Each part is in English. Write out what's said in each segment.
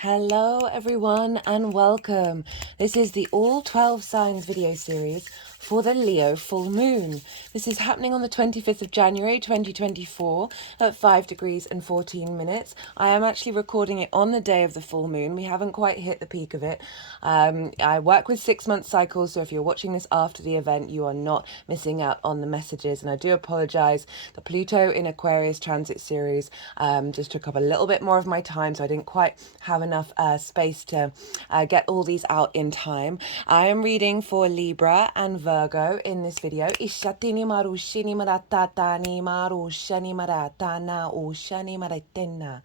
Hello everyone and welcome. This is the all 12 signs video series for the Leo full moon. This is happening on the 25th of January 2024 at 5 degrees and 14 minutes. I am actually recording it on the day of the full moon. We haven't quite hit the peak of it. I work with 6-month cycles, so if you're watching this after the event, you are not missing out on the messages. And I do apologize. The Pluto in Aquarius transit series just took up a little bit more of my time, so I didn't quite have enough space to get all these out in time. I am reading for Libra and Virgo in this video. Ishatini maru shini maratata ni maru shani maratana o shani maratena.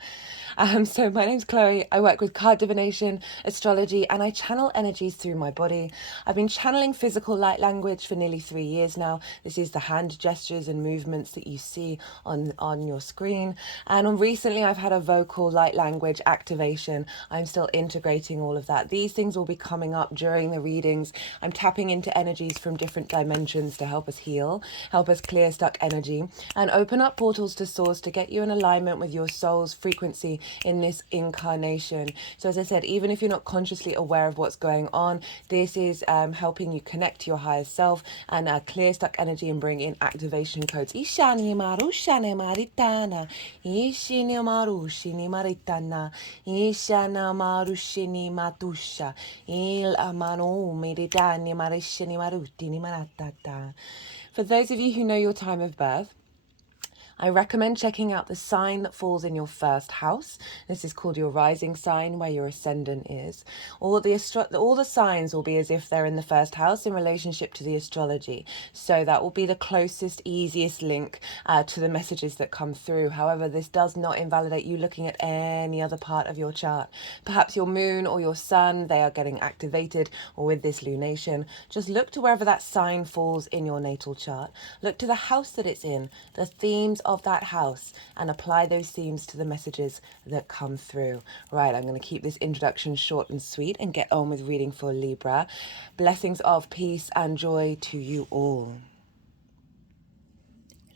So my name's Chloe. I work with card divination, astrology, and I channel energies through my body. I've been channeling physical light language for nearly 3 years now. This is the hand gestures and movements that you see on your screen. And recently I've had a vocal light language activation. I'm still integrating all of that. These things will be coming up during the readings. I'm tapping into energies from different dimensions to help us heal, help us clear stuck energy, and open up portals to source to get you in alignment with your soul's frequency in this incarnation. So as I said, even if you're not consciously aware of what's going on, this is helping you connect to your higher self and clear stuck energy and bring in activation codes. Ishani maru shane maritana, ishini maru shini maritana, ishana maru shini matusha, il amanu meritani marishini marutini maratata. For those of you who know your time of birth, I recommend checking out the sign that falls in your first house. This is called your rising sign, where your ascendant is. All the signs will be as if they're in the first house in relationship to the astrology. So that will be the closest, easiest link to the messages that come through. However, this does not invalidate you looking at any other part of your chart. Perhaps your moon or your sun, they are getting activated, or with this lunation. Just look to wherever that sign falls in your natal chart. Look to the house that it's in, the themes of that house, and apply those themes to the messages that come through. Right, I'm going to keep this introduction short and sweet and get on with reading for Libra. Blessings of peace and joy to you all.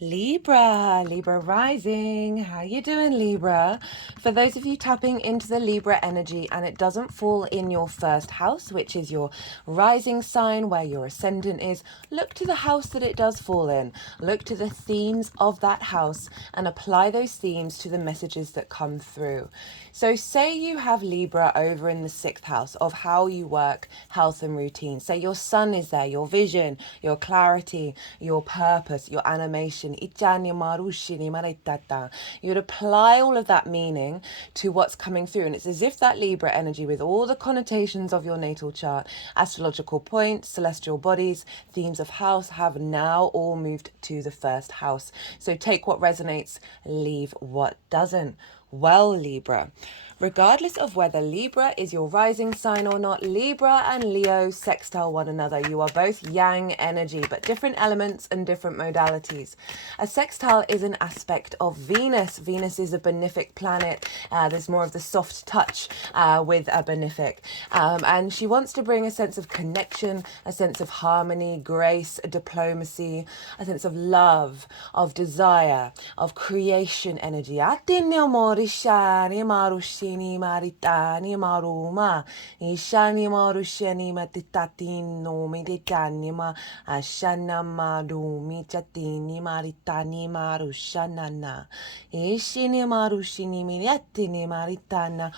Libra rising. How you doing, Libra? For those of you tapping into the Libra energy and it doesn't fall in your first house, which is your rising sign where your ascendant is, look to the house that it does fall in. Look to the themes of that house and apply those themes to the messages that come through. So say you have Libra over in the 6th house of how you work, health and routine. Say your sun is there, your vision, your clarity, your purpose, your animation. You would apply all of that meaning to what's coming through. And it's as if that Libra energy, with all the connotations of your natal chart, astrological points, celestial bodies, themes of house, have now all moved to the first house. So take what resonates, leave what doesn't. Well, Libra, regardless of whether Libra is your rising sign or not, Libra and Leo sextile one another. You are both yang energy, but different elements and different modalities. A sextile is an aspect of Venus. Venus is a benefic planet. There's more of the soft touch with a benefic. And she wants to bring a sense of connection, a sense of harmony, grace, diplomacy, a sense of love, of desire, of creation energy. Ishani marushini maritani maruma. Ishani marushini matitatino meditanima. Ashana marumi chatini maritani marushanana. Ishini marushini miriatini maritana.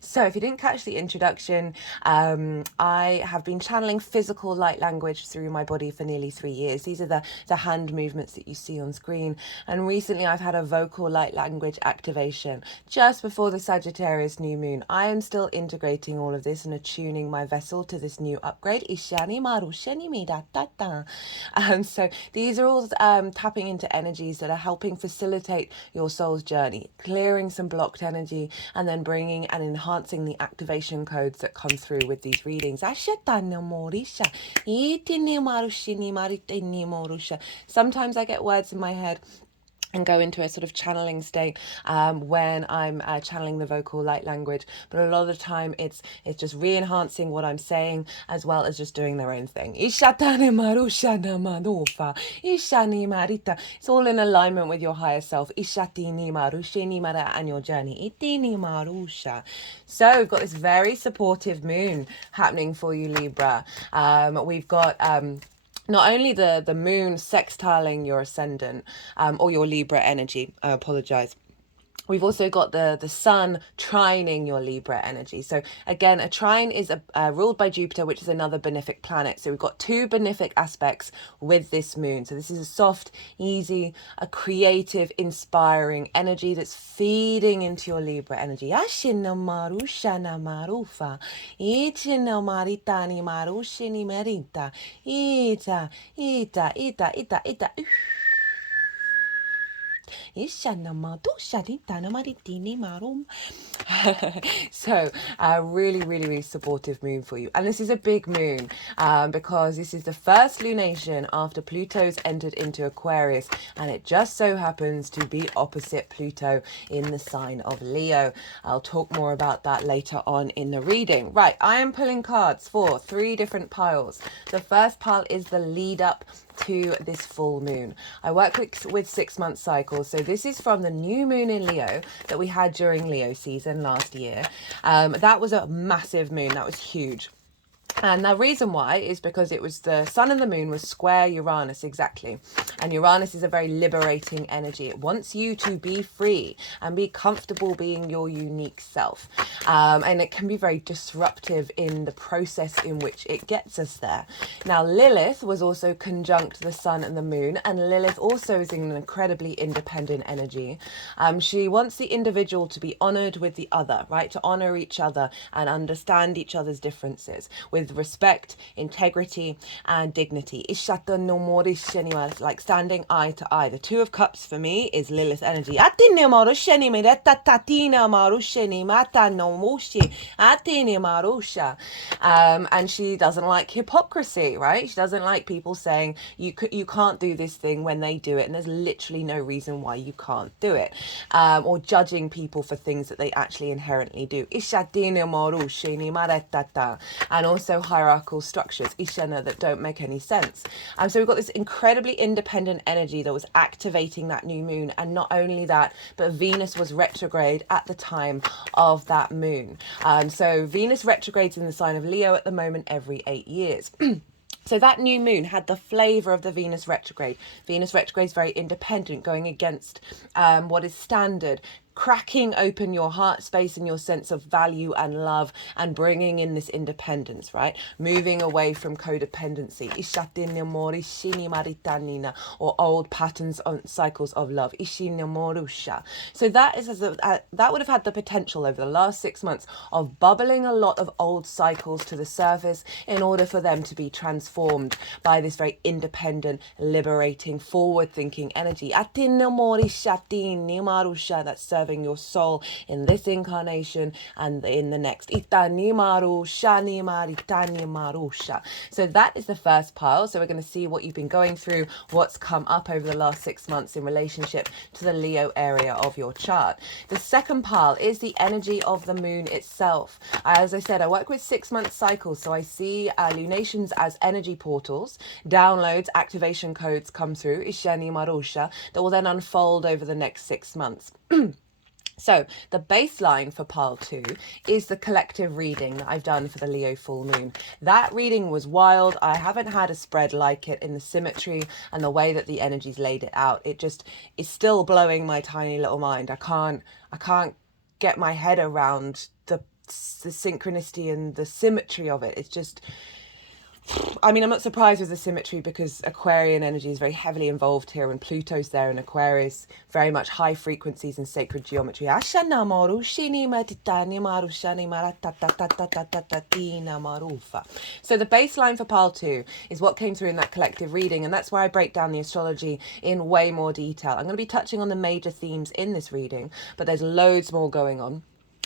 So if you didn't catch the introduction, I have been channeling physical light language through my body for nearly 3 years. These are the hand movements that you see on screen. And recently I've had a vocal light language activation just before the Sagittarius new moon. I am still integrating all of this and attuning my vessel to this new upgrade. So these are all tapping into energies that are helping facilitate your soul's journey, clearing some blocked energy, and then bringing and enhancing the activation codes that come through with these readings. Sometimes I get words in my head and go into a sort of channeling state when I'm channeling the vocal light language. But a lot of the time it's just re-enhancing what I'm saying as well as just doing their own thing. It's all in alignment with your higher self. And your journey. So we've got this very supportive moon happening for you, Libra. We've got not only the moon sextiling your ascendant or your Libra energy, I apologize. We've also got the sun trining your Libra energy. So again, a trine is ruled by Jupiter, which is another benefic planet. So we've got two benefic aspects with this moon. So this is a soft, easy, a creative, inspiring energy that's feeding into your Libra energy. So really, really, really supportive moon for you. And this is a big moon because this is the first lunation after Pluto's entered into Aquarius, and it just so happens to be opposite Pluto in the sign of Leo. I'll talk more about that later on in the reading. Right, I am pulling cards for 3 different piles. The first pile is the lead up to this full moon. I work with 6-month cycles, so this is from the new moon in Leo that we had during Leo season last year. That was a massive moon. That was huge. And the reason why is because it was the sun and the moon was square Uranus exactly. And Uranus is a very liberating energy. It wants you to be free and be comfortable being your unique self. And it can be very disruptive in the process in which it gets us there. Now, Lilith was also conjunct the sun and the moon. And Lilith also is an incredibly independent energy. She wants the individual to be honored with the other, right? To honor each other and understand each other's differences with respect, integrity, and dignity. Like standing eye to eye. The 2 of Cups for me is Lilith energy. And she doesn't like hypocrisy, right? She doesn't like people saying you can't do this thing when they do it, and there's literally no reason why you can't do it, or judging people for things that they actually inherently do. And also hierarchical structures, Ishana, that don't make any sense. So we've got this incredibly independent energy that was activating that new moon. And not only that, but Venus was retrograde at the time of that moon. So Venus retrogrades in the sign of Leo at the moment every 8 years. So that new moon had the flavour of the Venus retrograde. Venus retrograde is very independent, going against what is standard, cracking open your heart space and your sense of value and love, and bringing in this independence, right? Moving away from codependency, or old patterns on cycles of love. So that would have had the potential over the last 6 months of bubbling a lot of old cycles to the surface in order for them to be transformed by this very independent, liberating, forward-thinking energy. That's serving your soul in this incarnation and in the next. So that is the first pile. So we're going to see what you've been going through, what's come up over the last 6 months in relationship to the Leo area of your chart. The second pile is the energy of the moon itself. As I said, I work with 6-month cycles, so I see lunations as energy portals, downloads, activation codes come through, that will then unfold over the next 6 months. So the baseline for pile 2 is the collective reading that I've done for the Leo full moon. That reading was wild. I haven't had a spread like it in the symmetry and the way that the energies laid it out. It just is still blowing my tiny little mind. I can't get my head around the synchronicity and the symmetry of it. It's just, I mean, I'm not surprised with the symmetry because Aquarian energy is very heavily involved here, and Pluto's there in Aquarius, very much high frequencies and sacred geometry. So the baseline for pile 2 is what came through in that collective reading, and that's where I break down the astrology in way more detail. I'm going to be touching on the major themes in this reading, but there's loads more going on.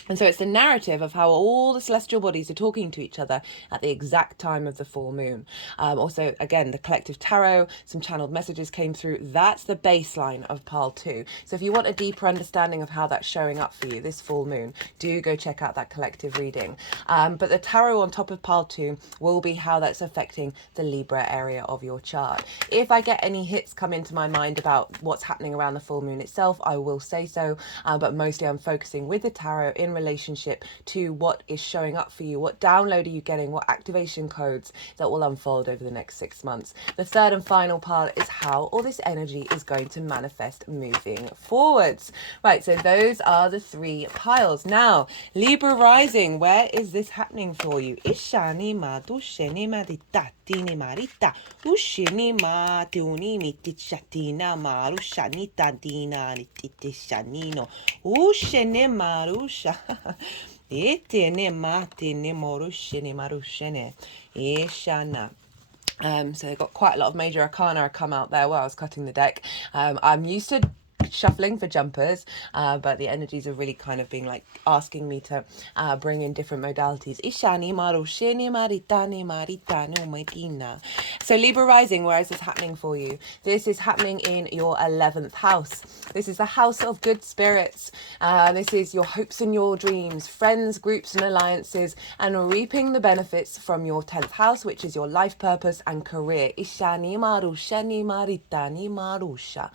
And so it's the narrative of how all the celestial bodies are talking to each other at the exact time of the full moon. Also, again, the collective tarot, some channeled messages came through. That's the baseline of pile 2. So if you want a deeper understanding of how that's showing up for you this full moon, do go check out that collective reading. But the tarot on top of pile 2 will be how that's affecting the Libra area of your chart. If I get any hits come into my mind about what's happening around the full moon itself, I will say so. But mostly I'm focusing with the tarot in relationship to what is showing up for you, what download are you getting, what activation codes that will unfold over the next 6 months. The third and final part is how all this energy is going to manifest moving forwards. Right, so those are the 3 piles. Now, Libra rising, where is this happening for you? Ishani madu sheni madita tini marita ushini ma tiuni mitichatina maru shanita dina nititishanino ushene marusha etene matine morushene marushene ishana. So they've got quite a lot of major arcana come out there while I was cutting the deck. I'm used to shuffling for jumpers, but the energies are really kind of being like asking me to bring in different modalities. Ishani marusheni maritani maritano medina. So Libra rising, where is this happening for you? This is happening in your 11th house. This is the house of good spirits. This is your hopes and your dreams, friends, groups and alliances, and reaping the benefits from your 10th house, which is your life purpose and career. Ishani marusheni maritani marusha.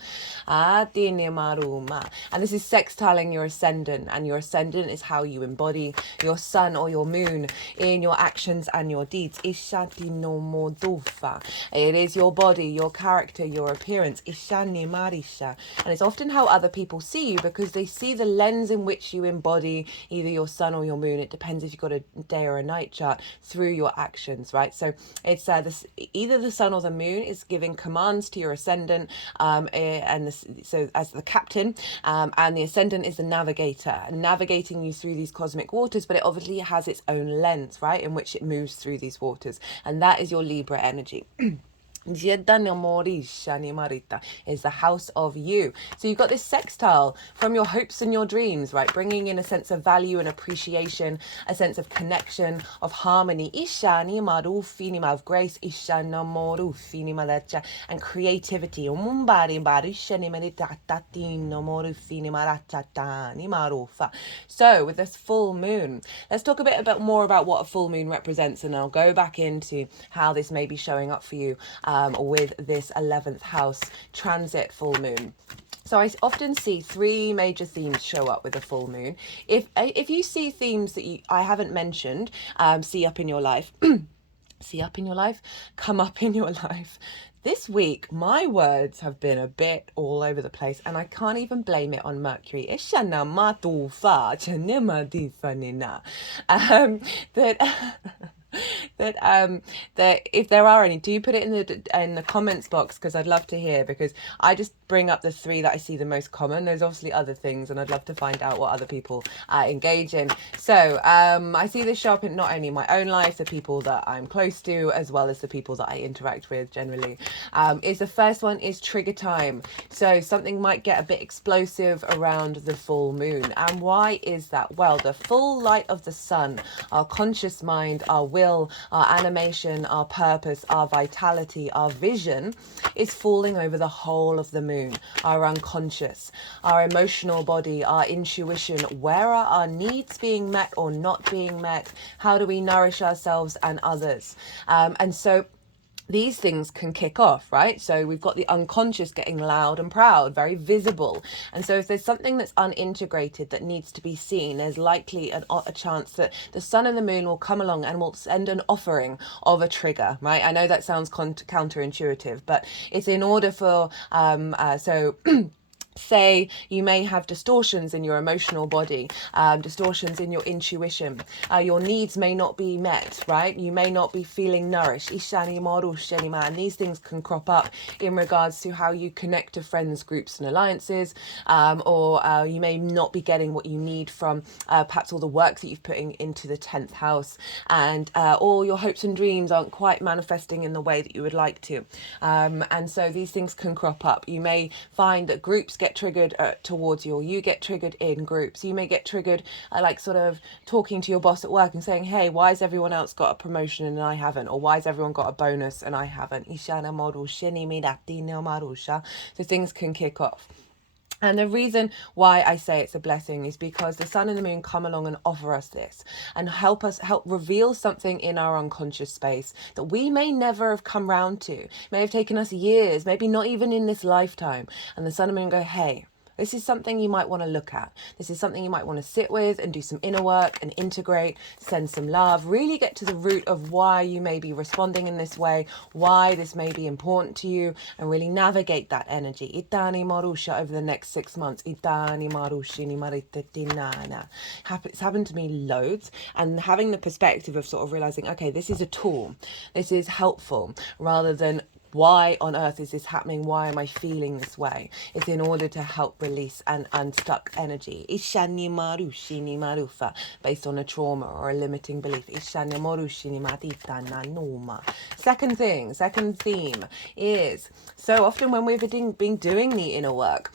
And this is sextiling your ascendant, and your ascendant is how you embody your sun or your moon in your actions and your deeds. Ishati no modufa. It is your body, your character, your appearance. Ishani marisha. And it's often how other people see you, because they see the lens in which you embody either your sun or your moon. It depends if you've got a day or a night chart, through your actions, right? So it's either the sun or the moon is giving commands to your ascendant, so as the captain, and the ascendant is the navigator, navigating you through these cosmic waters, but it obviously has its own lens, right, in which it moves through these waters, and that is your Libra energy. Is the house of you. So you've got this sextile from your hopes and your dreams, right? Bringing in a sense of value and appreciation, a sense of connection, of harmony. Ishani marufini of grace, ishana morufini malacha, and creativity. So with this full moon, let's talk a bit more about what a full moon represents, and I'll go back into how this may be showing up for you with this 11th house transit full moon. So I often see 3 major themes show up with a full moon. If you see themes that I haven't mentioned, see up in your life, see up in your life, come up in your life. This week, my words have been a bit all over the place, and I can't even blame it on Mercury. That if there are any, do put it in the comments box, because I'd love to hear, because I just bring up the 3 that I see the most common. There's obviously other things, and I'd love to find out what other people engage in. So I see this show up in not only my own life, the people that I'm close to, as well as the people that I interact with generally. Is the first one is trigger time. So something might get a bit explosive around the full moon. And why is that? Well, the full light of the sun, our conscious mind, our will, our animation, our purpose, our vitality, our vision is falling over the whole of the moon. Our unconscious, our emotional body, our intuition. Where are our needs being met or not being met? How do we nourish ourselves and others? And so these things can kick off, right? So we've got the unconscious getting loud and proud, very visible. And so if there's something that's unintegrated that needs to be seen, there's likely a chance that the sun and the moon will come along and will send an offering of a trigger, right? I know that sounds counterintuitive, but it's in order for, say you may have distortions in your emotional body, distortions in your intuition, your needs may not be met, right? You may not be feeling nourished, and these things can crop up in regards to how you connect to friends, groups and alliances, or you may not be getting what you need from perhaps all the work that you've put into the 10th house, and all your hopes and dreams aren't quite manifesting in the way that you would like to, and so these things can crop up. You may find that groups get get triggered towards you, or you get triggered in groups. You may get triggered like sort of talking to your boss at work and saying, hey, why has everyone else got a promotion and I haven't? Or why has everyone got a bonus and I haven't? So things can kick off. And the reason why I say it's a blessing is because the sun and the moon come along and offer us this and help reveal something in our unconscious space that we may never have come round to. It may have taken us years, maybe not even in this lifetime. And the sun and moon go, hey, this is something you might want to look at. This is something you might want to sit with and do some inner work and integrate, send some love, really get to the root of why you may be responding in this way, why this may be important to you, and really navigate that energy. Itani marusha over the next 6 months. Itani marushini maritetinana. It's happened to me loads, and having the perspective of sort of realizing, okay, this is a tool. This is helpful rather than why on earth is this happening? Why am I feeling this way? It's in order to help release an unstuck energy. Ishani marushini marufa, based on a trauma or a limiting belief. Ishani marushini matita nanuma. Second theme is, so often when we've been doing the inner work,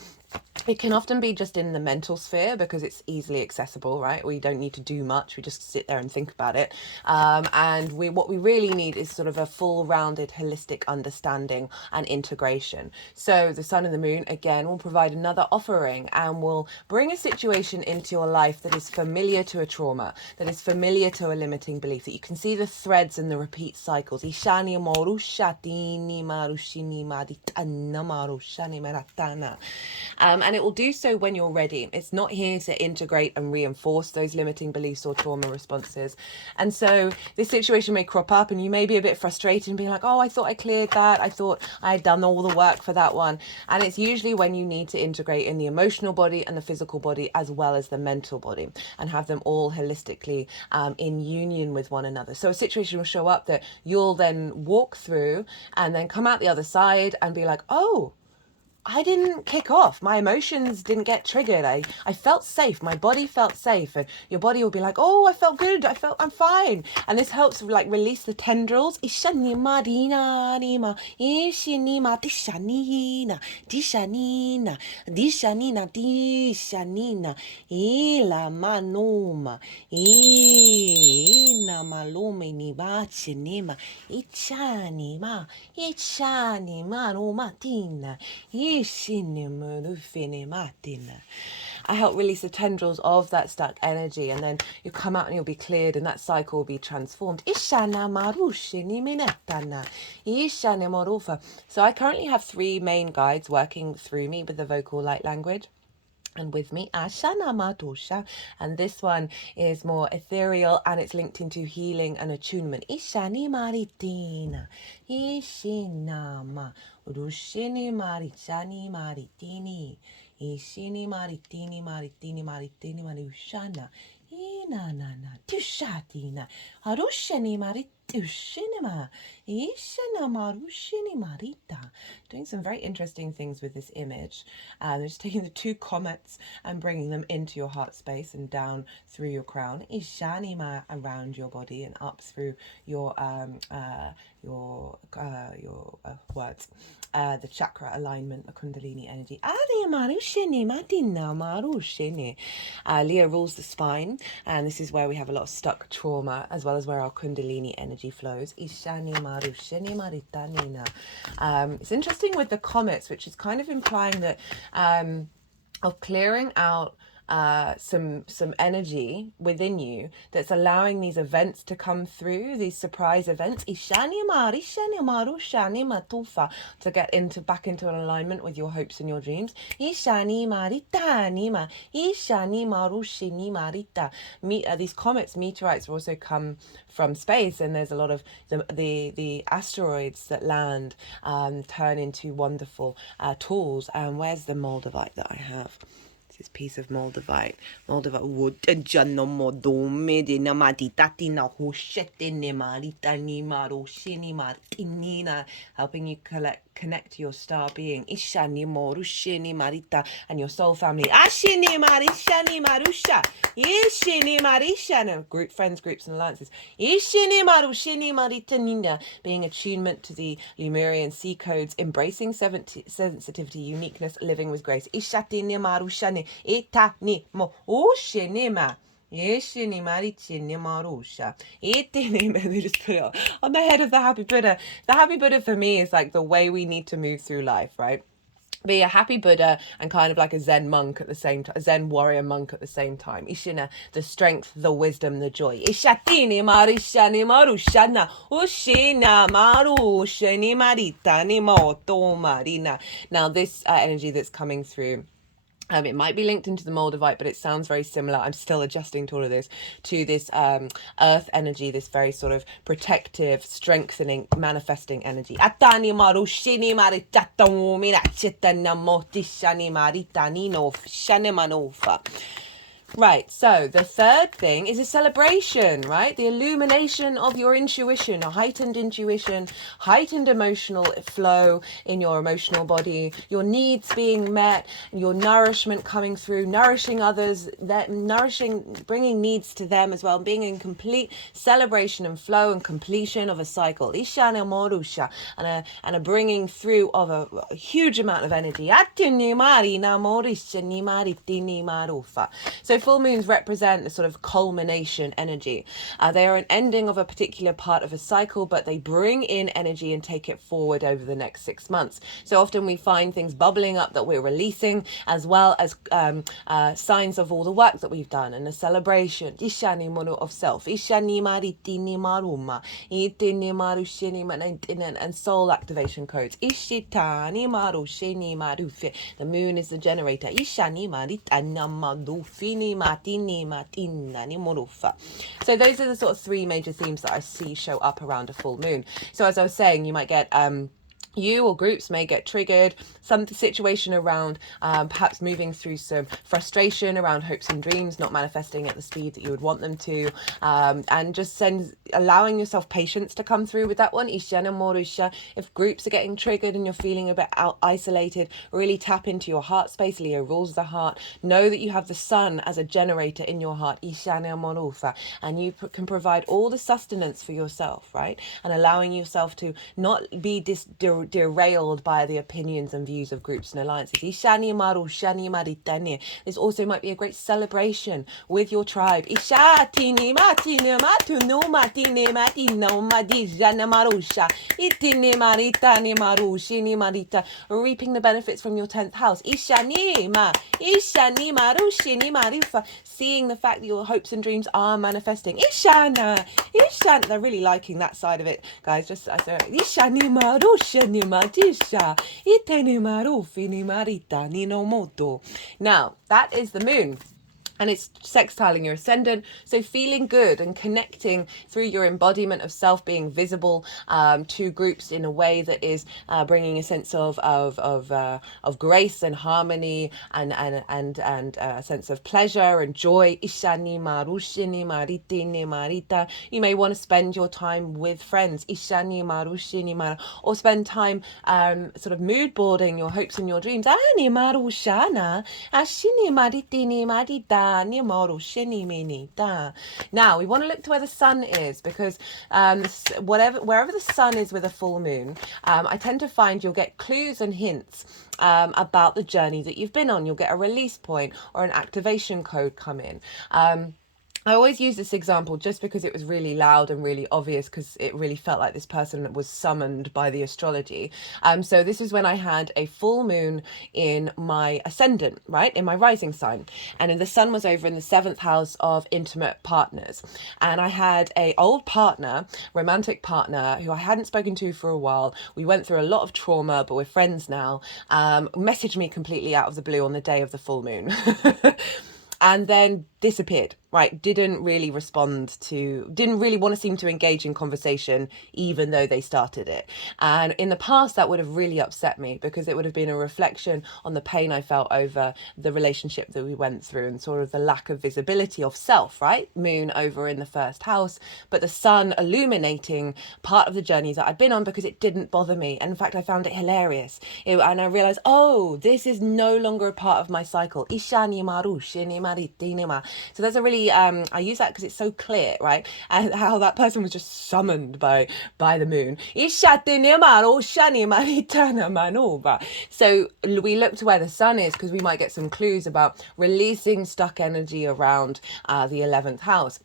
it can often be just in the mental sphere because it's easily accessible, right? We don't need to do much. We just sit there and think about it. And what we really need is sort of a full rounded holistic understanding and integration. So the sun and the moon, again, will provide another offering and will bring a situation into your life that is familiar to a trauma, that is familiar to a limiting belief, that you can see the threads and the repeat cycles. Ishani morushatini marushini maritana marushani maratana. And it will do so when you're ready. It's not here to integrate and reinforce those limiting beliefs or trauma responses. And so this situation may crop up and you may be a bit frustrated and be like, oh, I thought I cleared that. I thought I had done all the work for that one. And it's usually when you need to integrate in the emotional body and the physical body as well as the mental body and have them all holistically in union with one another. So a situation will show up that you'll then walk through and then come out the other side and be like, oh, I didn't kick off. My emotions didn't get triggered. I felt safe. My body felt safe. And your body will be like, oh, I felt good. I'm fine. And this helps like release the tendrils. Ishanima dina nima. Ishinima dishanina. Dishanina. Dishanina. Dishanina. Ila manoma. Ina malome ni bachinima. Ichanima. Ichanima no matina. I help release the tendrils of that stuck energy, and then you come out and you'll be cleared, and that cycle will be transformed. So I currently have 3 main guides working through me with the vocal light language. And with me, Ashana Madosha, and this one is more ethereal and it's linked into healing and attunement. Ishani Maritina, Ishinama, Urushini Marichani Maritini, Ishini Maritini Maritini Maritini Marushana, Inanana, Tushatina, Arushani Marit. Ushinima, Ishana Marushini Marita. Doing some very interesting things with this image. Just taking the 2 comets and bringing them into your heart space and down through your crown. Ishanima around your body and up through your words. The chakra alignment, the Kundalini energy. Leo rules the spine, and this is where we have a lot of stuck trauma, as well as where our Kundalini energy flows. It's interesting with the comets, which is kind of implying that of clearing out some energy within you that's allowing these events to come through, these surprise events, to get back into an alignment with your hopes and your dreams. These comets, meteorites, also come from space, and there's a lot of the asteroids that land turn into wonderful tools. And where's the moldavite that I have? This piece of moldavite wood, helping you connect to your star being. Ishani morushini marita, and your soul family. Ashini marishani marusha. Ishini marisha. No, group friends, groups and alliances. Ishini marushini marita nina, being attunement to the Lemurian sea codes, embracing sensitivity, uniqueness, living with grace. Ishatini marushani. Itani mo ushinima. They just put it on the head of the happy Buddha. The happy Buddha for me is like the way we need to move through life, right? Be a happy Buddha and kind of like a Zen monk at the same time, a Zen warrior monk at the same time. Ishina, the strength, the wisdom, the joy. Ishatini marishani marushana ushina marushani maritani moto marina. Now this energy that's coming through, it might be linked into the Moldavite, but it sounds very similar. I'm still adjusting to all of this, to this earth energy, this very sort of protective, strengthening, manifesting energy. Atani marushini maritato mirachitana motishani maritani no shanemanofa. Right, so the third thing is a celebration, right? The illumination of your intuition, a heightened intuition, heightened emotional flow in your emotional body, your needs being met, your nourishment coming through, nourishing others, bringing needs to them as well, being in complete celebration and flow and completion of a cycle. Ishana morusha, and a bringing through of a huge amount of energy. So full moons represent the sort of culmination energy. They are an ending of a particular part of a cycle, but they bring in energy and take it forward over the next 6 months. So often we find things bubbling up that we're releasing, as well as signs of all the work that we've done, and a celebration. Ishani mono of self. Ishani maritini maruma. Itini marushini and soul activation codes. Ishitani marushini marufe. The moon is the generator. Ishani maritana madufini matini matinani morufa. So those are the sort of three major themes that I see show up around a full moon. So as I was saying, you might get you or groups may get triggered, some situation around perhaps moving through some frustration around hopes and dreams not manifesting at the speed that you would want them to, and just allowing yourself patience to come through with that one. Ishana morusha. If groups are getting triggered and you're feeling a bit isolated, really tap into your heart space. Leo rules the heart. Know that you have the sun as a generator in your heart, Ishana morufa, and you can provide all the sustenance for yourself, right? And allowing yourself to not be derailed by the opinions and views of groups and alliances. Ishani maru shani maritane. This also might be a great celebration with your tribe. Ishatini matine matuno matine matino madijana marusha. Itini maritani maru shini marita. Reaping the benefits from your 10th house. Ishani maru shini marifa. Seeing the fact that your hopes and dreams are manifesting. Ishana. They're really liking that side of it, guys. Just Ishani maru shani matisha. Itene maru fini marita nino moto. Now, that is the moon. And it's sextiling your ascendant, so feeling good and connecting through your embodiment of self, being visible to groups in a way that is bringing a sense of grace and harmony and a sense of pleasure and joy. Ishani marushini maritini marita. You may want to spend your time with friends. Ishani marushini mara, or spend time sort of mood boarding your hopes and your dreams. Ani marushana ashini maritini marita. Now we want to look to where the sun is, because wherever the sun is with a full moon, I tend to find you'll get clues and hints about the journey that you've been on. You'll get a release point or an activation code come in. I always use this example just because it was really loud and really obvious, because it really felt like this person was summoned by the astrology. So this is when I had a full moon in my ascendant, right, in my rising sign. And the sun was over in the 7th house of intimate partners. And I had a old partner, romantic partner, who I hadn't spoken to for a while. We went through a lot of trauma, but we're friends now. Messaged me completely out of the blue on the day of the full moon. And then disappeared, right? Didn't really didn't really want to seem to engage in conversation, even though they started it. And in the past, that would have really upset me, because it would have been a reflection on the pain I felt over the relationship that we went through, and sort of the lack of visibility of self, right? Moon over in the first house, but the sun illuminating part of the journey that I'd been on, because it didn't bother me. And in fact, I found it hilarious. And I realized, oh, this is no longer a part of my cycle. Ishani maru, shini maritinima. So there's a really, I use that because it's so clear, right? And how that person was just summoned by the moon. So we look to where the sun is, because we might get some clues about releasing stuck energy around the 11th house.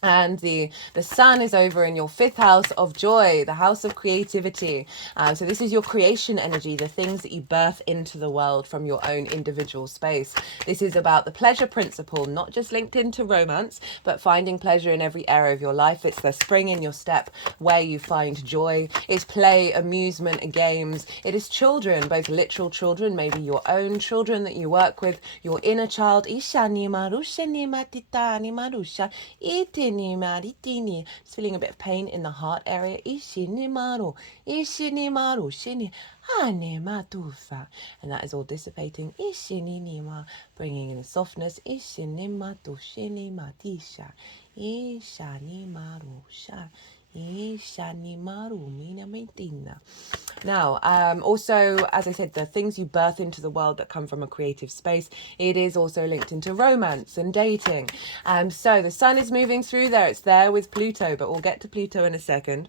And the sun is over in your 5th house of joy, the house of creativity. So this is your creation energy, the things that you birth into the world from your own individual space. This is about the pleasure principle, not just linked into romance, but finding pleasure in every area of your life. It's the spring in your step where you find joy. It's play, amusement, and games. It is children, both literal children, maybe your own children that you work with, your inner child. Just feeling a bit of pain in the heart area. And that is all dissipating. Bringing in softness. Now, also, as I said, the things you birth into the world that come from a creative space, it is also linked into romance and dating. So the sun is moving through there. It's there with Pluto, but we'll get to Pluto in a second.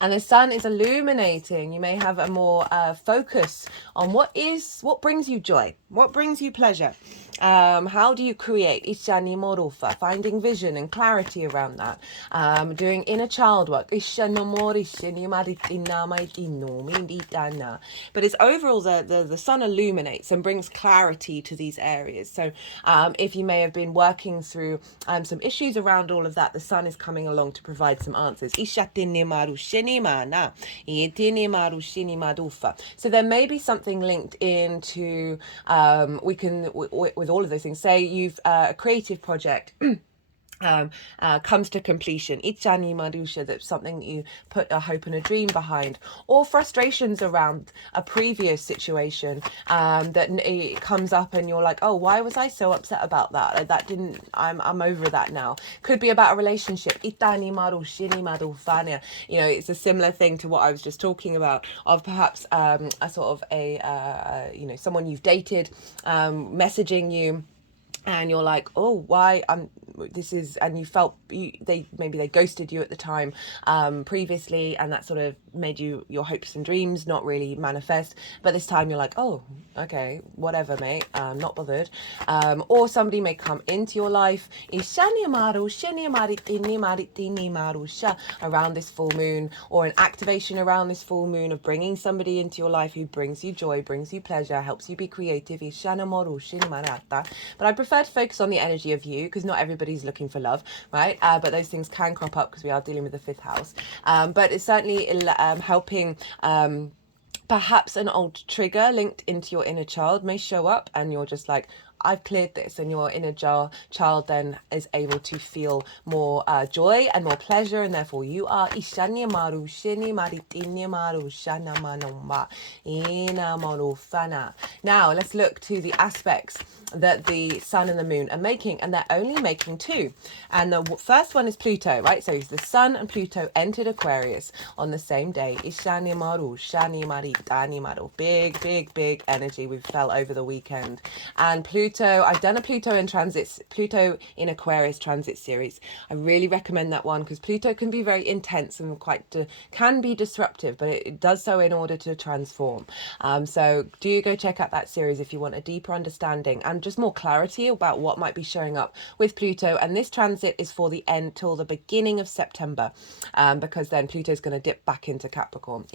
And the sun is illuminating. You may have a more focus on what brings you joy, what brings you pleasure. How do you create? Ishani morufa, finding vision and clarity around that. Doing inner child work. But it's overall the sun illuminates and brings clarity to these areas. So if you may have been working through some issues around all of that, the sun is coming along to provide some answers. So there may be something linked into with all of those things. Say you've a creative project comes to completion. Ichani Marusha, that's something that you put a hope and a dream behind, or frustrations around a previous situation that it comes up and you're like, oh, why was I so upset about that? I'm over that now. Could be about a relationship. Itani Marushini Madufania. You know, it's a similar thing to what I was just talking about, of perhaps a sort of someone you've dated messaging you, and you're like, oh, why and you felt they ghosted you at the time previously, and that sort of made your hopes and dreams not really manifest. But this time you're like, oh, okay, whatever, mate, not bothered. Or somebody may come into your life around this full moon, or an activation around this full moon of bringing somebody into your life who brings you joy, brings you pleasure, helps you be creative. But I prefer to focus on the energy of you, because not everybody's looking for love, right? But those things can crop up because we are dealing with the 5th house. But it's certainly helping. Perhaps an old trigger linked into your inner child may show up, and you're just like, I've cleared this, and your inner child then is able to feel more joy and more pleasure, and therefore you are Ishanya Maru Shini Maritinya Maru Shana Manomba Ina Marufana. Now let's look to the aspects that the sun and the moon are making, and they're only making 2. And the first one is Pluto, right? So the sun and Pluto entered Aquarius on the same day. Ishani Maru Shani Maritani Maru. Big energy we felt over the weekend. And Pluto, I've done a Pluto in Aquarius transit series. I really recommend that one, because Pluto can be very intense and can be disruptive, but it does so in order to transform. So do go check out that series if you want a deeper understanding and just more clarity about what might be showing up with Pluto. And this transit is for the end till the beginning of September, because then Pluto's going to dip back into Capricorn.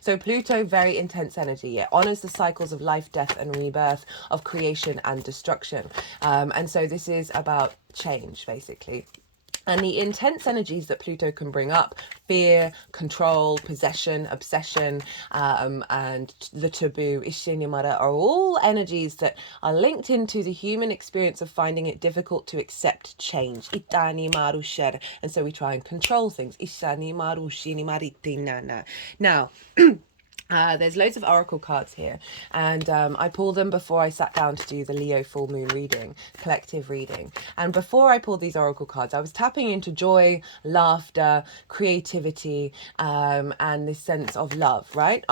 So Pluto, very intense energy. It honors the cycles of life, death and rebirth, of creation and destruction. And so this is about change, basically. And the intense energies that Pluto can bring up, fear, control, possession, obsession, and the taboo, Ishinimara, are all energies that are linked into the human experience of finding it difficult to accept change. Itanimaru sher. And so we try and control things. Ishanimaru shinimaritinana. Now, there's loads of oracle cards here, and I pulled them before I sat down to do the Leo full moon reading, collective reading. And before I pulled these oracle cards, I was tapping into joy, laughter, creativity, and this sense of love, right?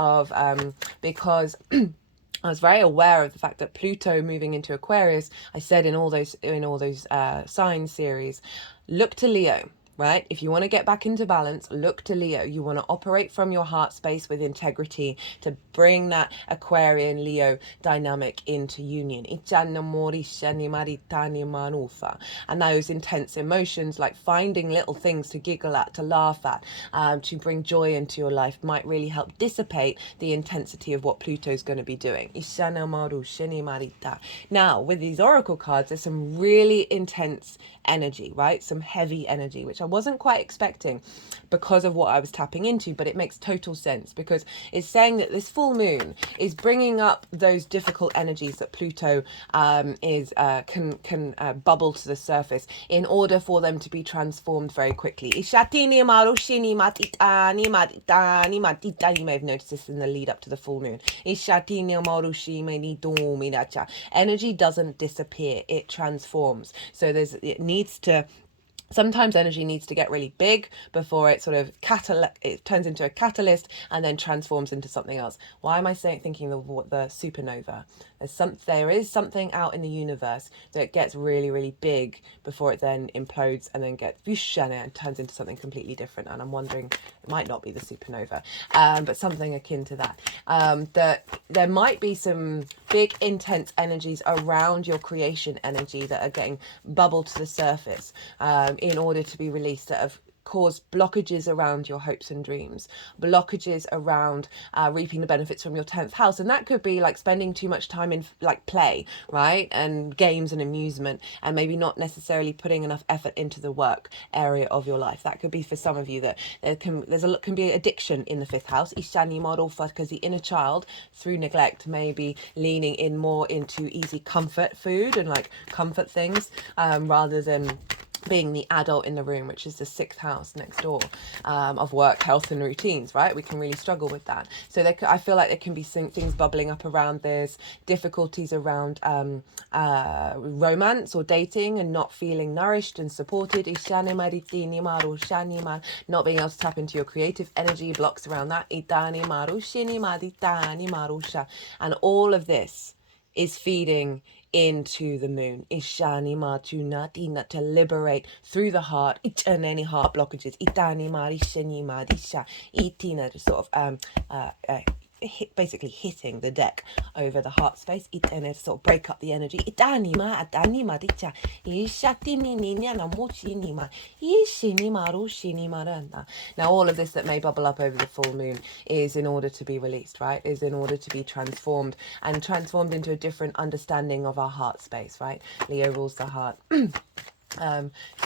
Because I was very aware of the fact that Pluto moving into Aquarius, I said in all those sign series, look to Leo. Right? If you want to get back into balance, look to Leo. You want to operate from your heart space with integrity to bring that Aquarian Leo dynamic into union. And those intense emotions, like finding little things to giggle at, to laugh at, to bring joy into your life, might really help dissipate the intensity of what Pluto's going to be doing. Now, with these oracle cards, there's some really intense energy, right? Some heavy energy, which I wasn't quite expecting because of what I was tapping into, but it makes total sense because it's saying that this full moon is bringing up those difficult energies that Pluto can bubble to the surface in order for them to be transformed very quickly. You may have noticed this in the lead up to the full moon. Energy doesn't disappear, it transforms. So sometimes energy needs to get really big before it sort of it turns into a catalyst and then transforms into something else. Why am I thinking of the supernova? There is something out in the universe that gets really, really big before it then implodes and then gets whoosh and turns into something completely different. And I'm wondering, it might not be the supernova, but something akin to that. That there might be some big, intense energies around your creation energy that are getting bubbled to the surface in order to be released, that have caused blockages around your hopes and dreams, blockages around reaping the benefits from your 10th house. And that could be like spending too much time in like play, right, and games and amusement, and maybe not necessarily putting enough effort into the work area of your life. That could be for some of you that there can be addiction in the 5th house, Ishani model, because the inner child through neglect may be leaning in more into easy comfort food and like comfort things, rather than being the adult in the room, which is the 6th house next door, of work, health and routines, right? We can really struggle with that. So I feel like there can be things bubbling up around this, difficulties around romance or dating and not feeling nourished and supported, not being able to tap into your creative energy, blocks around that, and all of this is feeding into the moon. Ishani Matunati, to liberate through the heart, and any heart blockages. Itani Marishani Marisha, Itina, to sort of basically hitting the deck over the heart space, and to sort of break up the energy. Now all of this that may bubble up over the full moon is in order to be released, right? Is in order to be transformed into a different understanding of our heart space, right? Leo rules the heart.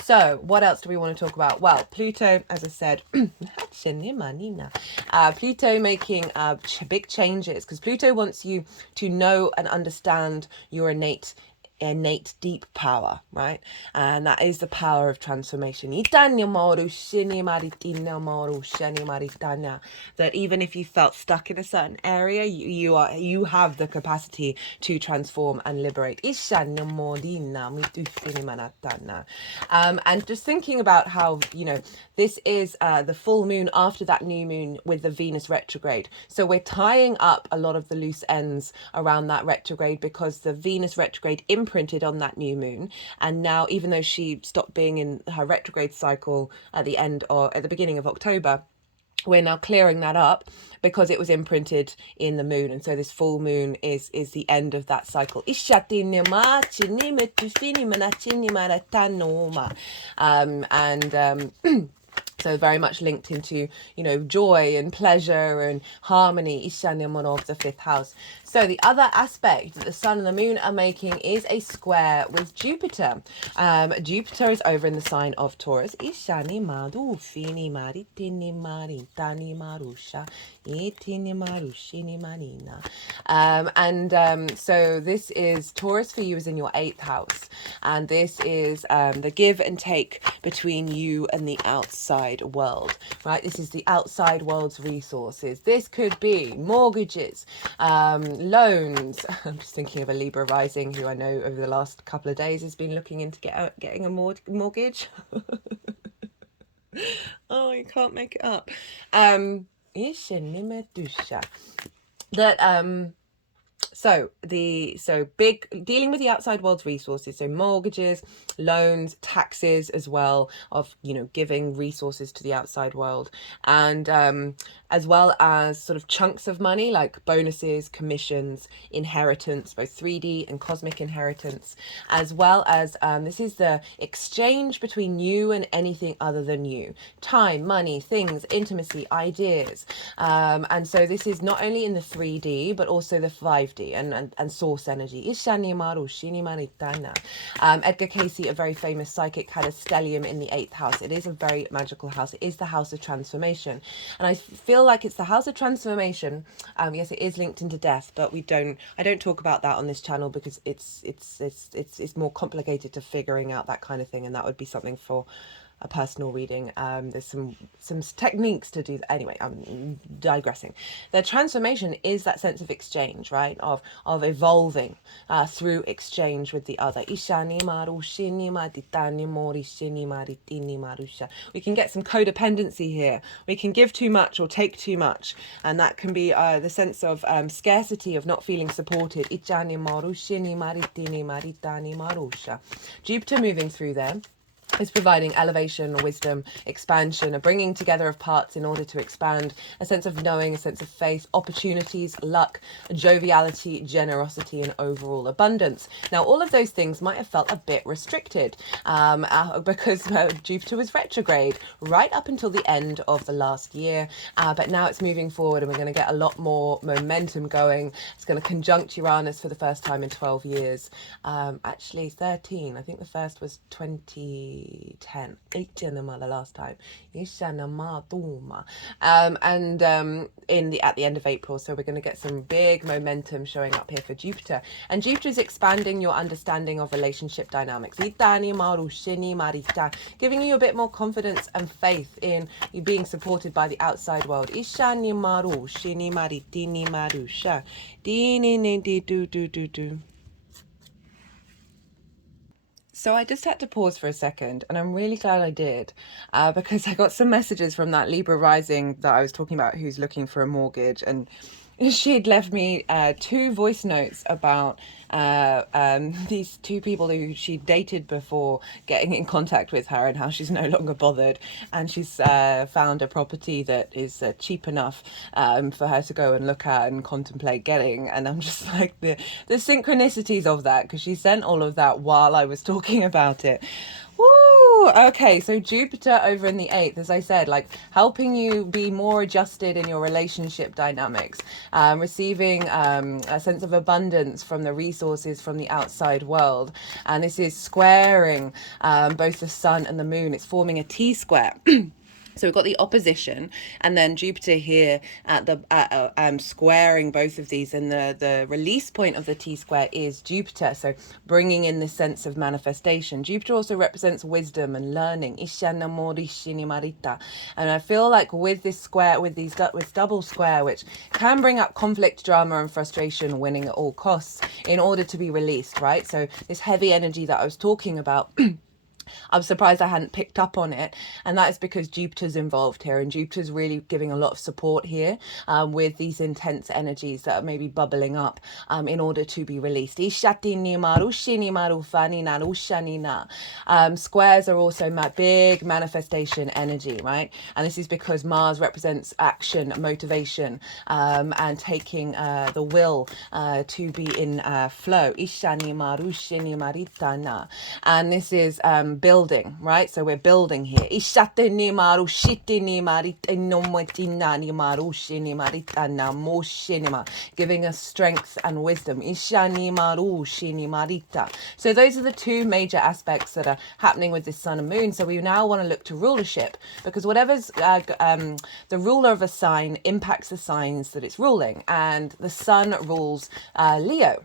So what else do we want to talk about? Well, Pluto, as I said, Pluto making big changes, because Pluto wants you to know and understand your innate deep power, right? And that is the power of transformation. That even if you felt stuck in a certain area, you have the capacity to transform and liberate. And just thinking about how, this is the full moon after that new moon with the Venus retrograde. So we're tying up a lot of the loose ends around that retrograde, because the Venus retrograde imprinted on that new moon, and now, even though she stopped being in her retrograde cycle at the beginning of October, we're now clearing that up because it was imprinted in the moon, and so this full moon is the end of that cycle. So very much linked into, you know, joy and pleasure and harmony, Ishanyamono of the fifth house. So the other aspect that the sun and the moon are making is a square with Jupiter. Jupiter is over in the sign of Taurus. Ishani maru fini mari tini mari tani marusha itini marushini marina. So this is Taurus for you is in your 8th house. And this is the give and take between you and the outside world, right? This is the outside world's resources. This could be mortgages, loans. I'm just thinking of a Libra rising who I know over the last couple of days has been looking into getting a mortgage. Oh, I can't make it up. That so big dealing with the outside world's resources, so mortgages, loans, taxes as well, of, you know, giving resources to the outside world, and as well as sort of chunks of money like bonuses, commissions, inheritance, both 3D and cosmic inheritance, as well as this is the exchange between you and anything other than you: time, money, things, intimacy, ideas. And so this is not only in the 3D but also the 5D and source energy. Edgar Cayce, a very famous psychic, had a stellium in the 8th house. It is a very magical house. It is the house of transformation, and I feel like it's the house of transformation. Yes, it is linked into death, but I don't talk about that on this channel because it's more complicated to figuring out that kind of thing, and that would be something for a personal reading. There's some techniques to do. Anyway, I'm digressing. The transformation is that sense of exchange, right? Of evolving through exchange with the other. We can get some codependency here. We can give too much or take too much, and that can be the sense of scarcity, of not feeling supported. Jupiter moving through there is providing elevation, wisdom, expansion, a bringing together of parts in order to expand, a sense of knowing, a sense of faith, opportunities, luck, joviality, generosity, and overall abundance. Now, all of those things might have felt a bit restricted because Jupiter was retrograde right up until the end of the last year, but now it's moving forward and we're going to get a lot more momentum going. It's going to conjunct Uranus for the first time in 12 years. Actually 13. I think the first was 2010, the last time. At the end of April, so we're going to get some big momentum showing up here for Jupiter, and Jupiter is expanding your understanding of relationship dynamics, giving you a bit more confidence and faith in you being supported by the outside world. So I just had to pause for a second, and I'm really glad I did, because I got some messages from that Libra rising that I was talking about who's looking for a mortgage, and she had left me 2 voice notes about these 2 people who she dated before getting in contact with her and how she's no longer bothered, and she's found a property that is cheap enough for her to go and look at and contemplate getting. And I'm just like, the synchronicities of that, because she sent all of that while I was talking about it. Woo! Okay, so Jupiter over in the 8th, as I said, like helping you be more adjusted in your relationship dynamics, receiving a sense of abundance from the resources from the outside world. And this is squaring both the sun and the moon. It's forming a T-square. So we've got the opposition, and then Jupiter here at the squaring both of these, and the release point of the T-square is Jupiter, so bringing in this sense of manifestation. Jupiter also represents wisdom and learning, and I feel like with this square, with double square, which can bring up conflict, drama, and frustration, winning at all costs in order to be released, right? So this heavy energy that I was talking about. I'm surprised I hadn't picked up on it, and that is because Jupiter's involved here, and Jupiter's really giving a lot of support here with these intense energies that are maybe bubbling up in order to be released. Squares are also big manifestation energy, right? And this is because Mars represents action, motivation, and taking the will to be in flow. And this is building, right? So we're building here. Ishateni maru shitini marita no matinani maru shini marita na mo shinima, giving us strength and wisdom. Ishani maru shini marita. So those are the two major aspects that are happening with this sun and moon. So we now want to look to rulership, because whatever's the ruler of a sign impacts the signs that it's ruling, and the sun rules Leo.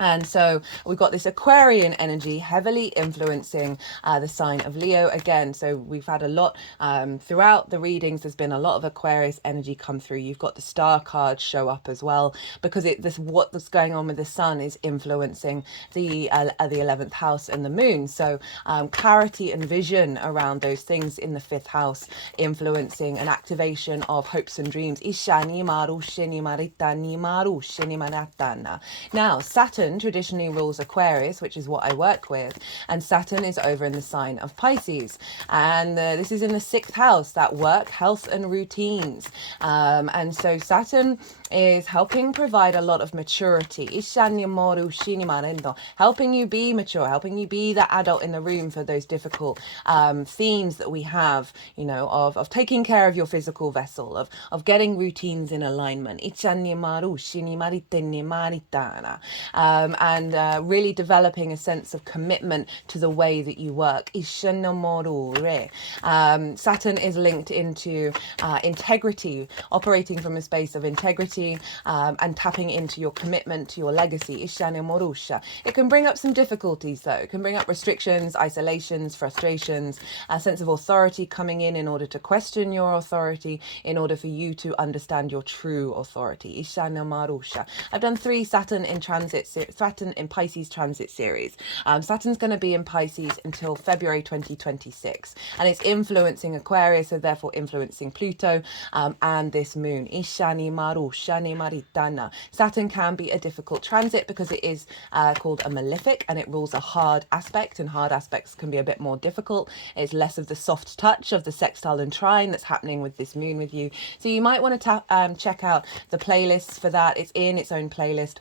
And so we've got this Aquarian energy heavily influencing the sign of Leo again. So we've had a lot throughout the readings. There's been a lot of Aquarius energy come through. You've got the star cards show up as well, because what's going on with the sun is influencing the 11th house and the moon. So clarity and vision around those things in the 5th house, influencing an activation of hopes and dreams. Ishani maru shini maritani maru shini maratana. Now, Saturn traditionally rules Aquarius, which is what I work with, and Saturn is over in the sign of Pisces, and this is in the 6th house, that work, health and routines, and so Saturn is helping provide a lot of maturity, helping you be mature, helping you be that adult in the room for those difficult themes that we have, you know, of taking care of your physical vessel, of getting routines in alignment, and really developing a sense of commitment to the way that you work. Saturn is linked into integrity, operating from a space of integrity, and tapping into your commitment to your legacy. It can bring up some difficulties though. It can bring up restrictions, isolations, frustrations, a sense of authority coming in order to question your authority, in order for you to understand your true authority. I've done 3 Saturn in Pisces transit series. Saturn's going to be in Pisces until February 2026, and it's influencing Aquarius, so therefore influencing Pluto and this moon. Ishani maru shani maritana. Saturn can be a difficult transit because it is called a malefic, and it rules a hard aspect, and hard aspects can be a bit more difficult. It's less of the soft touch of the sextile and trine that's happening with this moon with you. So you might want to check out the playlists for that. It's in its own playlist.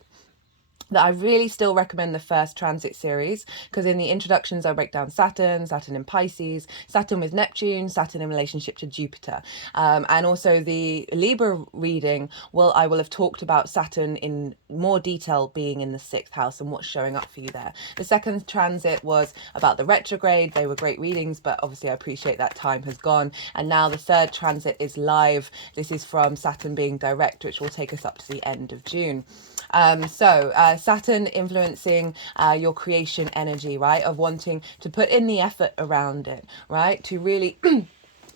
That I really still recommend the first transit series, because in the introductions I break down Saturn in Pisces, Saturn with Neptune, Saturn in relationship to Jupiter, and also the Libra reading. Well, I will have talked about Saturn in more detail being in the 6th house and what's showing up for you there. The second transit was about the retrograde. They were great readings, but obviously I appreciate that time has gone, and now the 3rd transit is live. This is from Saturn being direct, which will take us up to the end of June. Saturn influencing your creation energy, right? Of wanting to put in the effort around it, right? To really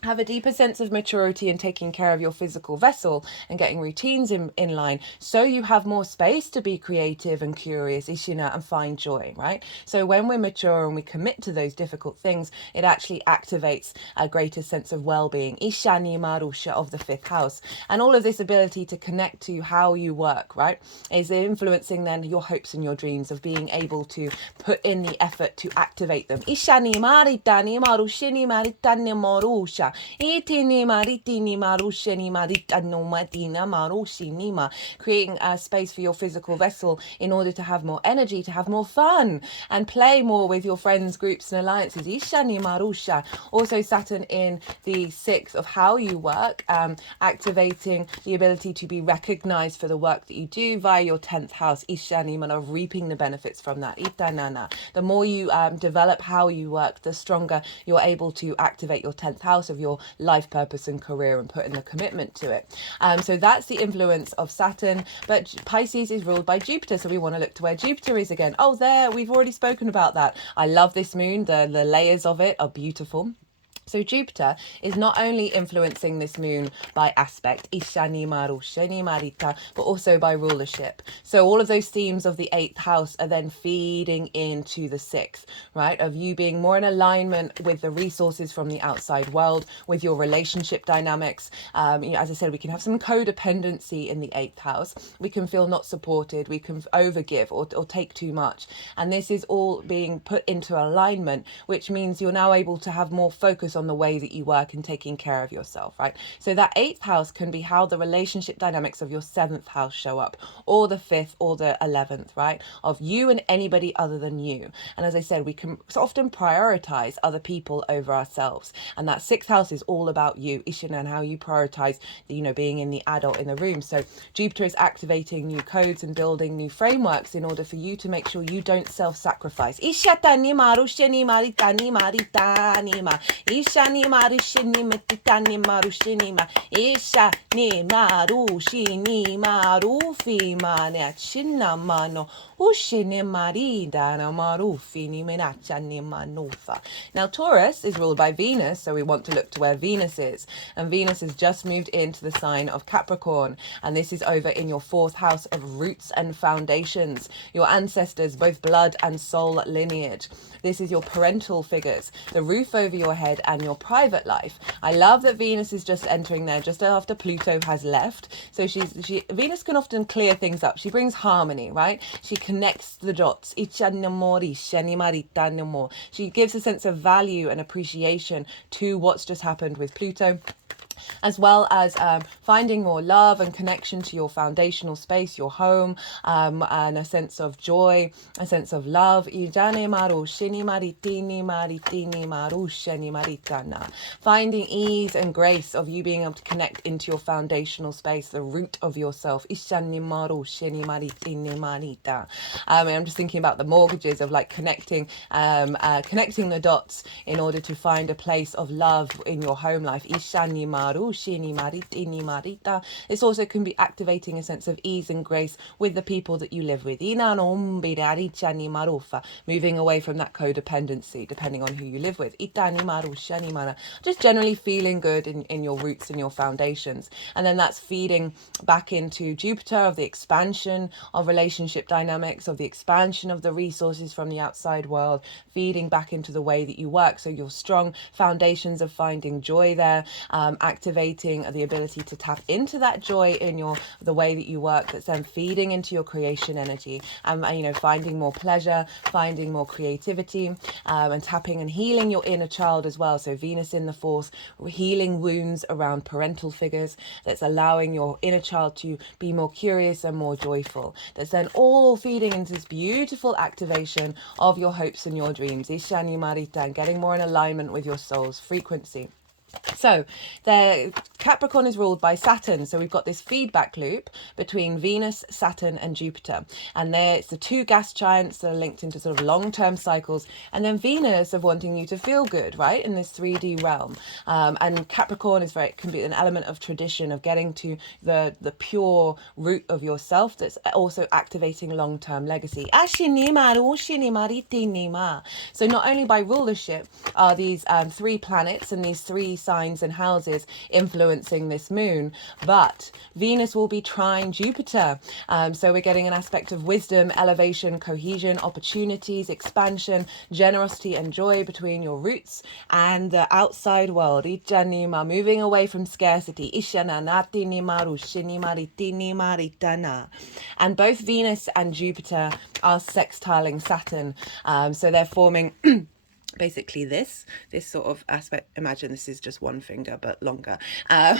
have a deeper sense of maturity in taking care of your physical vessel and getting routines in line, so you have more space to be creative and curious, Ishina, and find joy, right? So when we're mature and we commit to those difficult things, it actually activates a greater sense of well-being, Ishani Marusha of the 5th house. And all of this ability to connect to how you work, right, is influencing then your hopes and your dreams of being able to put in the effort to activate them. Ishani Maritani Marushini Maritani Marusha. Creating a space for your physical vessel in order to have more energy, to have more fun and play more with your friends, groups and alliances. Also Saturn in the 6th of how you work, activating the ability to be recognized for the work that you do via your 10th house, of reaping the benefits from that. The more you develop how you work, the stronger you're able to activate your 10th house of your life purpose and career and put in the commitment to it. So that's the influence of Saturn, but Pisces is ruled by Jupiter, so we want to look to where Jupiter is again. Oh, there, we've already spoken about that. I love this moon. The layers of it are beautiful. So Jupiter is not only influencing this moon by aspect, Ishani Maru Shani Marita, but also by rulership. So all of those themes of the 8th house are then feeding into the 6th, right? Of you being more in alignment with the resources from the outside world, with your relationship dynamics. As I said, we can have some codependency in the 8th house. We can feel not supported. We can overgive or take too much. And this is all being put into alignment, which means you're now able to have more focus on on the way that you work and taking care of yourself, right? So that 8th house can be how the relationship dynamics of your 7th house show up, or the 5th or the 11th, right? Of you and anybody other than you. And as I said, we can often prioritize other people over ourselves. And that 6th house is all about you, Ishan, and how you prioritize, being in the adult in the room. So Jupiter is activating new codes and building new frameworks in order for you to make sure you don't self-sacrifice. Ishani marushini maritani maritanima. Ishani marushini metitani marushinima. Ishani marushini marufima neachina mano. Ushini maridana marufini menachani manofa. Now Taurus is ruled by Venus, so we want to look to where Venus is. And Venus has just moved into the sign of Capricorn, and this is over in your 4th house of roots and foundations, your ancestors, both blood and soul lineage. This is your parental figures, the roof over your head, and your private life. I love that Venus is just entering there just after Pluto has left. So Venus can often clear things up. She brings harmony, right? She connects the dots. She gives a sense of value and appreciation to what's just happened with Pluto, as well as finding more love and connection to your foundational space, your home, and a sense of joy, a sense of love. Finding ease and grace of you being able to connect into your foundational space, the root of yourself. And I'm just thinking about the mortgages of like connecting the dots in order to find a place of love in your home life. This also can be activating a sense of ease and grace with the people that you live with. Moving away from that codependency, depending on who you live with. Just generally feeling good in your roots and your foundations. And then that's feeding back into Jupiter, of the expansion of relationship dynamics, of the expansion of the resources from the outside world, feeding back into the way that you work. So your strong foundations of finding joy there, activating the ability to tap into that joy in the way that you work, that's then feeding into your creation energy, and finding more pleasure, finding more creativity, and tapping and healing your inner child as well. So Venus in the 4th, healing wounds around parental figures, that's allowing your inner child to be more curious and more joyful. That's then all feeding into this beautiful activation of your hopes and your dreams, Ishani Marita, and getting more in alignment with your soul's frequency. So the Capricorn is ruled by Saturn, so we've got this feedback loop between Venus, Saturn and Jupiter, and it's the 2 gas giants that are linked into sort of long-term cycles, and then Venus of wanting you to feel good, right, in this 3D realm, and Capricorn can be an element of tradition, of getting to the pure root of yourself, that's also activating long-term legacy. So not only by rulership are these 3 planets and these 3 signs and houses influencing this moon, but Venus will be trine Jupiter, so we're getting an aspect of wisdom, elevation, cohesion, opportunities, expansion, generosity and joy between your roots and the outside world. Moving away from scarcity. And both Venus and Jupiter are sextiling Saturn, so they're forming basically this sort of aspect. Imagine this is just one finger but longer, and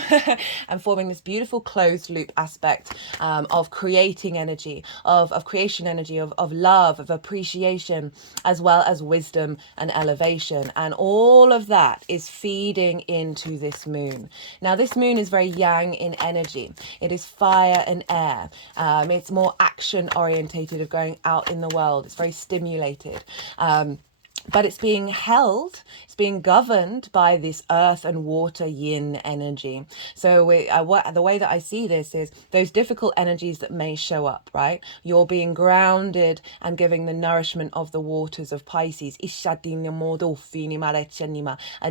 forming this beautiful closed loop aspect of creating energy, of creation energy, of love, of appreciation, as well as wisdom and elevation. And all of that is feeding into this moon. Now this moon is very yang in energy. It is fire and air. It's more action orientated, of going out in the world. It's very stimulated. But it's being held, it's being governed by this earth and water yin energy. So the way that I see this is those difficult energies that may show up, right? You're being grounded and giving the nourishment of the waters of Pisces, a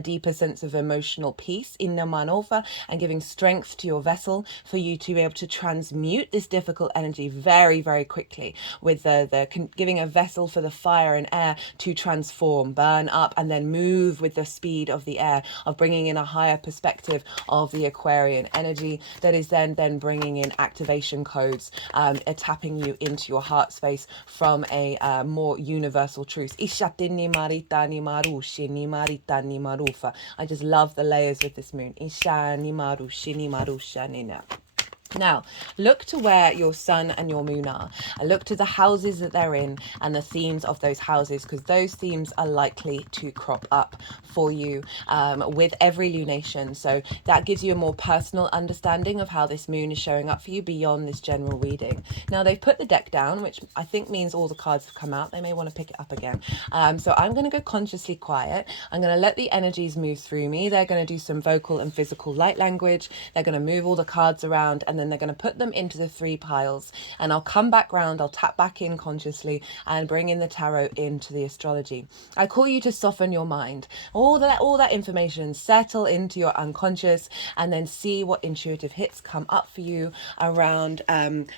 deeper sense of emotional peace, and giving strength to your vessel for you to be able to transmute this difficult energy very, very quickly, with the giving a vessel for the fire and air to transform transform, burn up, and then move with the speed of the air, of bringing in a higher perspective of the Aquarian energy that is then bringing in activation codes, tapping you into your heart space from a more universal truth. I just love the layers with this moon. Now, look to where your sun and your moon are, and look to the houses that they're in and the themes of those houses, because those themes are likely to crop up for you with every lunation. So that gives you a more personal understanding of how this moon is showing up for you beyond this general reading. Now, they've put the deck down, which I think means all the cards have come out. They may want to pick it up again. So I'm going to go consciously quiet. I'm going to let the energies move through me. They're going to do some vocal and physical light language. They're going to move all the cards around, and then they're going to put them into the 3 piles, and I'll come back round, I'll tap back in consciously and bring in the tarot into the astrology. I call you to soften your mind, all that information settle into your unconscious, and then see what intuitive hits come up for you around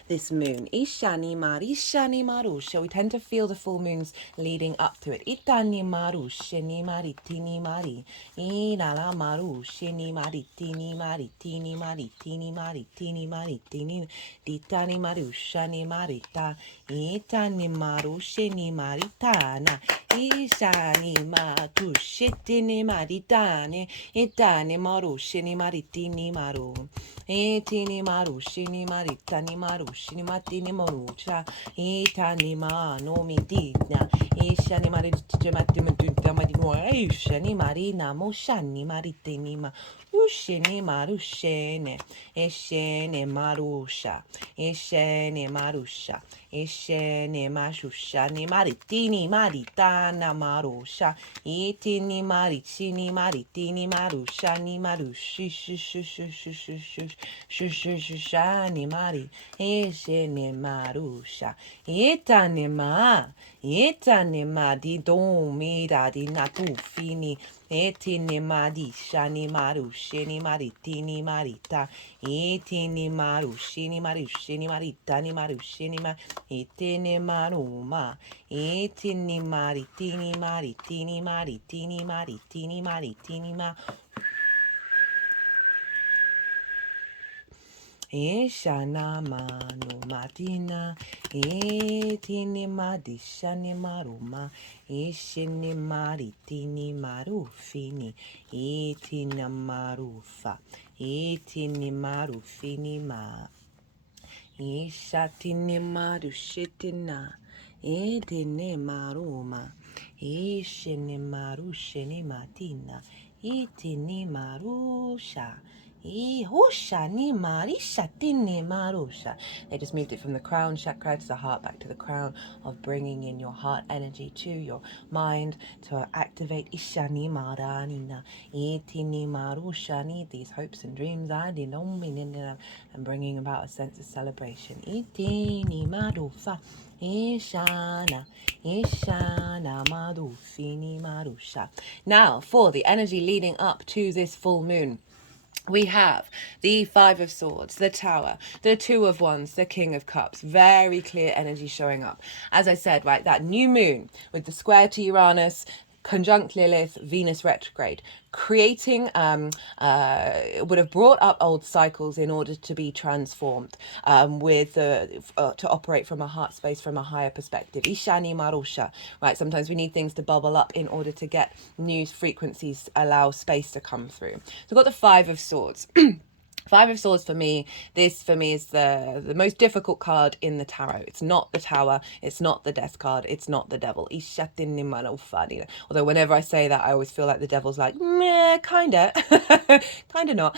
this moon. Ishani marusha. We tend to feel the full moons leading up to it. Itani marushini mari tini mari inala marushini mari tini mari tini mari tini mari tini maritini ditani marushani marita itani marushini maritana ishani matushitini maritane itani marushini maritini maru itini marushini maritani marushini matini marucha itani manomidina ishani maritini maritini ishani marina moshani maritini ma ushini marushene eshene marusha eshene marusha eshene mashusha ni maritini maritana marusha itini marichini maritini marusha ni marushi shani mari eshene marusha itane ma di domi da di natufini etini madi shani marushini maritini marita etini marushini marushini maritani marushini ma etini maruma etini maritini maritini maritini maritini maritini ma Eshana manu matina etini madishani maruma eshini maritini marufini etina marufa etini marufini ma eshatini marushitina etini maruma eshini marushini matina etini marusha Hosha ni marisha tini marusha. They just moved it from the crown chakra to the heart, back to the crown, of bringing in your heart energy to your mind to activate ishani maranina itini marusha ni these hopes and dreams and bringing about a sense of celebration. Itini marufa. Ishana madufini marusha. Now for the energy leading up to this full moon. We have the 5 of Swords, the Tower, the 2 of Wands, the King of Cups. Very clear energy showing up. As I said, right, that new moon with the square to Uranus, conjunct Lilith, Venus retrograde, creating would have brought up old cycles in order to be transformed with to operate from a heart space, from a higher perspective. Ishani marusha, right? Sometimes we need things to bubble up in order to get new frequencies, allow space to come through. So we've got the 5 of Swords. 5 of Swords for me, this for me is the most difficult card in the tarot. It's not the Tower, it's not the Death card, it's not the Devil. Although whenever I say that, I always feel like the Devil's like, meh, kinda, kinda not.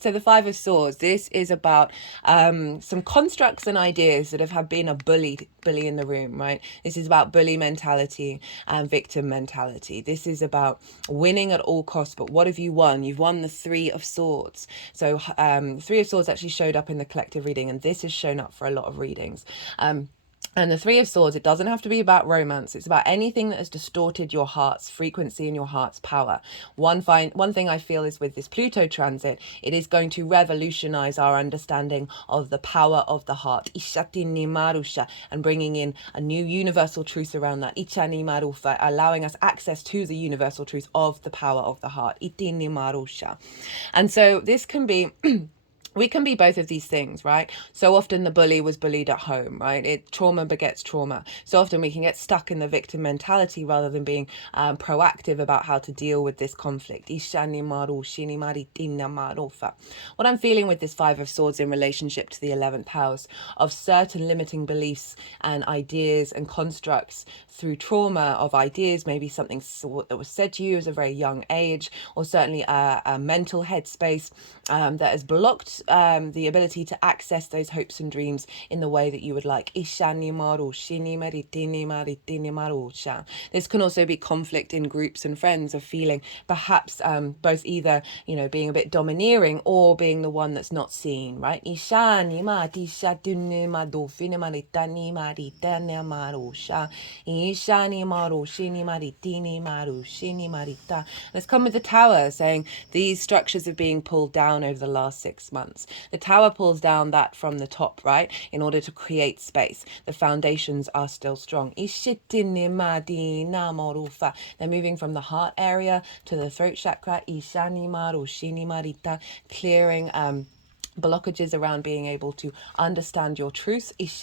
So the 5 of Swords, this is about some constructs and ideas that have been a bully in the room, right? This is about bully mentality and victim mentality. This is about winning at all costs, but what have you won? You've won the 3 of Swords. So 3 of Swords actually showed up in the collective reading, and this has shown up for a lot of readings. And the Three of Swords, it doesn't have to be about romance. It's about anything that has distorted your heart's frequency and your heart's power. One thing I feel is with this Pluto transit, it is going to revolutionize our understanding of the power of the heart. Ishatini marusha, and bringing in a new universal truth around that. Ichani marufa, allowing us access to the universal truth of the power of the heart. Itini marusha. And so this can be we can be both of these things, right? So often the bully was bullied at home, right? Trauma begets trauma. So often we can get stuck in the victim mentality rather than being proactive about how to deal with this conflict. What I'm feeling with this Five of Swords in relationship to the 11th house of certain limiting beliefs and ideas and constructs through trauma of ideas, maybe something that was said to you as a very young age, or certainly a mental headspace that has blocked the ability to access those hopes and dreams in the way that you would like. This can also be conflict in groups and friends of feeling perhaps both either, being a bit domineering or being the one that's not seen, right? Let's come with the Tower, saying these structures are being pulled down over the last 6 months. The Tower pulls down that from the top, right, in order to create space. The foundations are still strong. They're moving from the heart area to the throat chakra, clearing blockages around being able to understand your truth. It's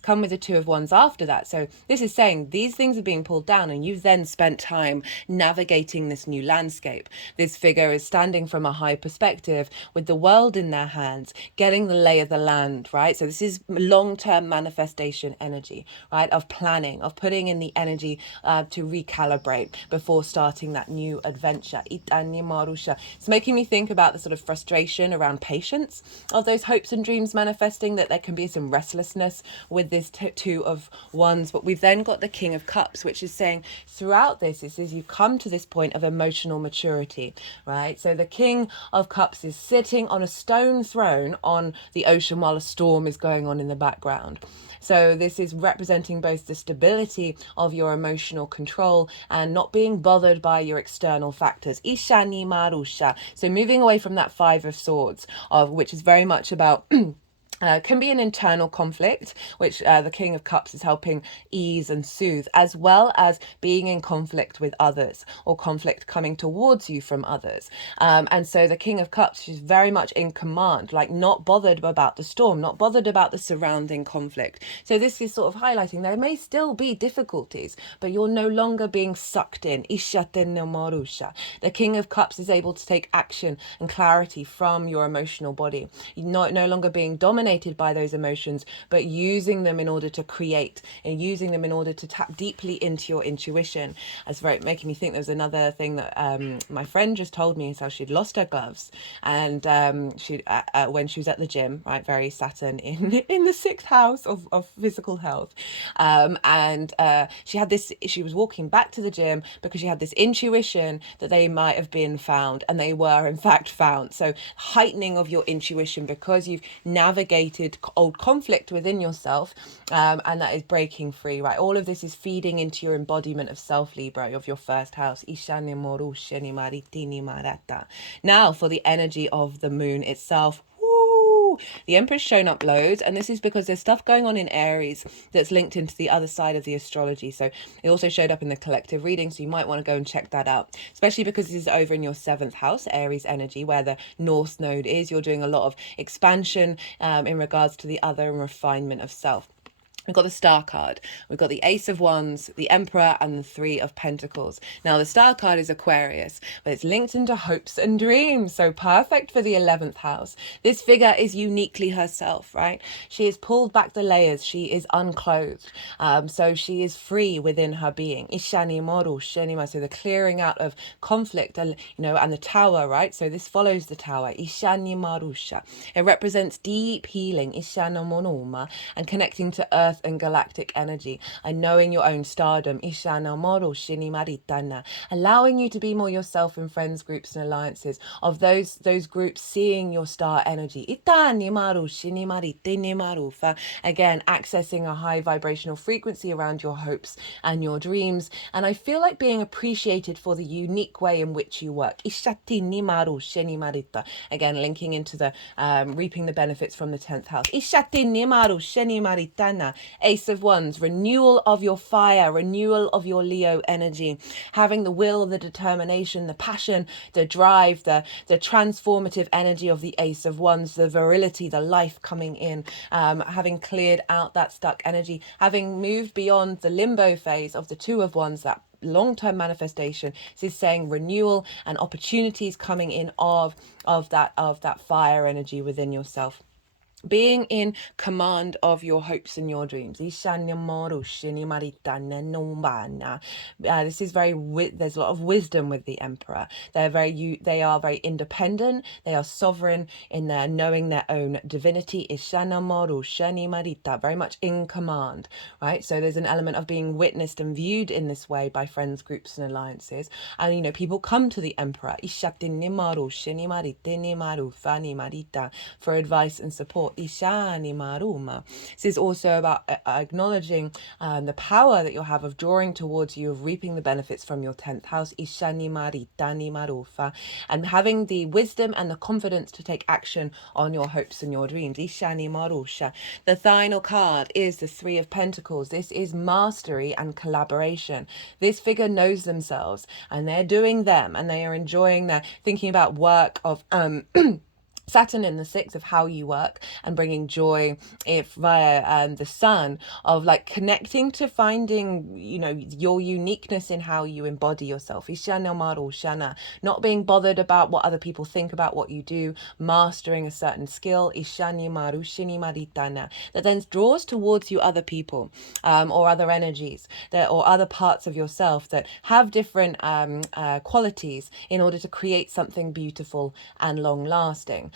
come with the Two of Wands after that. So this is saying these things are being pulled down and you've then spent time navigating this new landscape. This figure is standing from a high perspective with the world in their hands, getting the lay of the land, right? So this is long-term manifestation energy, right? Of planning, of putting in the energy to recalibrate before starting that new adventure. It's making me think about the sort of frustration around patience of those hopes and dreams manifesting, that there can be some restlessness with this Two of Wands. But we've then got the King of Cups, which is saying throughout this, it says you come to this point of emotional maturity, right? So the King of Cups is sitting on a stone throne on the ocean while a storm is going on in the background. So this is representing both the stability of your emotional control and not being bothered by your external factors. Ishani Marusha. So moving away from that Five of Swords, which is very much about can be an internal conflict, which the King of Cups is helping ease and soothe, as well as being in conflict with others or conflict coming towards you from others. And so the King of Cups is very much in command, like not bothered about the storm, not bothered about the surrounding conflict. So this is sort of highlighting there may still be difficulties, but you're no longer being sucked in. The King of Cups is able to take action and clarity from your emotional body. You're no longer being dominated by those emotions, but using them in order to create and using them in order to tap deeply into your intuition. That's very making me think there's another thing that my friend just told me is how she'd lost her gloves, and she when she was at the gym, right, very Saturn in the 6th house of physical health, and she was walking back to the gym because she had this intuition that they might have been found, and they were in fact found. So heightening of your intuition because you've navigated old conflict within yourself, and that is breaking free, right? All of this is feeding into your embodiment of self, Libra, of your 1st house. Now for the energy of the moon itself. The Emperor's shown up loads, and this is because there's stuff going on in Aries that's linked into the other side of the astrology. So it also showed up in the collective reading, so you might want to go and check that out, especially because this is over in your 7th house, Aries energy, where the North Node is. You're doing a lot of expansion in regards to the other and refinement of self. We've got the Star card, we've got the Ace of Wands, the Emperor, and the Three of Pentacles. Now, the Star card is Aquarius, but it's linked into hopes and dreams, so perfect for the 11th house. This figure is uniquely herself, right? She has pulled back the layers, she is unclothed, so she is free within her being. Ishani Moru Shenima, so the clearing out of conflict, and the Tower, right? So this follows the Tower. Ishani Marusha. It represents deep healing, Ishana Monoma, and connecting to earth universe and galactic energy, and knowing your own stardom, allowing you to be more yourself in friends, groups, and alliances, of those groups seeing your star energy. Again, accessing a high vibrational frequency around your hopes and your dreams. And I feel like being appreciated for the unique way in which you work. Again, linking into the reaping the benefits from the 10th house. Ace of Wands, renewal of your fire, renewal of your Leo energy, having the will, the determination, the passion, the drive, the transformative energy of the Ace of Wands, the virility, the life coming in, having cleared out that stuck energy, having moved beyond the limbo phase of the Two of Wands, that long-term manifestation. This is saying renewal and opportunities coming in of that fire energy within yourself. Being in command of your hopes and your dreams. This is very, there's a lot of wisdom with the Emperor. They are very independent. They are sovereign in their knowing their own divinity. Very much in command, right? So there's an element of being witnessed and viewed in this way by friends, groups, and alliances. And, you know, people come to the Emperor for advice and support. This is also about acknowledging the power that you'll have of drawing towards you, of reaping the benefits from your 10th house, and having the wisdom and the confidence to take action on your hopes and your dreams. The final card is the Three of Pentacles. This is mastery and collaboration. This figure knows themselves and they're doing them, and they are enjoying their thinking about work of Saturn in the 6th of how you work and bringing joy via the Sun, of like connecting to finding, you know, your uniqueness in how you embody yourself. Not being bothered about what other people think about what you do, mastering a certain skill. That then draws towards you other people or other energies or other parts of yourself that have different qualities in order to create something beautiful and long lasting.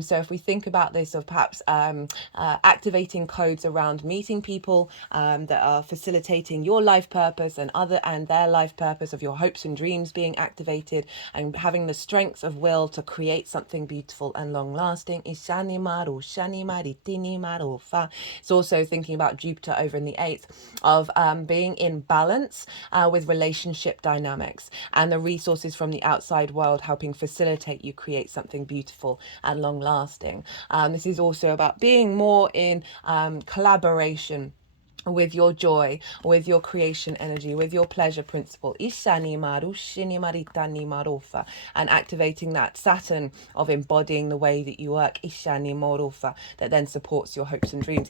So if we think about this, of perhaps activating codes around meeting people that are facilitating your life purpose and their life purpose, of your hopes and dreams being activated, and having the strength of will to create something beautiful and long lasting. It's also thinking about Jupiter over in the 8th, of being in balance with relationship dynamics and the resources from the outside world helping facilitate you create something beautiful and long lasting. This is also about being more in collaboration with your joy, with your creation energy, with your pleasure principle, and activating that Saturn of embodying the way that you work, that then supports your hopes and dreams.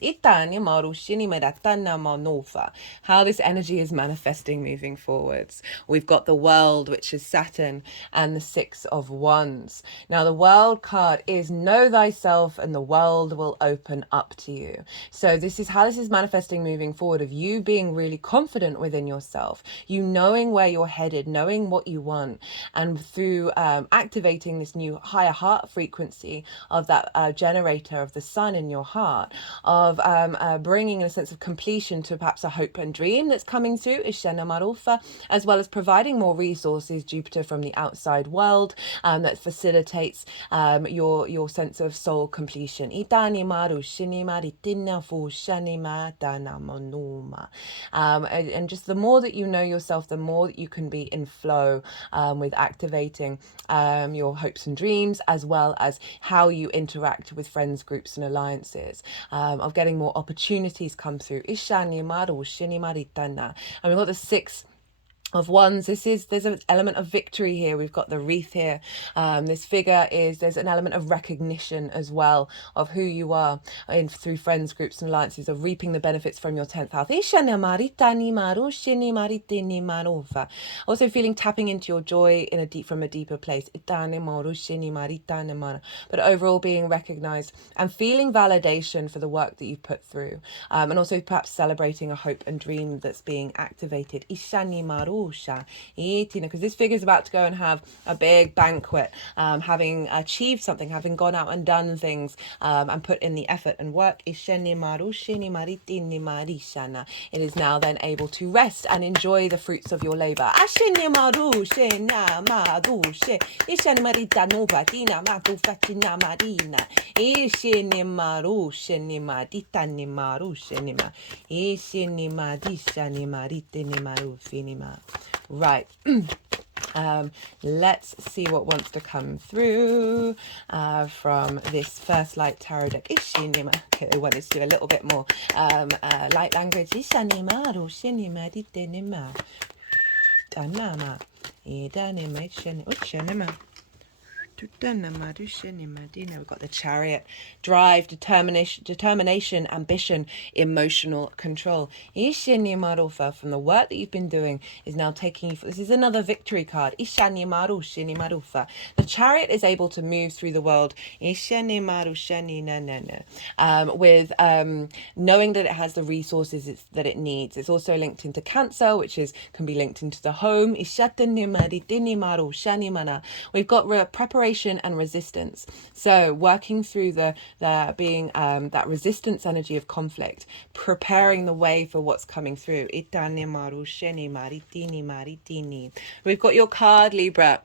How this energy is manifesting moving forwards. We've got the World, which is Saturn, and the Six of Wands. Now the World card is know thyself and the world will open up to you. So this is how this is manifesting moving forward, of you being really confident within yourself, you knowing where you're headed, knowing what you want, and through activating this new higher heart frequency of that generator of the Sun in your heart, of bringing a sense of completion to perhaps a hope and dream that's coming through, as well as providing more resources, Jupiter, from the outside world that facilitates your sense of soul completion. And just the more that you know yourself, the more that you can be in flow with activating your hopes and dreams, as well as how you interact with friends, groups, and alliances, of getting more opportunities come through. And we've got the Six of Wands. There's an element of victory here. We've got the wreath here. This figure there's an element of recognition as well of who you are through friends, groups, and alliances, of reaping the benefits from your 10th house. Also feeling tapping into your joy from a deeper place. But overall being recognized and feeling validation for the work that you've put through. And also perhaps celebrating a hope and dream that's being activated. because this figure's about to go and have a big banquet, having achieved something, having gone out and done things, and put in the effort and work. It is now then able to rest and enjoy the fruits of your labor. Right. Let's see what wants to come through from this first light tarot deck. Okay, I wanted to do a little bit more light language. We've got the Chariot. Drive, determination, ambition, emotional control. From the work that you've been doing is now taking you. This is another victory card. The Chariot is able to move through the world with knowing that it has the resources that it needs. It's also linked into Cancer, which can be linked into the home. We've got preparation and resistance. So working through the being that resistance energy of conflict, preparing the way for what's coming through. We've got your card, Libra.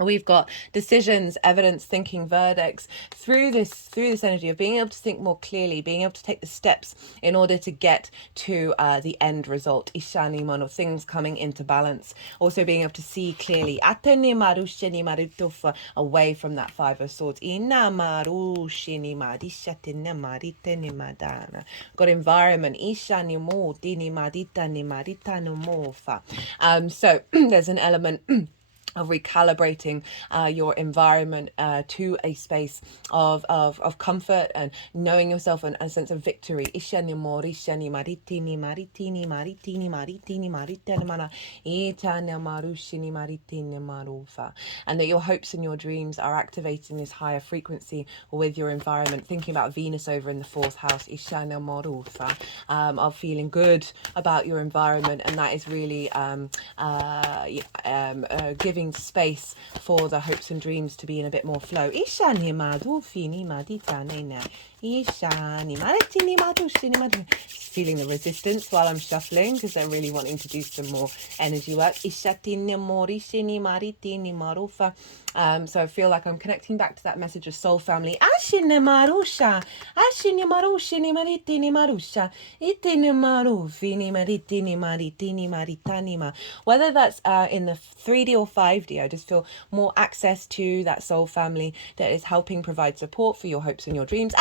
We've got decisions, evidence, thinking, verdicts through this energy of being able to think more clearly, being able to take the steps in order to get to the end result. Ishani things coming into balance. Also being able to see clearly. Away from that Five of Swords. Got environment. So there's an element of recalibrating your environment to a space of comfort and knowing yourself and a sense of victory. And that your hopes and your dreams are activating this higher frequency with your environment. Thinking about Venus over in the 4th house, of feeling good about your environment, and that is really giving space for the hopes and dreams to be in a bit more flow. Feeling the resistance while I'm shuffling because I'm really wanting to do some more energy work. So I feel like I'm connecting back to that message of soul family. Whether that's in the 3D or 5D, I just feel more access to that soul family that is helping provide support for your hopes and your dreams.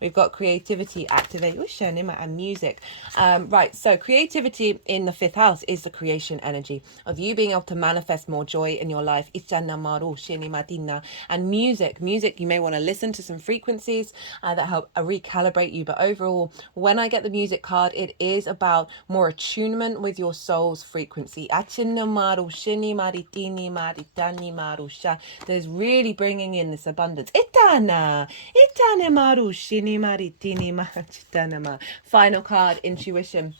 We've got creativity, activate, and music. Right, so creativity in the 5th house is the creation energy of you being able to manifest more joy in your life. And music, you may want to listen to some frequencies that help recalibrate you. But overall, when I get the music card, it is about more attunement with your soul's frequency. There's really bringing in this abundance. Final card, intuition.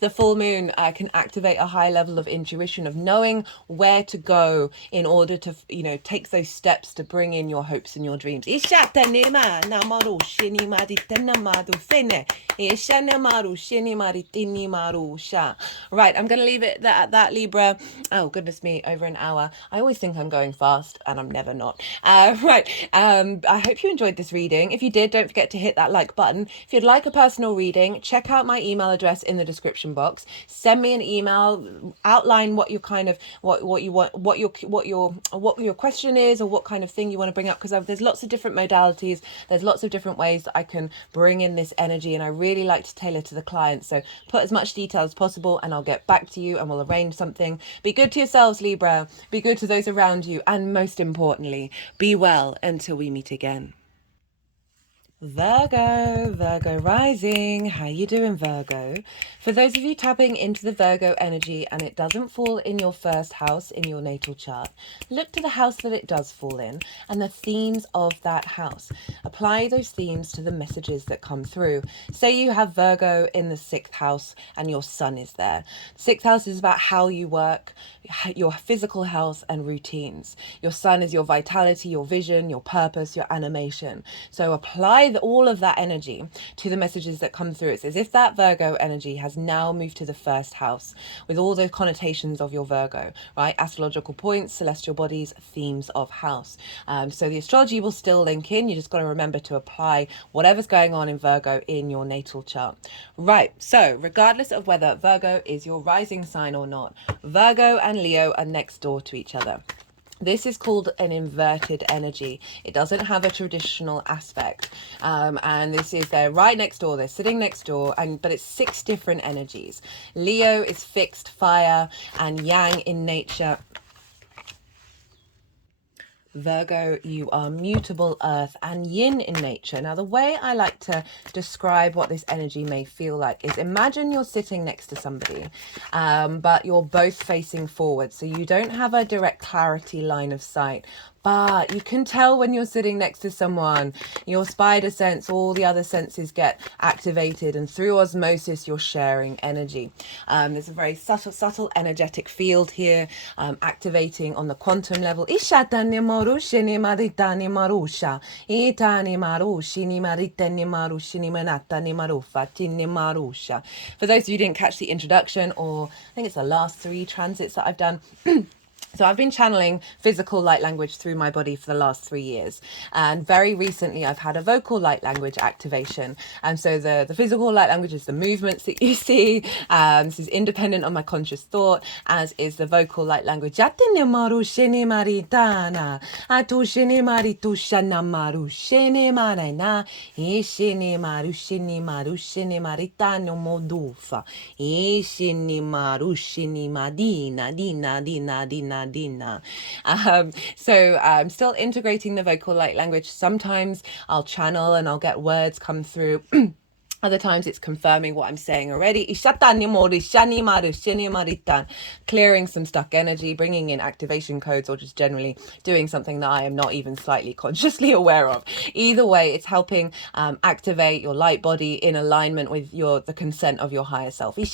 The full moon can activate a high level of intuition, of knowing where to go in order to, take those steps to bring in your hopes and your dreams. Right, I'm going to leave it at that, Libra. Oh, goodness me, over an hour. I always think I'm going fast, and I'm never not. Right, I hope you enjoyed this reading. If you did, don't forget to hit that like button. If you'd like a personal reading, check out my email address in the description box. Send me an email, outline what your kind of what you want, what your question is, or what kind of thing you want to bring up, because there's lots of different modalities, there's lots of different ways that I can bring in this energy, and I really like to tailor to the client. So put as much detail as possible and I'll get back to you and we'll arrange something. Be good to yourselves, Libra, be good to those around you, and most importantly, be well until we meet again. Virgo rising. How you doing, Virgo? For those of you tapping into the Virgo energy and it doesn't fall in your first house in your natal chart, look to the house that it does fall in and the themes of that house. Apply those themes to the messages that come through. Say you have Virgo in the 6th house and your sun is there. 6th house is about how you work, your physical health and routines. Your sun is your vitality, your vision, your purpose, your animation. So apply all of that energy to the messages that come through. It's as if that Virgo energy has now moved to the 1st house with all the connotations of your Virgo, right? Astrological points, celestial bodies, themes of house. So the astrology will still link in. You just got to remember to apply whatever's going on in Virgo in your natal chart. Right. So regardless of whether Virgo is your rising sign or not, Virgo and Leo are next door to each other. This is called an inverted energy. It doesn't have a traditional aspect. And this is, they're right next door, they're sitting next door, but it's 6 different energies. Leo is fixed fire and yang in nature. Virgo, you are mutable earth and yin in nature. Now, the way I like to describe what this energy may feel like is imagine you're sitting next to somebody, but you're both facing forward. So you don't have a direct clarity line of sight, but you can tell when you're sitting next to someone, your spider sense, all the other senses get activated, and through osmosis, you're sharing energy. There's a very subtle energetic field here, activating on the quantum level. For those of you who didn't catch the introduction, or I think it's the last 3 transits that I've done, so I've been channeling physical light language through my body for the last 3 years. And very recently I've had a vocal light language activation. And so the physical light language is the movements that you see. This is independent of my conscious thought, as is the vocal light language. So I'm still integrating the vocal light language. Sometimes I'll channel and I'll get words come through. Other times it's confirming what I'm saying already. Clearing some stuck energy, bringing in activation codes, or just generally doing something that I am not even slightly consciously aware of. Either way, it's helping activate your light body in alignment with the consent of your higher self. Right,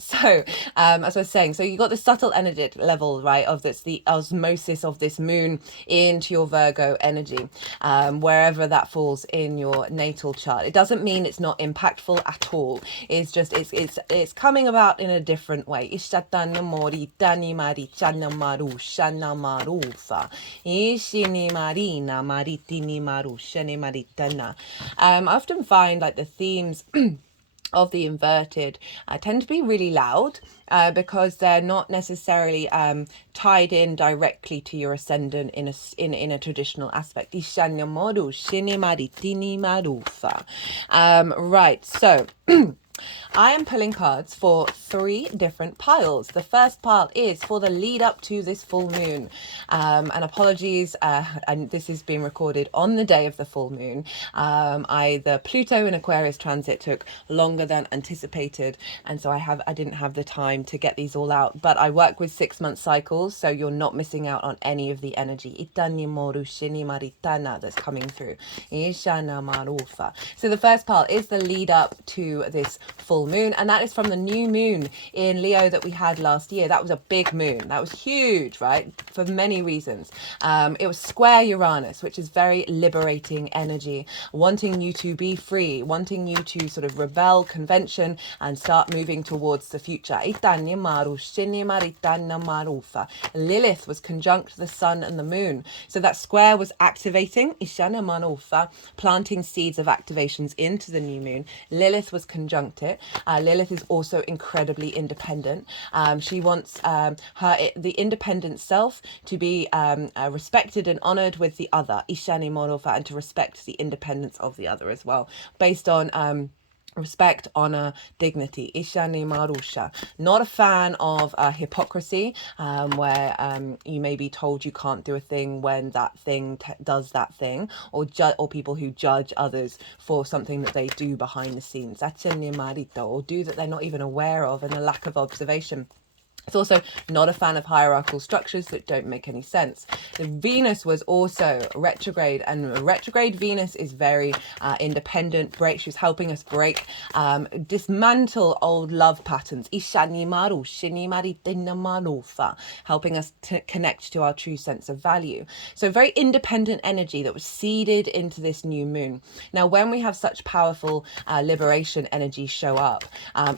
so as I was saying, so you got the subtle energy level, right, of this, the osmosis of this moon into your Virgo energy, wherever that falls in your natal chart. It doesn't mean it's not impactful at all. It's just it's coming about in a different way. I often find like the themes of the inverted tend to be really loud, because they're not necessarily tied in directly to your ascendant in a traditional aspect. Right, so I am pulling cards for 3 different piles. The first pile is for the lead up to this full moon. And apologies, and this is being recorded on the day of the full moon. The Pluto in Aquarius transit took longer than anticipated, and so I didn't have the time to get these all out. But I work with 6-month cycles, so you're not missing out on any of the energy that's coming through. So the first pile is the lead up to this full moon, and that is from the new moon in Leo that we had last year. That was a big moon. That was huge, right? For many reasons. It was square Uranus, which is very liberating energy, wanting you to be free, wanting you to sort of rebel convention and start moving towards the future. Lilith was conjunct the sun and the moon. So that square was activating, planting seeds of activations into the new moon. Lilith was conjunct it. Lilith is also incredibly independent. She wants the independent self to be respected and honored with the other, and to respect the independence of the other as well, based on respect, honor, dignity. Ishani marusha. Not a fan of hypocrisy, where you may be told you can't do a thing when that thing does that thing, or people who judge others for something that they do behind the scenes. Achene marito, or do that they're not even aware of, and a lack of observation. It's also not a fan of hierarchical structures that don't make any sense. The Venus was also retrograde, and retrograde Venus is very independent. She's helping us break, dismantle old love patterns. Helping us to connect to our true sense of value. So very independent energy that was seeded into this new moon. Now, when we have such powerful liberation energy show up,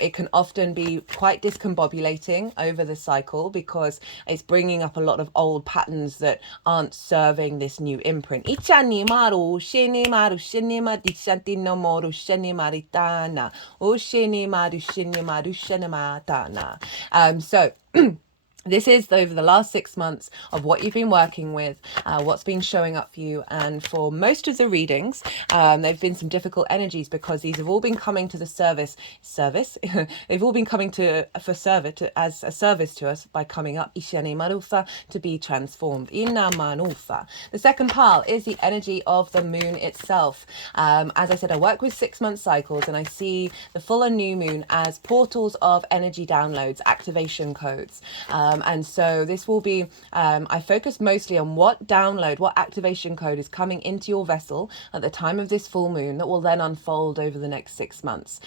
it can often be quite discombobulating over the cycle, because it's bringing up a lot of old patterns that aren't serving this new imprint. So this is over the last 6 months of what you've been working with, what's been showing up for you. And for most of the readings, there've been some difficult energies, because these have all been coming to the service. They've all been coming as a service to us by coming up Ishane Marufa, to be transformed. Inna Manufa. The second pile is the energy of the moon itself. As I said, I work with 6 month cycles, and I see the full and new moon as portals of energy downloads, activation codes. And so this will be, I focus mostly on what activation code is coming into your vessel at the time of this full moon that will then unfold over the next 6 months.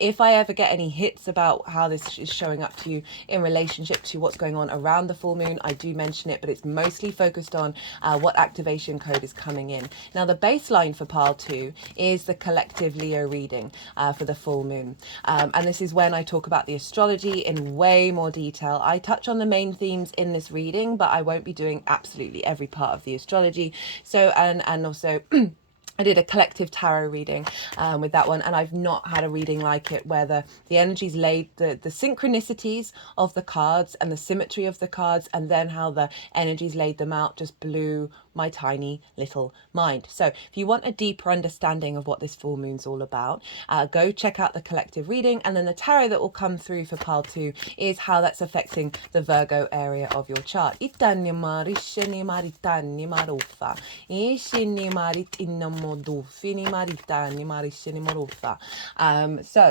If I ever get any hits about how this is showing up to you in relationship to what's going on around the full moon, I do mention it, but it's mostly focused on what activation code is coming in. Now, the baseline for pile 2 is the collective Leo reading for the full moon. And this is when I talk about the astrology in way more detail. I touch on the main themes in this reading, but I won't be doing absolutely every part of the astrology. So, and also I did a collective tarot reading with that one, and I've not had a reading like it, where the energies laid, the synchronicities of the cards and the symmetry of the cards, and then how the energies laid them out, just blew my tiny little mind. So if you want a deeper understanding of what this full moon's all about, go check out the collective reading. And then the tarot that will come through for pile 2 is how that's affecting the Virgo area of your chart. So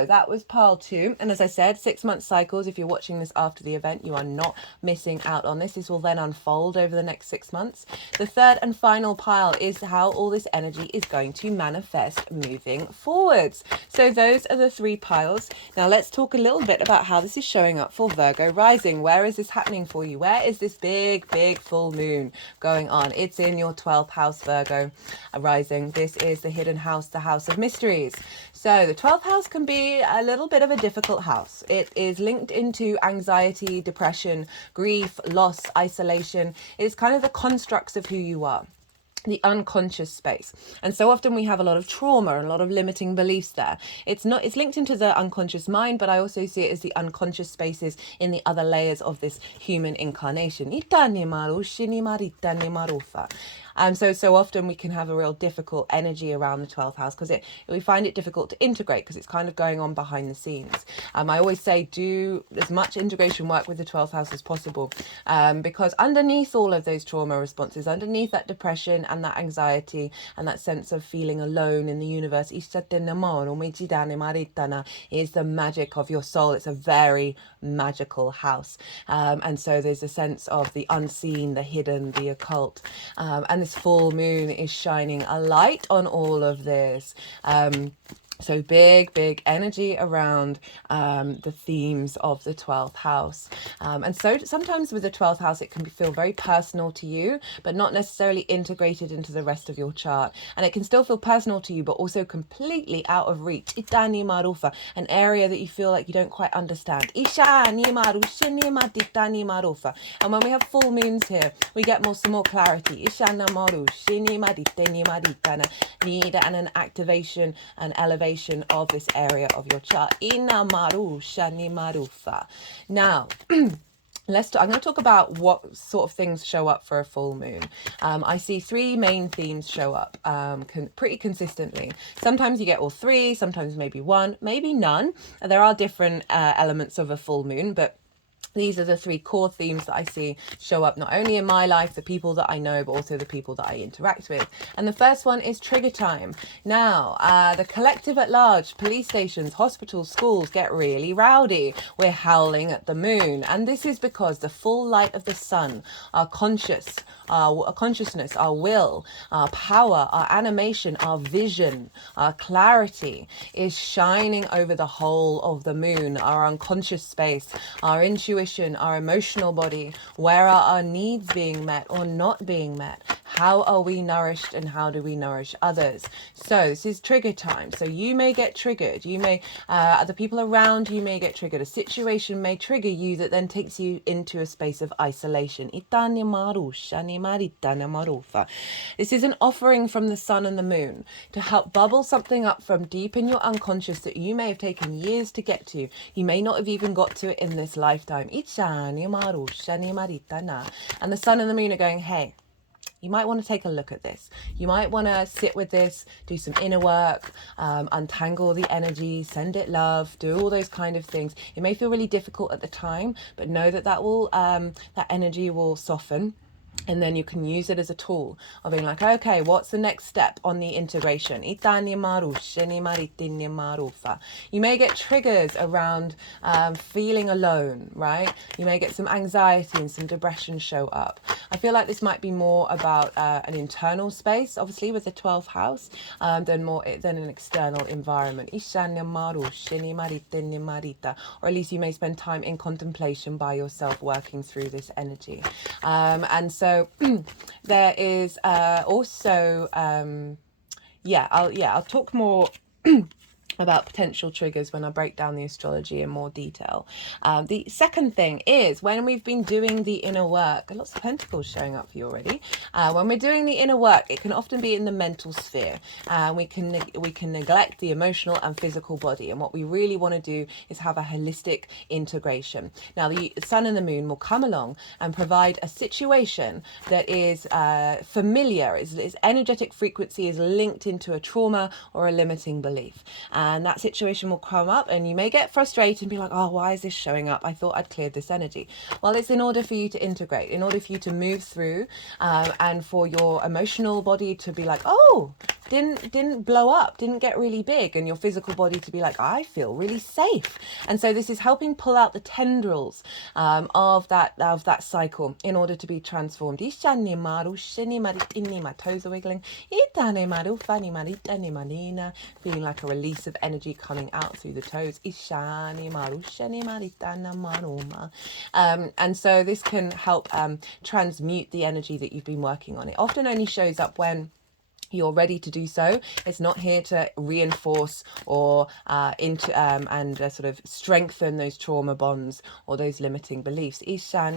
that was pile 2. And as I said, 6 month cycles. If you're watching this after the event, you are not missing out on this. This will then unfold over the next 6 months. The third and final pile is how all this energy is going to manifest moving forwards. So those are the 3 piles. Now let's talk a little bit about how this is showing up for Virgo rising. Where is this happening for you? Where is this big full moon going on? It's in your 12th house, Virgo rising. This is the hidden house, the house of mysteries. So the 12th house can be a little bit of a difficult house. It is linked into anxiety, depression, grief, loss, isolation. It's kind of the constructs of who you are, the unconscious space. And so often we have a lot of trauma and a lot of limiting beliefs there. It's linked into the unconscious mind, but I also see it as the unconscious spaces in the other layers of this human incarnation. So often we can have a real difficult energy around the 12th house, because we find it difficult to integrate, because it's kind of going on behind the scenes. I always say do as much integration work with the 12th house as possible, because underneath all of those trauma responses, underneath that depression and that anxiety and that sense of feeling alone in the universe, is the magic of your soul. It's a very magical house. And so there's a sense of the unseen, the hidden, the occult. And this full moon is shining a light on all of this. So big energy around the themes of the 12th house. And so sometimes with the 12th house, it can feel very personal to you, but not necessarily integrated into the rest of your chart. And it can still feel personal to you, but also completely out of reach. Itani marufa, an area that you feel like you don't quite understand. Ishani marushini matitani marufa. And when we have full moons here, we get some more clarity. Ishana marushini matitani maritana. Need an activation, an elevation of this area of your chart. Ina maru shani marufa. Now, I'm going to talk about what sort of things show up for a full moon. I see three main themes show up pretty consistently. Sometimes you get all three, sometimes maybe one, maybe none. There are different elements of a full moon, but these are the three core themes that I see show up not only in my life, the people that I know, but also the people that I interact with. And the first one is trigger time. Now, the collective at large, police stations, hospitals, schools get really rowdy. We're howling at the moon. And this is because the full light of the sun, our consciousness, our will, our power, our animation, our vision, our clarity is shining over the whole of the moon, our unconscious space, our intuition, our emotional body. Where are our needs being met or not being met? How are we nourished and how do we nourish others? So this is trigger time. So you may get triggered. You may, the people around you may get triggered. A situation may trigger you that then takes you into a space of isolation. This is an offering from the sun and the moon to help bubble something up from deep in your unconscious that you may have taken years to get to. You may not have even got to it in this lifetime. And the sun and the moon are going, hey, you might want to take a look at this. You might want to sit with this, do some inner work, untangle the energy, send it love, do all those kind of things. It may feel really difficult at the time, but know that that energy will soften. And then you can use it as a tool of being like, okay, what's the next step on the integration? You may get triggers around feeling alone, right? You may get some anxiety and some depression show up. I feel like this might be more about an internal space, obviously with the 12th house, than an external environment. Or at least you may spend time in contemplation by yourself, working through this energy. And so there is also I'll talk more about potential triggers when I break down the astrology in more detail. The second thing is when we've been doing the inner work, lots of pentacles showing up for you already. When we're doing the inner work, it can often be in the mental sphere. We can neglect the emotional and physical body. And what we really want to do is have a holistic integration. Now, the sun and the moon will come along and provide a situation that is familiar, its energetic frequency is linked into a trauma or a limiting belief. And that situation will come up and you may get frustrated and be like, oh, why is this showing up? I thought I'd cleared this energy. Well, it's in order for you to integrate, in order for you to move through and for your emotional body to be like, oh, didn't blow up, didn't get really big, and your physical body to be like, I feel really safe. And so this is helping pull out the tendrils of that cycle in order to be transformed. My toes are wiggling. Feeling like a release of energy coming out through the toes. And so this can help transmute the energy that you've been working on. It often only shows up when you're ready to do so. It's not here to reinforce or sort of strengthen those trauma bonds or those limiting beliefs. Now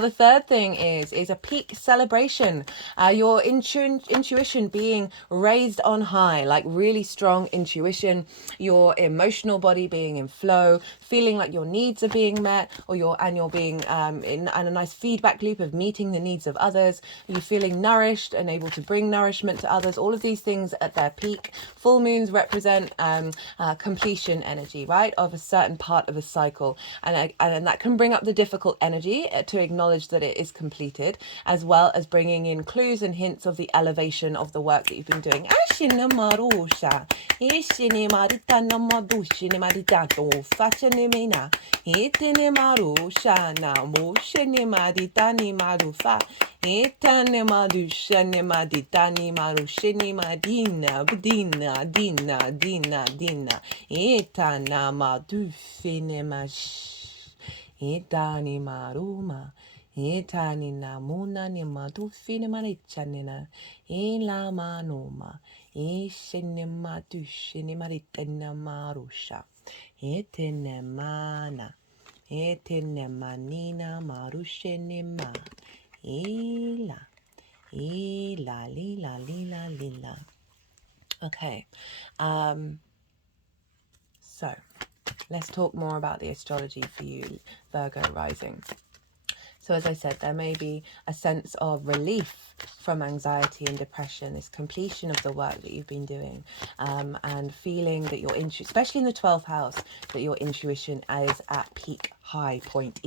the third thing is a peak celebration. Your intuition being raised on high, like really strong intuition, your emotional body being in flow, feeling like your needs are being met, or you're being in a nice feedback loop of meeting the needs of others. You're feeling nourished and able to bring nourishment to others. All of these things at their peak. Full moons represent completion energy, right, of a certain part of a cycle, and that can bring up the difficult energy to acknowledge that it is completed, as well as bringing in clues and hints of the elevation of the work that you've been doing. Itani maruma, itani namuna ni madufine marichanina, ila manuma, ishinima dushini maritena marusha, etene mana, etene manina marushenima, ila lila lila. Okay, so Let's talk more about the astrology for you, Virgo rising. So as I said, there may be a sense of relief from anxiety and depression, this completion of the work that you've been doing, and feeling that your intuition, especially in the 12th house, that your intuition is at peak high point,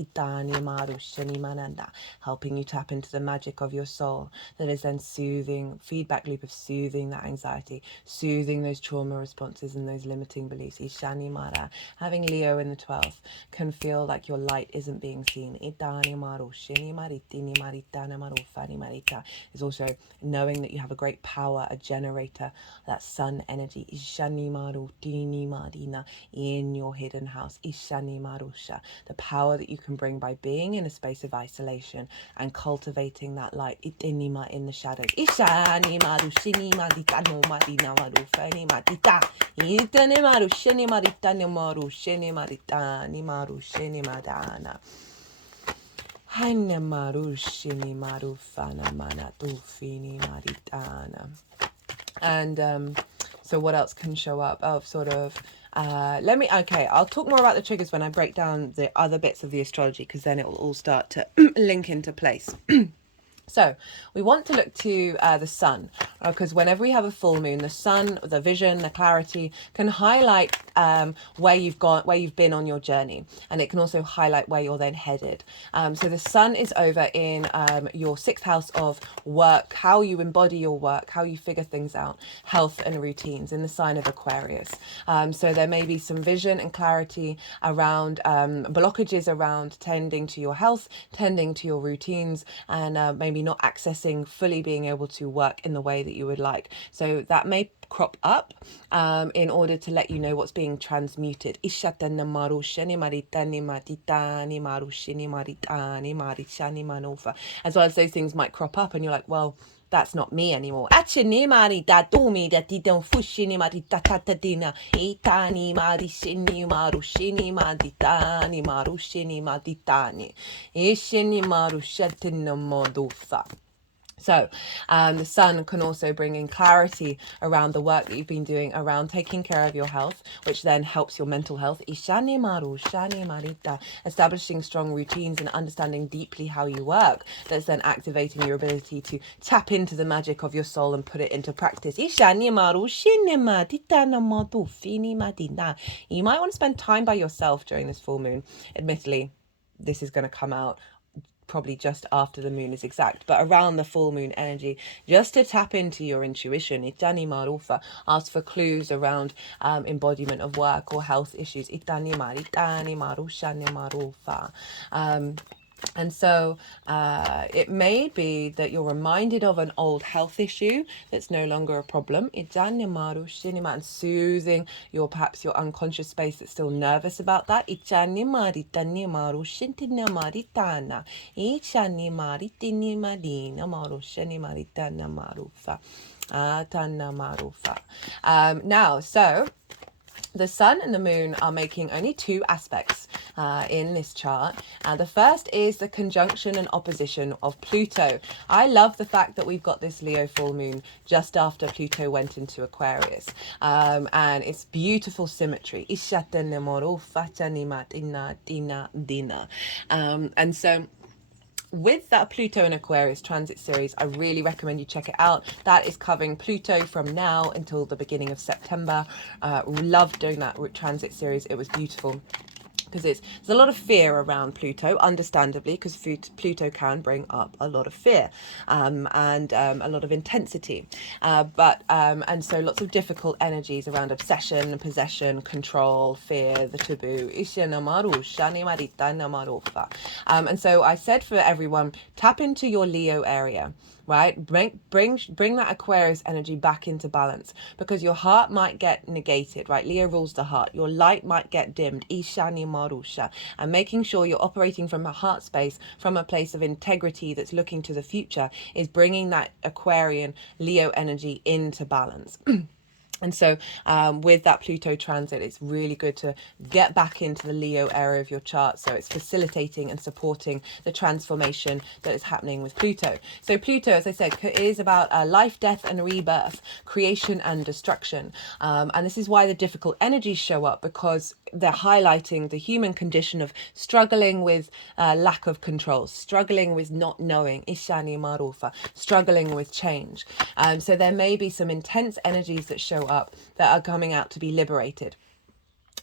helping you tap into the magic of your soul that is then soothing, feedback loop of soothing that anxiety, soothing those trauma responses and those limiting beliefs. Having Leo in the 12th can feel like your light isn't being seen. Is also knowing that you have a great power, a generator, that sun energy in your hidden house. The power that you can bring by being in a space of isolation and cultivating that light in the shadows. And so what else can show up? I'll talk more about the triggers when I break down the other bits of the astrology, because then it will all start to link into place. So we want to look to the sun, because whenever we have a full moon, the sun, the vision, the clarity can highlight where you've gone, where you've been on your journey, and it can also highlight where you're then headed. So the sun is over in your 6th house of work, how you embody your work, how you figure things out, health and routines, in the sign of Aquarius. So there may be some vision and clarity around blockages around tending to your health, tending to your routines, and maybe not accessing fully being able to work in the way that you would like. So that may crop up in order to let you know what's being transmuted. As well as those things might crop up and you're like, well, that's not me anymore. So the sun can also bring in clarity around the work that you've been doing around taking care of your health, which then helps your mental health. Establishing strong routines and understanding deeply how you work. That's then activating your ability to tap into the magic of your soul and put it into practice. You might want to spend time by yourself during this full moon. Admittedly, this is going to come out probably just after the moon is exact, but around the full moon energy, just to tap into your intuition. Ask for clues around embodiment of work or health issues. And so it may be that you're reminded of an old health issue that's no longer a problem. And soothing perhaps your unconscious space that's still nervous about that. Now, so the sun and the moon are making only 2 aspects in this chart. The first is the conjunction and opposition of Pluto. I love the fact that we've got this Leo full moon just after Pluto went into Aquarius. And it's beautiful symmetry. And so with that Pluto and Aquarius transit series, I really recommend you check it out. That is covering Pluto from now until the beginning of September. Loved doing that transit series. It was beautiful, because there's a lot of fear around Pluto, understandably, because Pluto can bring up a lot of fear and a lot of intensity. And so lots of difficult energies around obsession, possession, control, fear, the taboo. And so I said for everyone, tap into your Leo area. Right? Bring that Aquarius energy back into balance, because your heart might get negated, right? Leo rules the heart. Your light might get dimmed. Ishani Marusha. And making sure you're operating from a heart space, from a place of integrity that's looking to the future, is bringing that Aquarian Leo energy into balance. And so with that Pluto transit, it's really good to get back into the Leo area of your chart. So it's facilitating and supporting the transformation that is happening with Pluto. So Pluto, as I said, is about life, death and rebirth, creation and destruction. And this is why the difficult energies show up, because they're highlighting the human condition of struggling with lack of control, struggling with not knowing, Ishani Marufa, struggling with change. So there may be some intense energies that show up that are coming out to be liberated.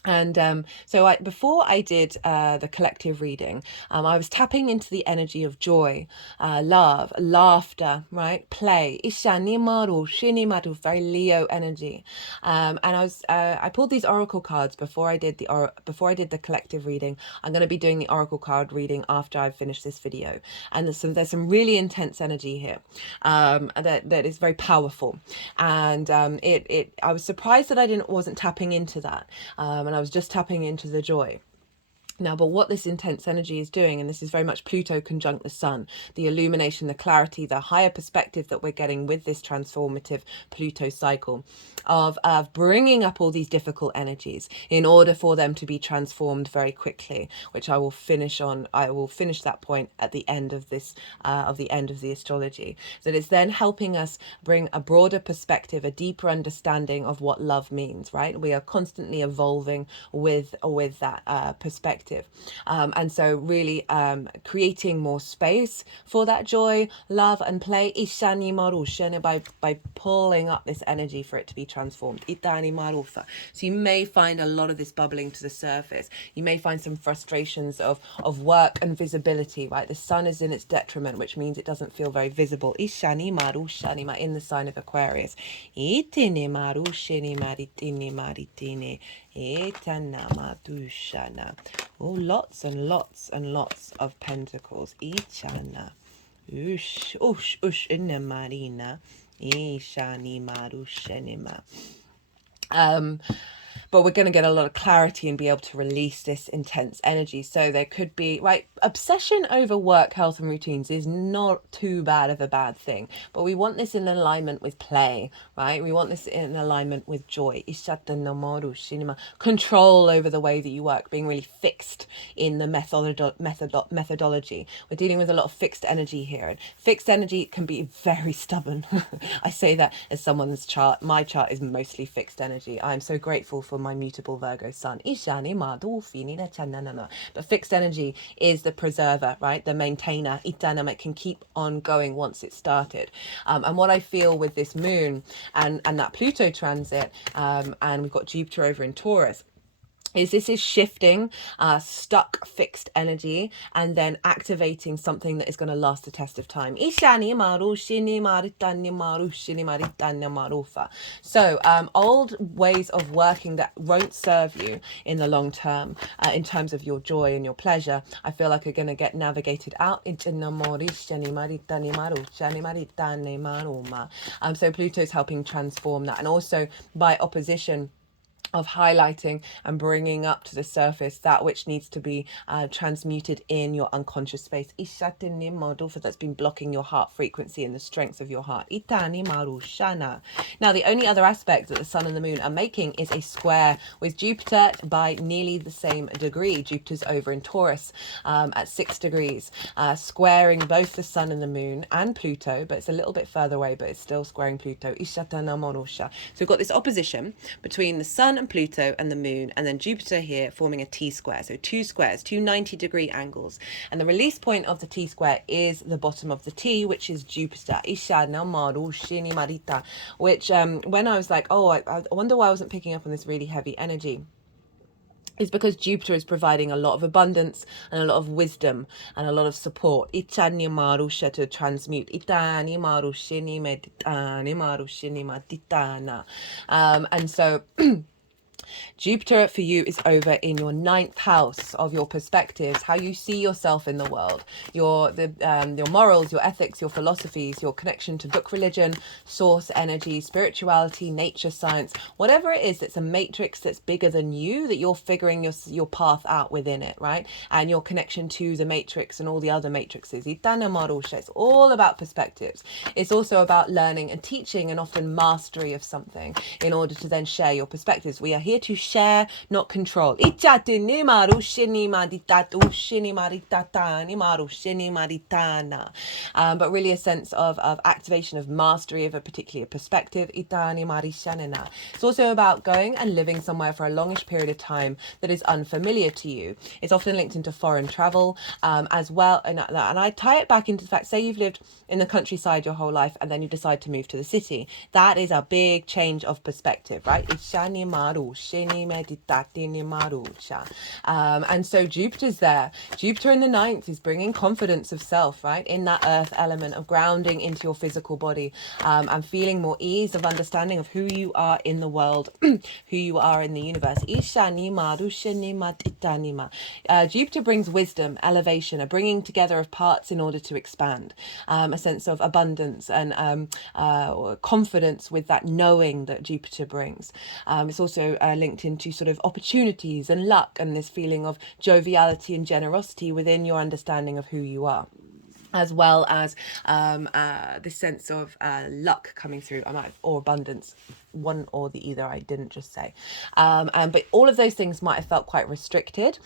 And so before I did the collective reading, I was tapping into the energy of joy, love, laughter, right? Play. Ishani maru, shini maru, very Leo energy. And I pulled these oracle cards before I did the collective reading. I'm going to be doing the oracle card reading after I've finished this video. And there's some really intense energy here that is very powerful. And I was surprised that I wasn't tapping into that. And I was just tapping into the joy. Now, but what this intense energy is doing, and this is very much Pluto conjunct the Sun, the illumination, the clarity, the higher perspective that we're getting with this transformative Pluto cycle of bringing up all these difficult energies in order for them to be transformed very quickly, which I will finish on. I will finish that point at the end of this, of the end of the astrology. That it's then helping us bring a broader perspective, a deeper understanding of what love means, right? We are constantly evolving with that perspective. And so really creating more space for that joy, love and play Ishani Marushana by pulling up this energy for it to be transformed. Itani Marufa. So you may find a lot of this bubbling to the surface. You may find some frustrations of work and visibility, right? The sun is in its detriment, which means it doesn't feel very visible. Ishani Marushani in the sign of Aquarius. Itini Marushini Maritini Maritini. Oh, lots and lots and lots of pentacles. Ichana. Ush, ush, ush, inna marina. Ishani marushenima. But we're going to get a lot of clarity and be able to release this intense energy. So there could be, right, obsession over work, health and routines is not too bad of a bad thing. But we want this in alignment with play, right? We want this in alignment with joy. Control over the way that you work, being really fixed in the methodology. We're dealing with a lot of fixed energy here. And fixed energy can be very stubborn. I say that as someone's chart. My chart is mostly fixed energy. I'm so grateful for my mutable Virgo sun. But fixed energy is the preserver, right? The maintainer. It can keep on going once it's started. And what I feel with this moon and that Pluto transit, and we've got Jupiter over in Taurus, is this is shifting stuck fixed energy and then activating something that is going to last the test of time. So old ways of working that won't serve you in the long term in terms of your joy and your pleasure, I feel like are going to get navigated out. So Pluto's helping transform that, and also by opposition of highlighting and bringing up to the surface that which needs to be transmuted in your unconscious space. That's been blocking your heart frequency and the strength of your heart. Now, the only other aspect that the sun and the moon are making is a square with Jupiter by nearly the same degree. Jupiter's over in Taurus at 6 degrees, squaring both the sun and the moon and Pluto, but it's a little bit further away, but it's still squaring Pluto. So we've got this opposition between the sun and Pluto and the moon, and then Jupiter here forming a T-square. So two squares, two 90-degree angles. And the release point of the T-square is the bottom of the T, which is Jupiter. Which when I was like, oh, I wonder why I wasn't picking up on this really heavy energy, is because Jupiter is providing a lot of abundance and a lot of wisdom and a lot of support. Itani marusha to transmute. Itani marushini meditani marushini maditana. And so Jupiter for you is over in your 9th house of your perspectives, how you see yourself in the world, your morals, your ethics, your philosophies, your connection to book religion, source energy, spirituality, nature, science, whatever it is that's a matrix that's bigger than you, that you're figuring your path out within it, right? And your connection to the matrix and all the other matrices. It's all about perspectives. It's also about learning and teaching and often mastery of something in order to then share your perspectives. We are here to share, not control. But really a sense of activation of mastery of a particular perspective. It's also about going and living somewhere for a longish period of time that is unfamiliar to you. It's often linked into foreign travel as well. And I tie it back into the fact, say you've lived in the countryside your whole life and then you decide to move to the city. That is a big change of perspective, right? And so Jupiter's there. Jupiter in the 9th is bringing confidence of self, right? In that earth element of grounding into your physical body and feeling more ease of understanding of who you are in the world, who you are in the universe. Jupiter brings wisdom, elevation, a bringing together of parts in order to expand, a sense of abundance and confidence with that knowing that Jupiter brings. It's also linked into sort of opportunities and luck and this feeling of joviality and generosity within your understanding of who you are, as well as this sense of luck coming through, or abundance, one or the either, I didn't just say. But all of those things might have felt quite restricted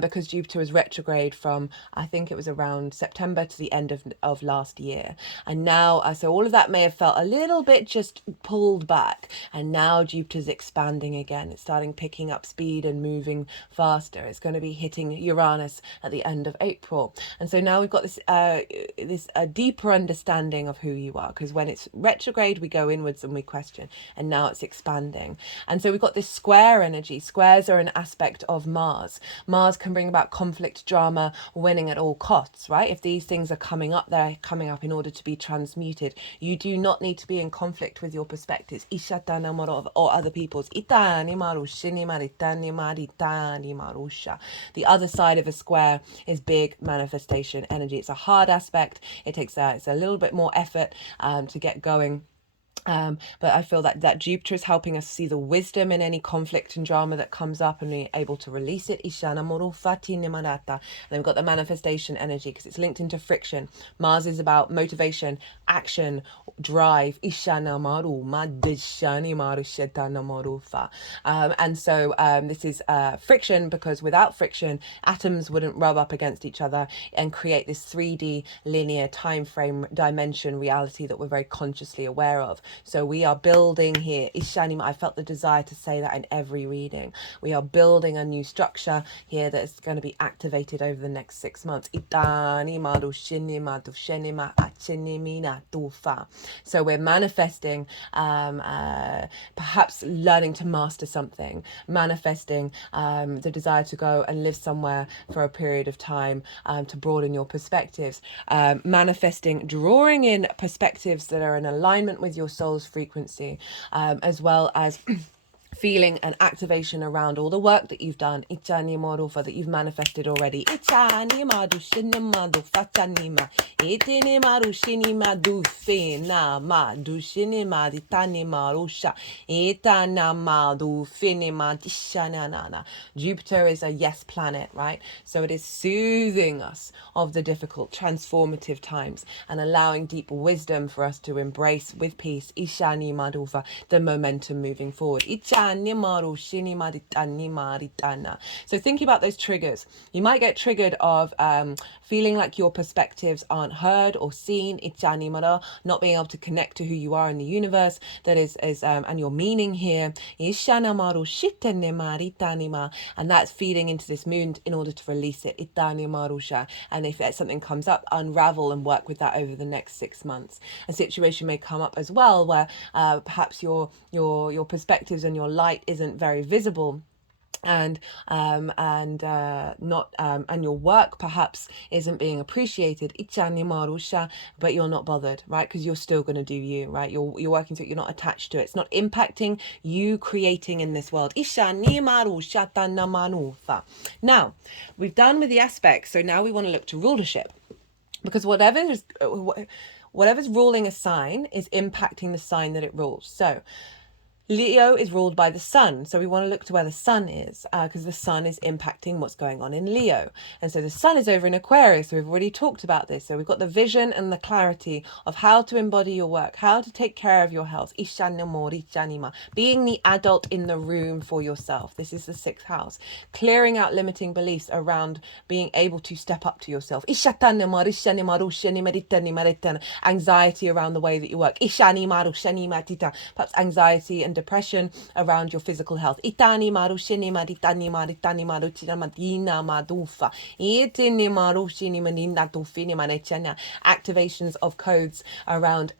because Jupiter was retrograde from, I think it was around September to the end of last year. And now, so all of that may have felt a little bit just pulled back. And now Jupiter's expanding again. It's starting picking up speed and moving faster. It's going to be hitting Uranus at the end of April. And so now we've got this deeper understanding of who you are, because when it's retrograde, we go inwards and we question. And now it's expanding. And so we've got this square energy. Squares are an aspect of Mars. Mars can bring about conflict, drama, winning at all costs, right? If these things are coming up, they're coming up in order to be transmuted. You do not need to be in conflict with your perspectives or other people's. The other side of a square is big manifestation energy. It's a hard aspect. It takes it's a little bit more effort to get going. But I feel that Jupiter is helping us see the wisdom in any conflict and drama that comes up and be able to release it. And then we've got the manifestation energy because it's linked into friction. Mars is about motivation, action, drive. And so this is friction, because without friction, atoms wouldn't rub up against each other and create this 3D linear time frame dimension reality that we're very consciously aware of. So we are building here. I felt the desire to say that in every reading. We are building a new structure here that is going to be activated over the next 6 months. So we're manifesting, perhaps learning to master something, manifesting the desire to go and live somewhere for a period of time to broaden your perspectives, manifesting, drawing in perspectives that are in alignment with your soul's frequency, as well as feeling an activation around all the work that you've done, that you've manifested already. Jupiter is a yes planet, right? So it is soothing us of the difficult, transformative times and allowing deep wisdom for us to embrace with peace the momentum moving forward. So thinking about those triggers, you might get triggered of feeling like your perspectives aren't heard or seen, not being able to connect to who you are in the universe, that is and your meaning here, and that's feeding into this moon in order to release it. And if something comes up, unravel and work with that over the next 6 months. A situation may come up as well where perhaps your perspectives and your light isn't very visible not and your work perhaps isn't being appreciated, but you're not bothered, right? Because you're still going to do you, right? You're working to it, you're not attached to it, it's not impacting you creating in this world. Now we've done with the aspects, so now we want to look to rulership, because whatever's ruling a sign is impacting the sign that it rules. So Leo is ruled by the sun, so we want to look to where the sun is, because the sun is impacting what's going on in Leo. And so the sun is over in Aquarius, so we've already talked about this. So we've got the vision and the clarity of how to embody your work, how to take care of your health, being the adult in the room for yourself. This is the 6th house, clearing out limiting beliefs around being able to step up to yourself. Anxiety around the way that you work, perhaps anxiety and depression around your physical health. Activations of codes around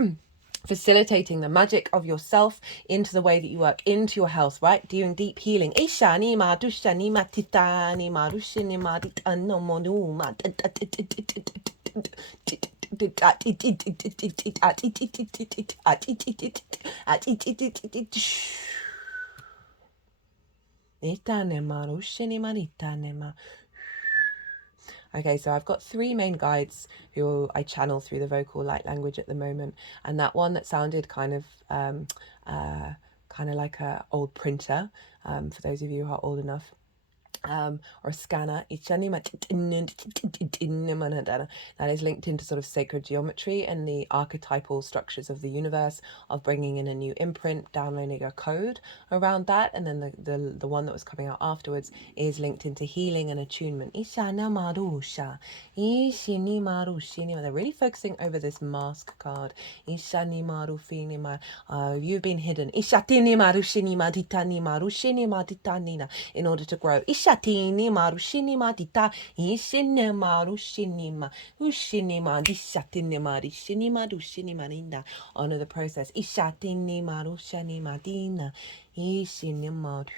facilitating the magic of yourself into the way that you work, into your health, right? Doing deep healing. Okay, so I've got 3 main guides who I channel through the vocal light language at the moment, and that one that sounded kind of like a old printer, for those of you who are old enough, or a scanner. That is linked into sort of sacred geometry and the archetypal structures of the universe, of bringing in a new imprint, downloading a code around that. And then the one that was coming out afterwards is linked into healing and attunement. They're really focusing over this mask card. You've been hidden in order to grow. Ishatini marushinima dita ishine marushinima ushinima dishatinima rishinima dushinima rinda. Honor the process. Ishatini marushanima dina ishinima.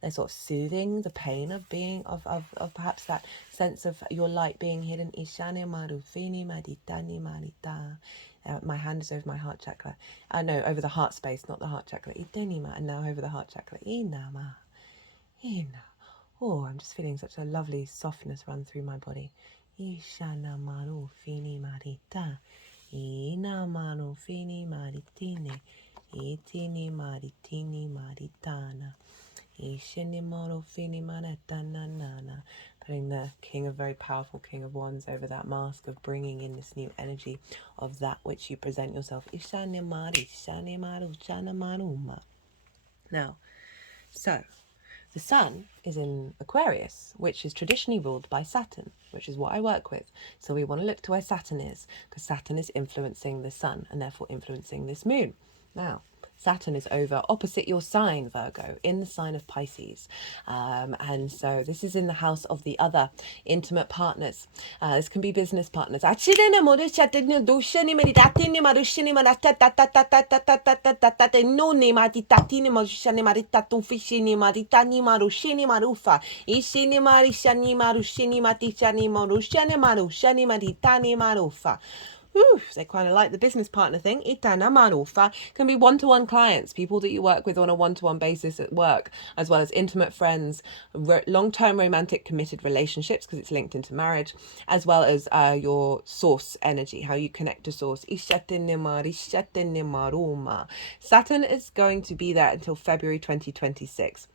They're sort of soothing the pain of being of perhaps that sense of your light being hidden. Ishane marufini maditani marita. My hand is over my heart chakra. No, over the heart space, not the heart chakra. Itenima, and now over the heart chakra. Inama. Ina. Oh, I'm just feeling such a lovely softness run through my body. Ishana maru fini marita. Ina maru fini maritine. Itini maritini maritana. Ishini maru fini maritana nana. Putting the very powerful King of Wands over that mask of bringing in this new energy of that which you present yourself. Ishani maru, shani maru, shana maruma. Now, so the sun is in Aquarius, which is traditionally ruled by Saturn, which is what I work with. So we want to look to where Saturn is, because Saturn is influencing the sun and therefore influencing this moon. Now, Saturn is over opposite your sign, Virgo, in the sign of Pisces. And so this is in the house of the other intimate partners. This can be business partners. They kind of like the business partner thing. Can be one-to-one clients, people that you work with on a one-to-one basis at work, as well as intimate friends, long-term romantic committed relationships, because it's linked into marriage, as well as your source energy, how you connect to source. Saturn is going to be there until February 2026.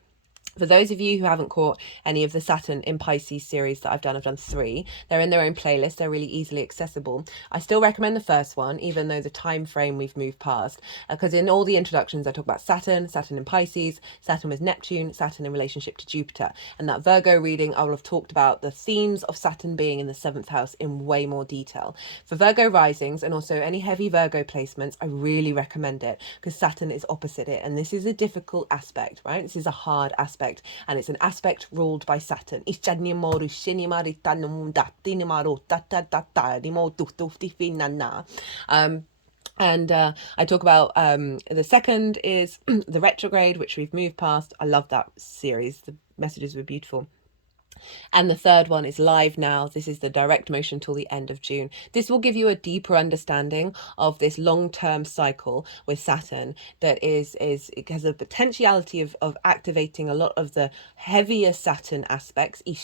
For those of you who haven't caught any of the Saturn in Pisces series that I've done 3. They're in their own playlist. They're really easily accessible. I still recommend the first one, even though the time frame we've moved past, because in all the introductions, I talk about Saturn in Pisces, Saturn with Neptune, Saturn in relationship to Jupiter. And that Virgo reading, I will have talked about the themes of Saturn being in the 7th house in way more detail. For Virgo risings and also any heavy Virgo placements, I really recommend it, because Saturn is opposite it. And this is a difficult aspect, right? This is a hard aspect. And it's an aspect ruled by Saturn. And I talk about the second is the retrograde, which we've moved past. I love that series. The messages were beautiful. And the third one is live now. This is the direct motion till the end of June. This will give you a deeper understanding of this long-term cycle with Saturn that it has a potentiality of activating a lot of the heavier Saturn aspects. But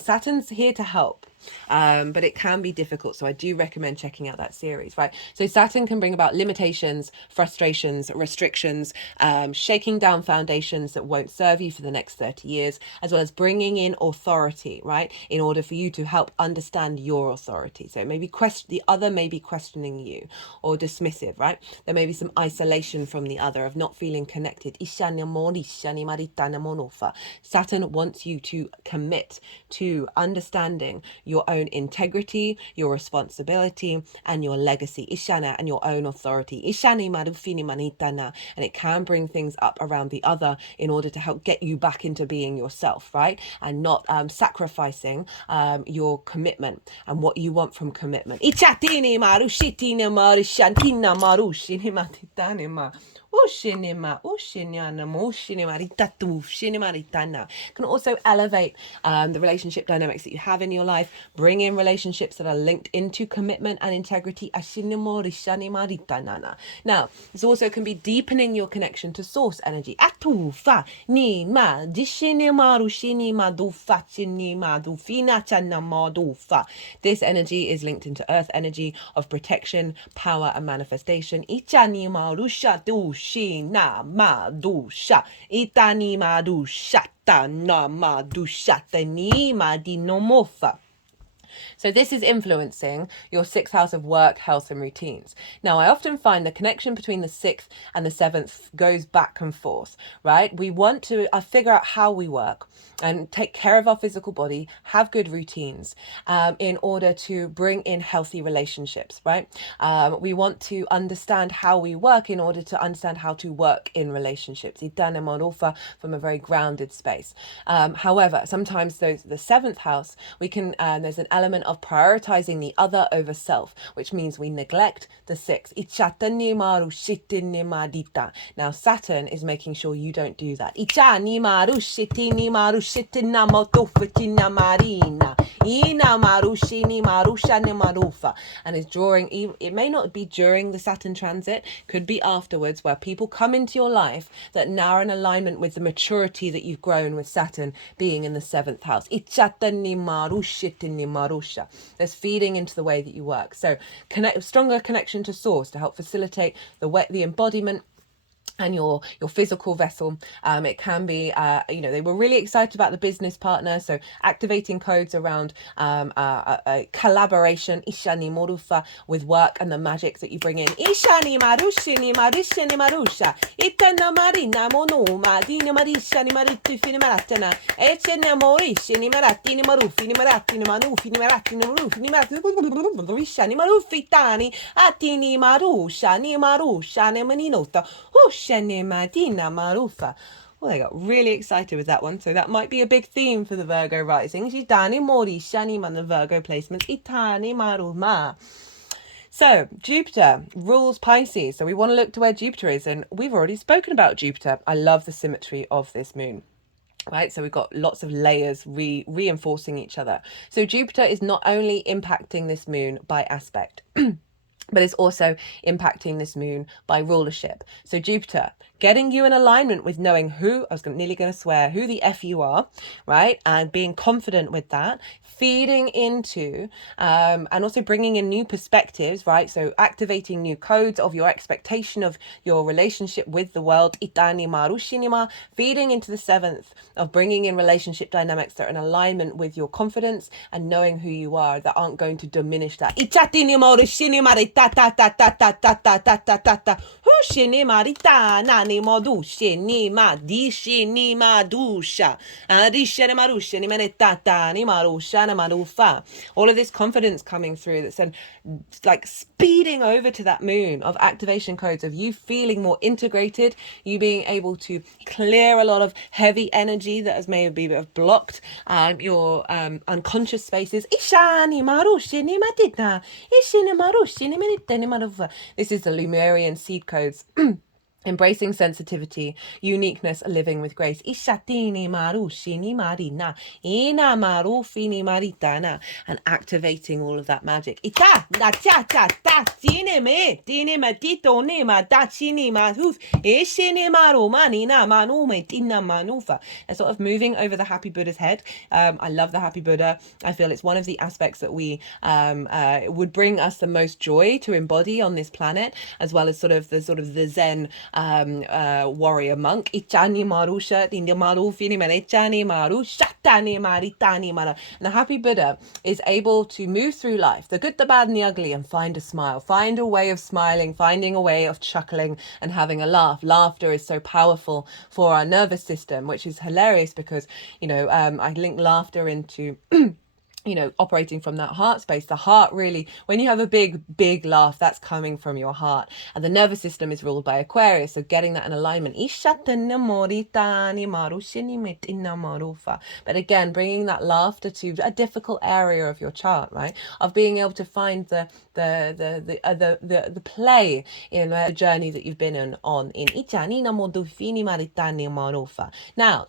Saturn's here to help. But it can be difficult, so I do recommend checking out that series, right? So Saturn can bring about limitations, frustrations, restrictions, shaking down foundations that won't serve you for the next 30 years, as well as bringing in authority, right, in order for you to help understand your authority. So maybe the other may be questioning you or dismissive, right? There may be some isolation from the other, of not feeling connected. Saturn wants you to commit to understanding your own integrity, your responsibility, and your legacy, Ishana, and your own authority. Ishani marufini manitana, and it can bring things up around the other in order to help get you back into being yourself, right? And not sacrificing your commitment and what you want from commitment. Ichatini marushitini marushantina marushini matitanima. Can also elevate the relationship dynamics that you have in your life, bring in relationships that are linked into commitment and integrity. Now, this also can be deepening your connection to source energy. This energy is linked into earth energy of protection, power, and manifestation. So this is influencing your sixth house of work, health, and routines. Now, I often find the connection between the sixth and the seventh goes back and forth, right? We want to figure out how we work and take care of our physical body, have good routines in order to bring in healthy relationships, right? We want to understand how we work in order to understand how to work in relationships. From a very grounded space. However, sometimes the seventh house, we can there's an element of prioritizing the other over self, which means we neglect the sixth. Now Saturn is making sure you don't do that. And is drawing, it may not be during the Saturn transit, could be afterwards, where people come into your life that now are in alignment with the maturity that you've grown with Saturn being in the seventh house. There's feeding into the way that you work. So stronger connection to source to help facilitate the embodiment and your physical vessel. It can be, they were really excited about the business partner, so activating codes around collaboration, Ishani Morufa, with work and the magic that you bring in. Ishani Marushini Marishini Marusha, Itana Marina Monoma, Dina Marishani Maritu Finimaratana, Echena Morishini Maratini Marufini Maratini Manufini Maratini Marufini Marufini Marufitani, Atini Marusha, Ni Marusha, Nemaninoto, Marufa. Well, I got really excited with that one, so that might be a big theme for the Virgo rising. Shitani Mori Shani Man, the Virgo placements. Itani Maruma. So Jupiter rules Pisces, so we want to look to where Jupiter is, and we've already spoken about Jupiter. I love the symmetry of this moon. Right, so we've got lots of layers reinforcing each other. So Jupiter is not only impacting this moon by aspect, but it's also impacting this moon by rulership. So Jupiter, getting you in alignment with knowing who the F you are, right? And being confident with that, feeding into, and also bringing in new perspectives, right? So activating new codes of your expectation of your relationship with the world, Itani Marushinima, feeding into the seventh of bringing in relationship dynamics that are in alignment with your confidence and knowing who you are, that aren't going to diminish that. Itani Marushinima, ta ta ta ta ta ta ta ta ta ta ta, Hushini Marita, na ni modushe ni ma dishi ni madusha adisha ni marusha ni menetata ni marusha ni marufa. All of this confidence coming through that's then like speeding over to that moon of activation codes of you feeling more integrated, you being able to clear a lot of heavy energy that has maybe blocked your unconscious spaces. This is the Lemurian seed codes. Embracing sensitivity, uniqueness, living with grace. Ishatini marushini marina, ina marufini maritana, and activating all of that magic. Ita da cha cha ta tine me matito ne ma da chini ma hoof ishini maru manina manu me tina manufa. And sort of moving over the Happy Buddha's head. I love the Happy Buddha. I feel it's one of the aspects that we would bring us the most joy to embody on this planet, as well as sort of the Zen warrior monk. Ichani marusha tindi maru fini manechani maru shatani maritani mara. And the Happy Buddha is able to move through life, the good, the bad, and the ugly, and find a smile, find a way of smiling, finding a way of chuckling and having a laugh. Laughter is so powerful for our nervous system, which is hilarious because, I link laughter into operating from that heart space. The heart really, when you have a big laugh, that's coming from your heart. And the nervous system is ruled by Aquarius, so getting that in alignment. But again, bringing that laughter to a difficult area of your chart, right? Of being able to find the play in the journey that you've been on. Now,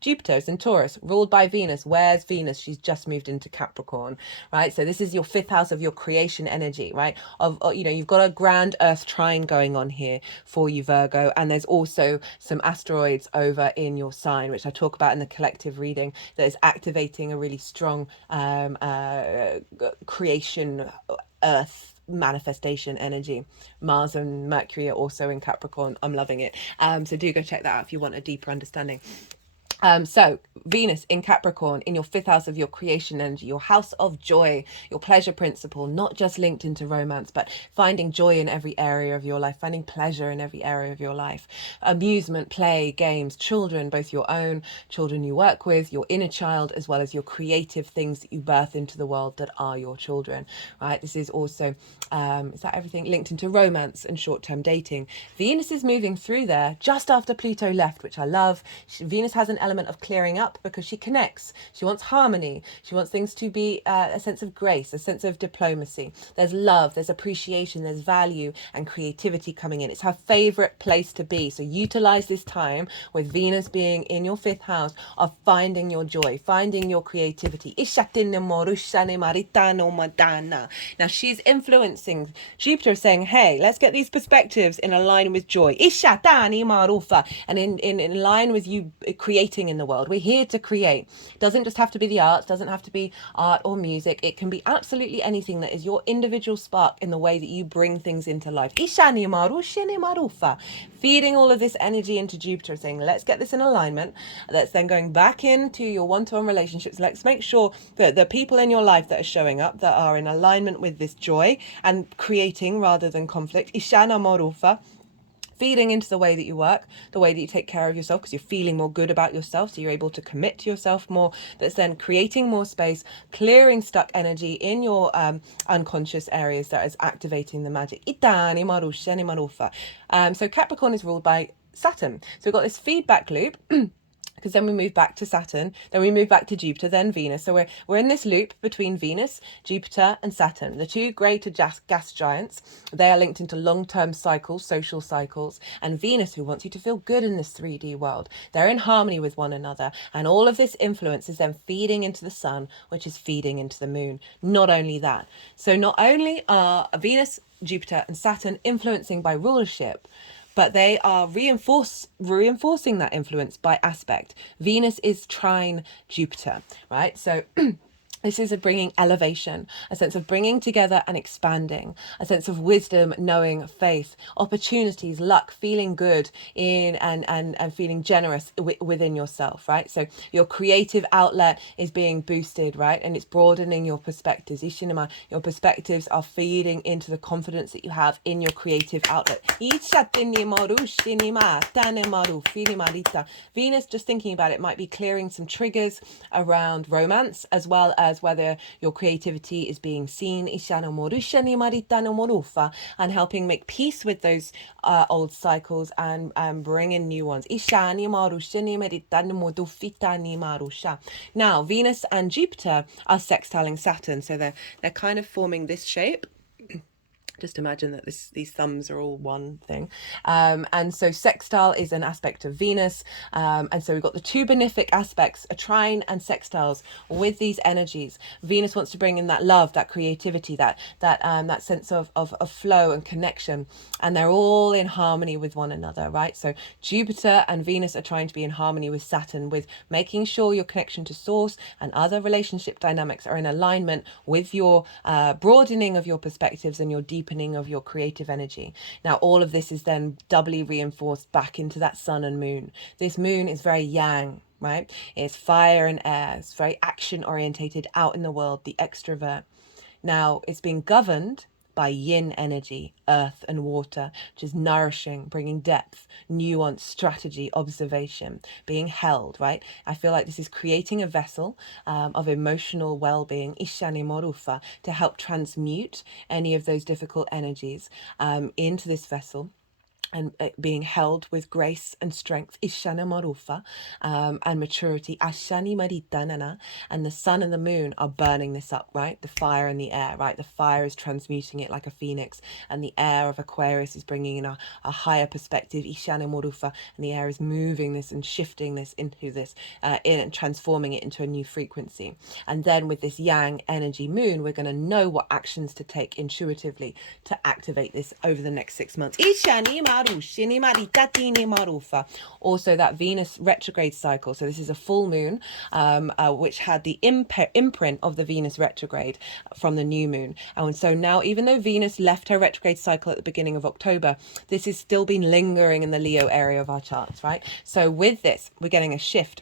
Jupiter is in Taurus, ruled by Venus. Where's Venus? She's just moved into Capricorn, right? So this is your 5th house of your creation energy, right? You've got a grand Earth trine going on here for you, Virgo, and there's also some asteroids over in your sign, which I talk about in the collective reading, that is activating a really strong creation Earth manifestation energy. Mars and Mercury are also in Capricorn. I'm loving it. So do go check that out if you want a deeper understanding. So Venus in Capricorn, in your 5th house of your creation energy, your house of joy, your pleasure principle, not just linked into romance, but finding joy in every area of your life, finding pleasure in every area of your life. Amusement, play, games, children, both your own, children you work with, your inner child, as well as your creative things that you birth into the world that are your children, right? This is also, is that everything linked into romance and short-term dating? Venus is moving through there just after Pluto left, which I love. Venus has an element of clearing up because she connects. She wants harmony. She wants things to be a sense of grace, a sense of diplomacy. There's love, there's appreciation, there's value and creativity coming in. It's her favorite place to be. So utilize this time with Venus being in your 5th house of finding your joy, finding your creativity. Now she's influencing Jupiter, saying, hey, let's get these perspectives in line with joy. And in line with you creating in the world. We're here to create. It doesn't just have to be the arts, doesn't have to be art or music. It can be absolutely anything that is your individual spark in the way that you bring things into life. Feeding all of this energy into Jupiter, saying, let's get this in alignment. That's then going back into your one-to-one relationships. Let's make sure that the people in your life that are showing up, that are in alignment with this joy and creating rather than conflict. Ishana Morufa. Feeding into the way that you work, the way that you take care of yourself, because you're feeling more good about yourself, so you're able to commit to yourself more. That's then creating more space, clearing stuck energy in your unconscious areas that is activating the magic. So Capricorn is ruled by Saturn. So we've got this feedback loop. Because then we move back to Saturn, then we move back to Jupiter, then Venus. So we're in this loop between Venus, Jupiter and Saturn, the two greater gas giants. They are linked into long-term cycles, social cycles, and Venus, who wants you to feel good in this 3D world. They're in harmony with one another, and all of this influence is then feeding into the sun, which is feeding into the moon. Not only that, so not only are Venus, Jupiter and Saturn influencing by rulership, but they are reinforcing that influence by aspect. Venus is trine Jupiter, right? So This is a bringing elevation, a sense of bringing together and expanding, a sense of wisdom, knowing, faith, opportunities, luck, feeling good in and feeling generous within yourself, right? So your creative outlet is being boosted, right? And it's broadening your perspectives. Ishinama, your perspectives are feeding into the confidence that you have in your creative outlet. Venus, just thinking about it, might be clearing some triggers around romance, as well as whether your creativity is being seen, and helping make peace with those old cycles and bring in new ones. Now, Venus and Jupiter are sextiling Saturn, so they're kind of forming this shape. Just imagine that these thumbs are all one thing. And so sextile is an aspect of Venus. And so we've got the two benefic aspects, a trine and sextiles with these energies. Venus wants to bring in that love, that creativity, that sense of flow and connection. And they're all in harmony with one another, right? So Jupiter and Venus are trying to be in harmony with Saturn, with making sure your connection to source and other relationship dynamics are in alignment with your broadening of your perspectives and your deepening of your creative energy. Now, all of this is then doubly reinforced back into that sun and moon. This moon is very yang, right? It's fire and air. It's very action orientated, out in the world, the extrovert. Now, it's being governed by yin energy, earth and water, which is nourishing, bringing depth, nuance, strategy, observation, being held, right? I feel like this is creating a vessel of emotional well-being, ishane morufa, to help transmute any of those difficult energies into this vessel, and being held with grace and strength, Ishana Marufa, and maturity, Ashani Maritanana, and the sun and the moon are burning this up, right? The fire and the air, right? The fire is transmuting it like a phoenix, and the air of Aquarius is bringing in a higher perspective, Ishana Marufa, and the air is moving this and shifting this into this, in and transforming it into a new frequency. And then with this yang energy moon, we're going to know what actions to take intuitively to activate this over the next 6 months. Ishani also, that Venus retrograde cycle. So this is a full moon, which had the imprint of the Venus retrograde from the new moon. And so now, even though Venus left her retrograde cycle at the beginning of October, this has still been lingering in the Leo area of our charts, right? So with this, we're getting a shift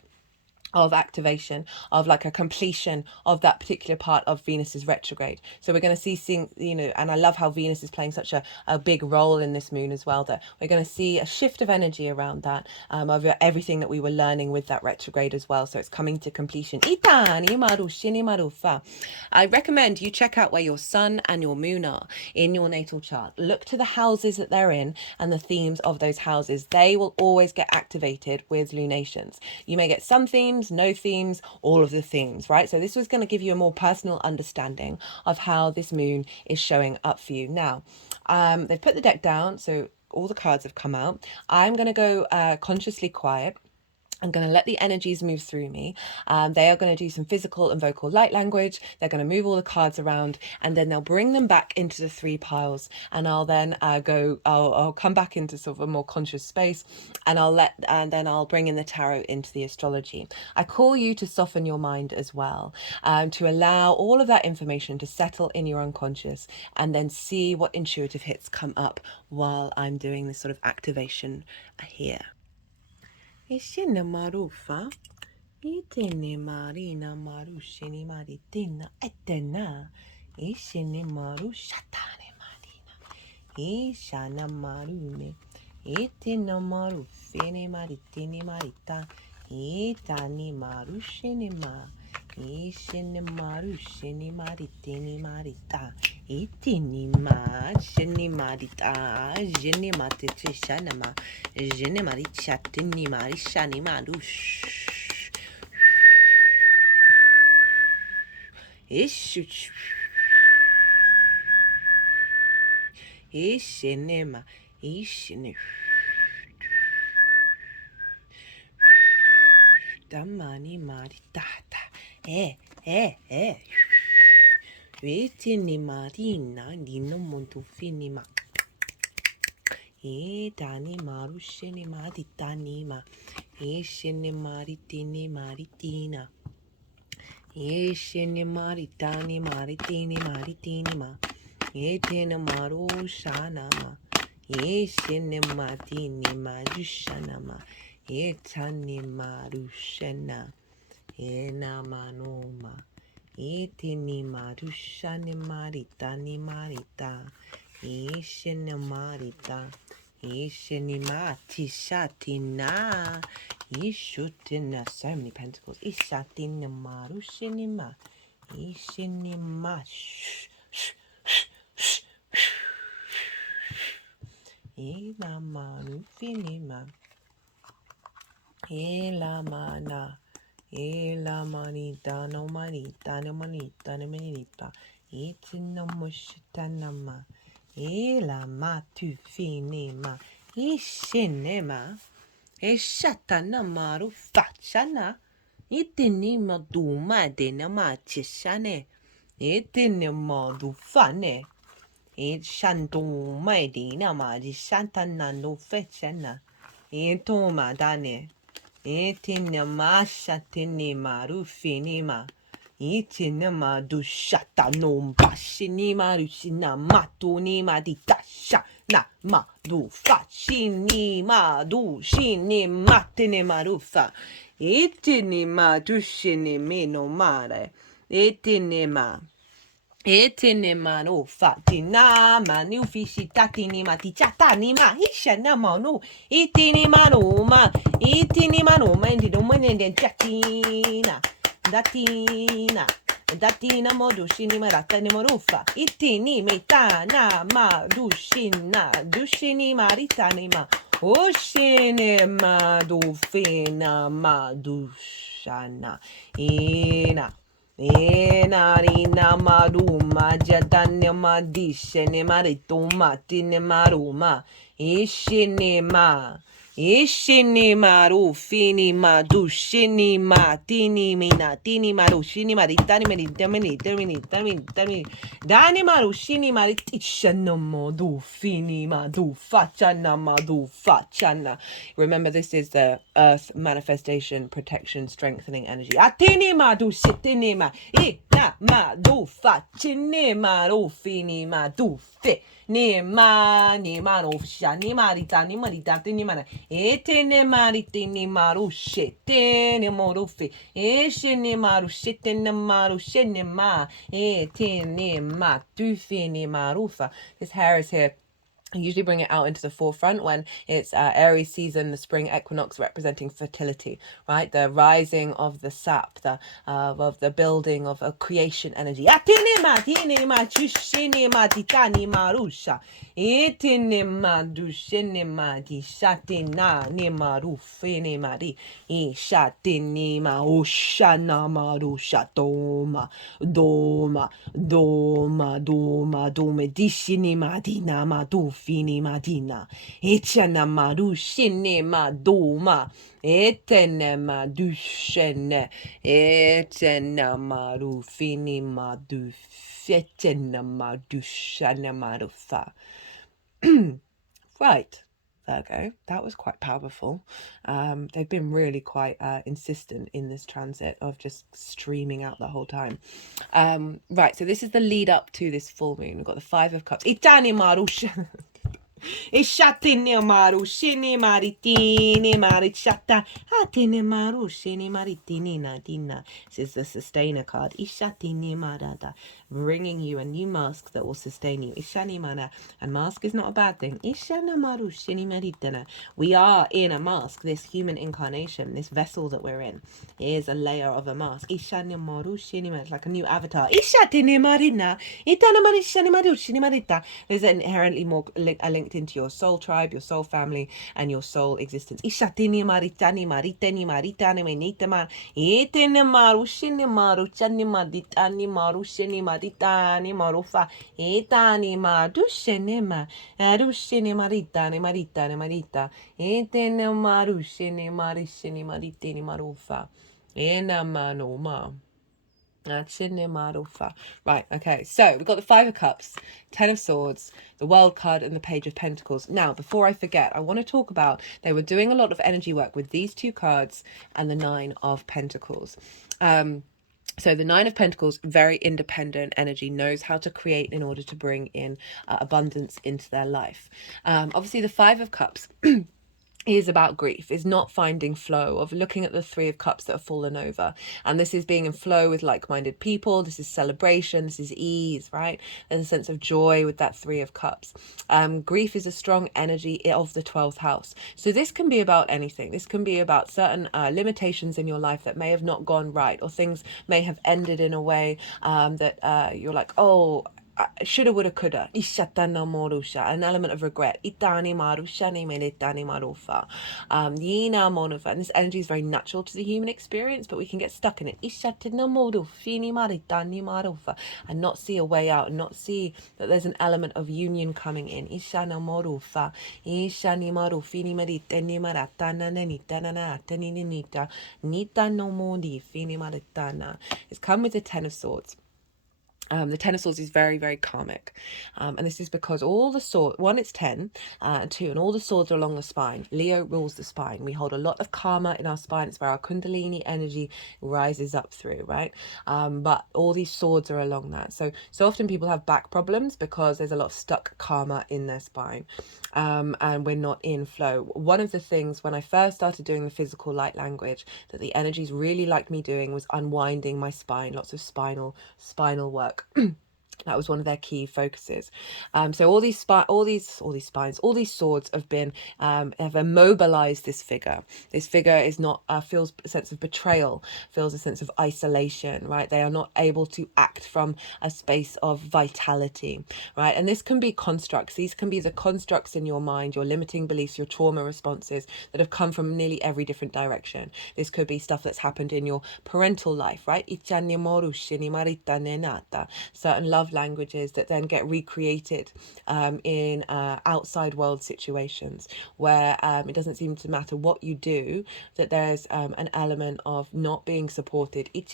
of activation, of like a completion of that particular part of Venus's retrograde. So we're going to see, you know, and I love how Venus is playing such a big role in this moon as well, that we're going to see a shift of energy around that, of everything that we were learning with that retrograde as well. So it's coming to completion. I recommend you check out where your sun and your moon are in your natal chart. Look to the houses that they're in and the themes of those houses. They will always get activated with lunations. You may get some themes, no themes, all of the themes, right? So this was going to give you a more personal understanding of how this moon is showing up for you. Now, they've put the deck down, so all the cards have come out. I'm going to go consciously quiet. I'm going to let the energies move through me. They are going to do some physical and vocal light language. They're going to move all the cards around, and then they'll bring them back into the 3 piles. And I'll then I'll come back into sort of a more conscious space, and then I'll bring in the tarot into the astrology. I call you to soften your mind as well, to allow all of that information to settle in your unconscious, and then see what intuitive hits come up while I'm doing this sort of activation here. Ishina marufa, itene marina marushini maritina etena, ishini maru shatane marina, ishana marune, itina marufene maritini marita, itani marushini ma, ishini marushini maritini marita, itini ma, shini marita, jini matiti shanama. Jene mari chatini mari shani marush. Ish. Ishinema. Ishine. Damani mari tata. Vitini marina. Nino montufini ma. Dani marushini maritanima. Ishini maritini maritina. Ishini maritani maritini maritini ma. Etene maru shanama. Ishini matini marushanama. Etani marushana. Ena manoma. Etini marushani maritani marita. Ishini marita. Ishini mati shatina. Ishutina, so many pentacles. Ishatina marushinima. Ishinima. Ela marufinima. Ela mana. Ela manita no manita no manita no manita. Itina mushitanama. Ela matufinima. Ishinima. Eshatana maru fachana. Itini maduma dena machishane. Itini madu fane. It shanto maidina madi shantana no fechana. Ito madane. Itini mashatini maru finima. Itini madu shatano bashini marushina matuni madikasha. Na madu fashini madu shini matini marufa. Itini madu shini meno mare. Itini ma. Etene mano fatina manu fishi tatini mati chatani ma ishana manu itini mano ma itini mano ma indi no mene datina datina modu shini marata ne morufa itini metana ma dushini maritani ma oshine madu fina madushana ina. Enarina maruma jadanya madishene marito matine maruma ishinima maru fini madushini matini minatini marushini maritani menitani dani marushini maritishana madu fini madu fachana. Remember, this is the earth manifestation, protection, strengthening energy. Atini madu shitini ma ina madu fachini maru fini madu fe ni maru shani maritani maritani mana etene maritini maru shitini maru fe eshini maru shitini maru shini ma etene madu fini marufa. This hair is here. I usually bring it out into the forefront when it's Aries season, the spring equinox representing fertility, right? The rising of the sap, of the building of a creation energy. Fini madina echana maru shine madoma etene madushene etena maru fini madu fetena madushana marufa. Right, Virgo, that was quite powerful. They've been really quite insistent in this transit of just streaming out the whole time. Right, so this is the lead up to this full moon. We've got the Five of Cups. Itani marusha. Ishatine maru shini maritini marichata hatine maru shini maritini nadina. This is the sustainer card. Ishatini marada, bringing you a new mask that will sustain you. Ishani mana, and mask is not a bad thing. Ishana maru shini maritana. We are in a mask. This human incarnation, this vessel that we're in, is a layer of a mask. Ishani maru shini marita, like a new avatar. Ishatine marina. Itana marishani maru shini marita. There's inherently more linked into your soul tribe, your soul family, and your soul existence. Ishatini maritani maritani maritani menitama etene marushini maruchani maditani marushini maritani marufa etani madushene ma arushini maritani maritani marita etene marushini marishini maritini marufa ena manoma. Right, okay, so we've got the Five of Cups, Ten of Swords, the World card, and the Page of Pentacles. Now, before I forget, I want to talk about, they were doing a lot of energy work with these two cards and the Nine of Pentacles. So the Nine of Pentacles, very independent energy, knows how to create in order to bring in abundance into their life. Obviously, the Five of Cups is about grief, is not finding flow, of looking at the Three of Cups that have fallen over. And this is being in flow with like-minded people. This is celebration. This is ease, right? There's a sense of joy with that Three of Cups. Grief is a strong energy of the 12th house. So this can be about anything. This can be about certain limitations in your life that may have not gone right, or things may have ended in a way that you're like, oh, shoulda, woulda, coulda. Ishatana morusha. An element of regret. Itani marusha ne meletani marufa. Yina monufa. And this energy is very natural to the human experience, but we can get stuck in it. Ishatana morufini maritani marufa. And not see a way out, and not see that there's an element of union coming in. Ishana morufa. Ishani marufini maritani maratana nenitana natani ninita. Nita no modi fini maritana. It's come with the Ten of Swords. The Ten of Swords is very, very karmic. And this is because all the swords, one, it's 10, and two, and all the swords are along the spine. Leo rules the spine. We hold a lot of karma in our spine. It's where our Kundalini energy rises up through, right? But all these swords are along that. So often people have back problems because there's a lot of stuck karma in their spine. And we're not in flow. One of the things when I first started doing the physical light language that the energies really liked me doing was unwinding my spine, lots of spinal work. That was one of their key focuses. So all these spines, all these swords have been have immobilized this figure. This figure is not feels a sense of betrayal, feels a sense of isolation, right? They are not able to act from a space of vitality, right? And this can be constructs. These can be the constructs in your mind, your limiting beliefs, your trauma responses that have come from nearly every different direction. This could be stuff that's happened in your parental life, right? Certain love languages that then get recreated in outside world situations where it doesn't seem to matter what you do, that there's an element of not being supported. It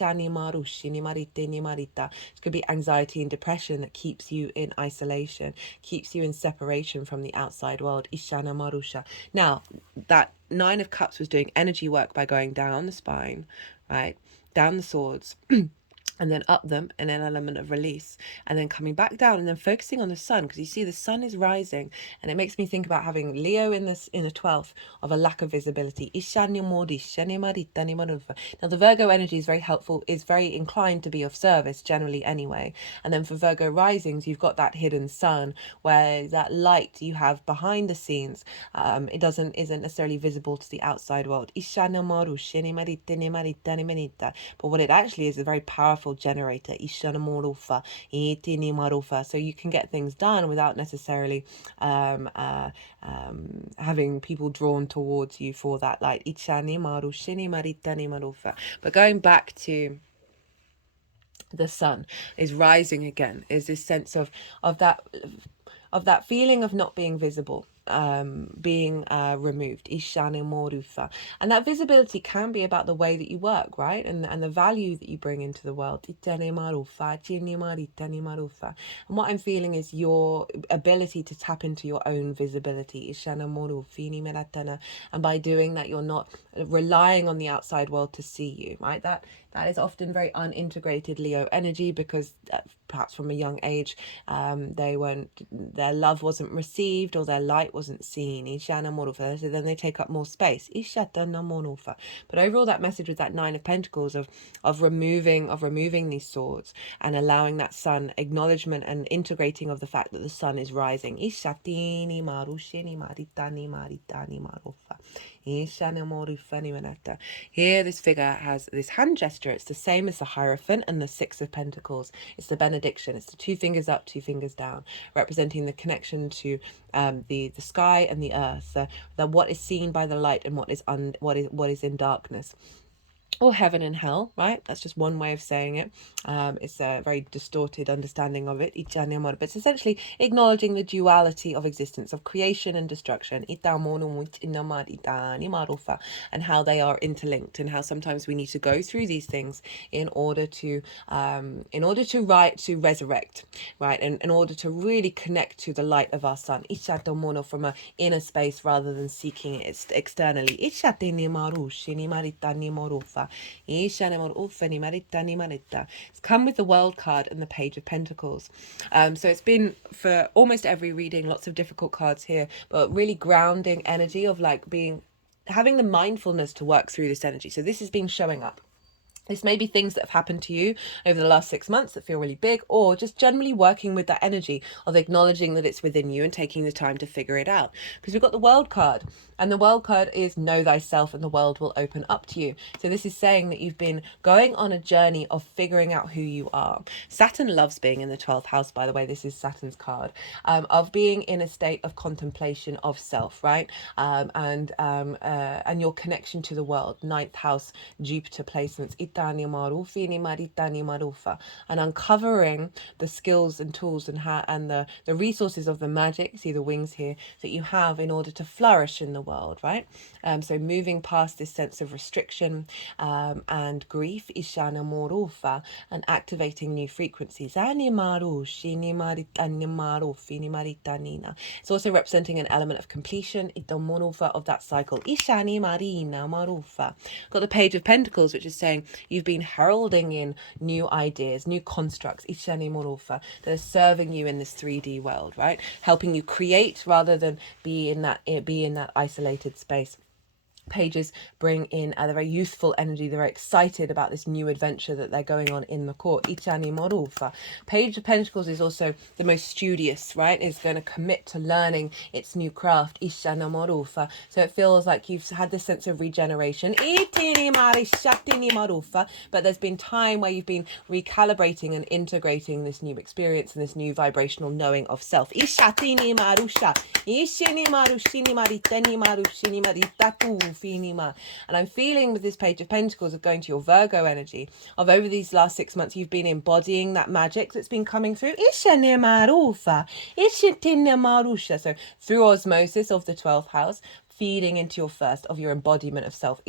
could be anxiety and depression that keeps you in isolation, keeps you in separation from the outside world. Ishana Marusha. Now, that Nine of Cups was doing energy work by going down the spine, right? Down the swords. And then up them in an element of release, and then coming back down and then focusing on the sun, because you see the sun is rising, and it makes me think about having Leo in the 12th of a lack of visibility. Now the Virgo energy is very helpful, is very inclined to be of service generally anyway, and then for Virgo risings you've got that hidden sun where that light you have behind the scenes isn't necessarily visible to the outside world. But what it actually is a very powerful generator. So you can get things done without necessarily having people drawn towards you for that light. But going back to the sun is rising again, is this sense of that feeling of not being visible, being removed. Ishane morufa. And that visibility can be about the way that you work, right? And the value that you bring into the world. And what I'm feeling is your ability to tap into your own visibility. And by doing that, you're not relying on the outside world to see you, right? That is often very unintegrated Leo energy, because perhaps from a young age their love wasn't received or their light wasn't seen. So then they take up more space. But overall, that message with that Nine of Pentacles of removing these swords and allowing that sun acknowledgement and integrating of the fact that the sun is rising. Here, this figure has this hand gesture. It's the same as the Hierophant and the Six of Pentacles. It's the benediction. It's the two fingers up, two fingers down, representing the connection to the sky and the earth, the what is seen by the light and what is in darkness. Or heaven and hell, right? That's just one way of saying it. It's a very distorted understanding of it. But it's essentially acknowledging the duality of existence, of creation and destruction, and how they are interlinked, and how sometimes we need to go through these things in order to resurrect, right? And in order to really connect to the light of our sun, from an inner space rather than seeking it externally. It's come with the World card and the Page of Pentacles. So it's been for almost every reading, lots of difficult cards here, but really grounding energy of like having the mindfulness to work through this energy. So this has been showing up. This may be things that have happened to you over the last 6 months that feel really big, or just generally working with that energy of acknowledging that it's within you and taking the time to figure it out. Because we've got the World card, and the World card is know thyself and the world will open up to you. So this is saying that you've been going on a journey of figuring out who you are. Saturn loves being in the 12th house, by the way. This is Saturn's card, of being in a state of contemplation of self, right? And your connection to the world. 9th house, Jupiter placements, and uncovering the skills and tools and the resources of the magic, see the wings here, that you have in order to flourish in the world, right? So moving past this sense of restriction and grief, and activating new frequencies. It's also representing an element of completion of that cycle. Got the Page of Pentacles, which is saying you've been heralding in new ideas, new constructs, that are serving you in this 3D world, right? Helping you create rather than be in that isolated space. Pages bring in a very youthful energy. They're very excited about this new adventure that they're going on in the court. Page of Pentacles is also the most studious, right? Is going to commit to learning its new craft. So it feels like you've had this sense of regeneration. But there's been time where you've been recalibrating and integrating this new experience and this new vibrational knowing of self. And I'm feeling with this Page of Pentacles of going to your Virgo energy of over these last 6 months you've been embodying that magic that's been coming through. So through osmosis of the 12th house, feeding into your first of your embodiment of self.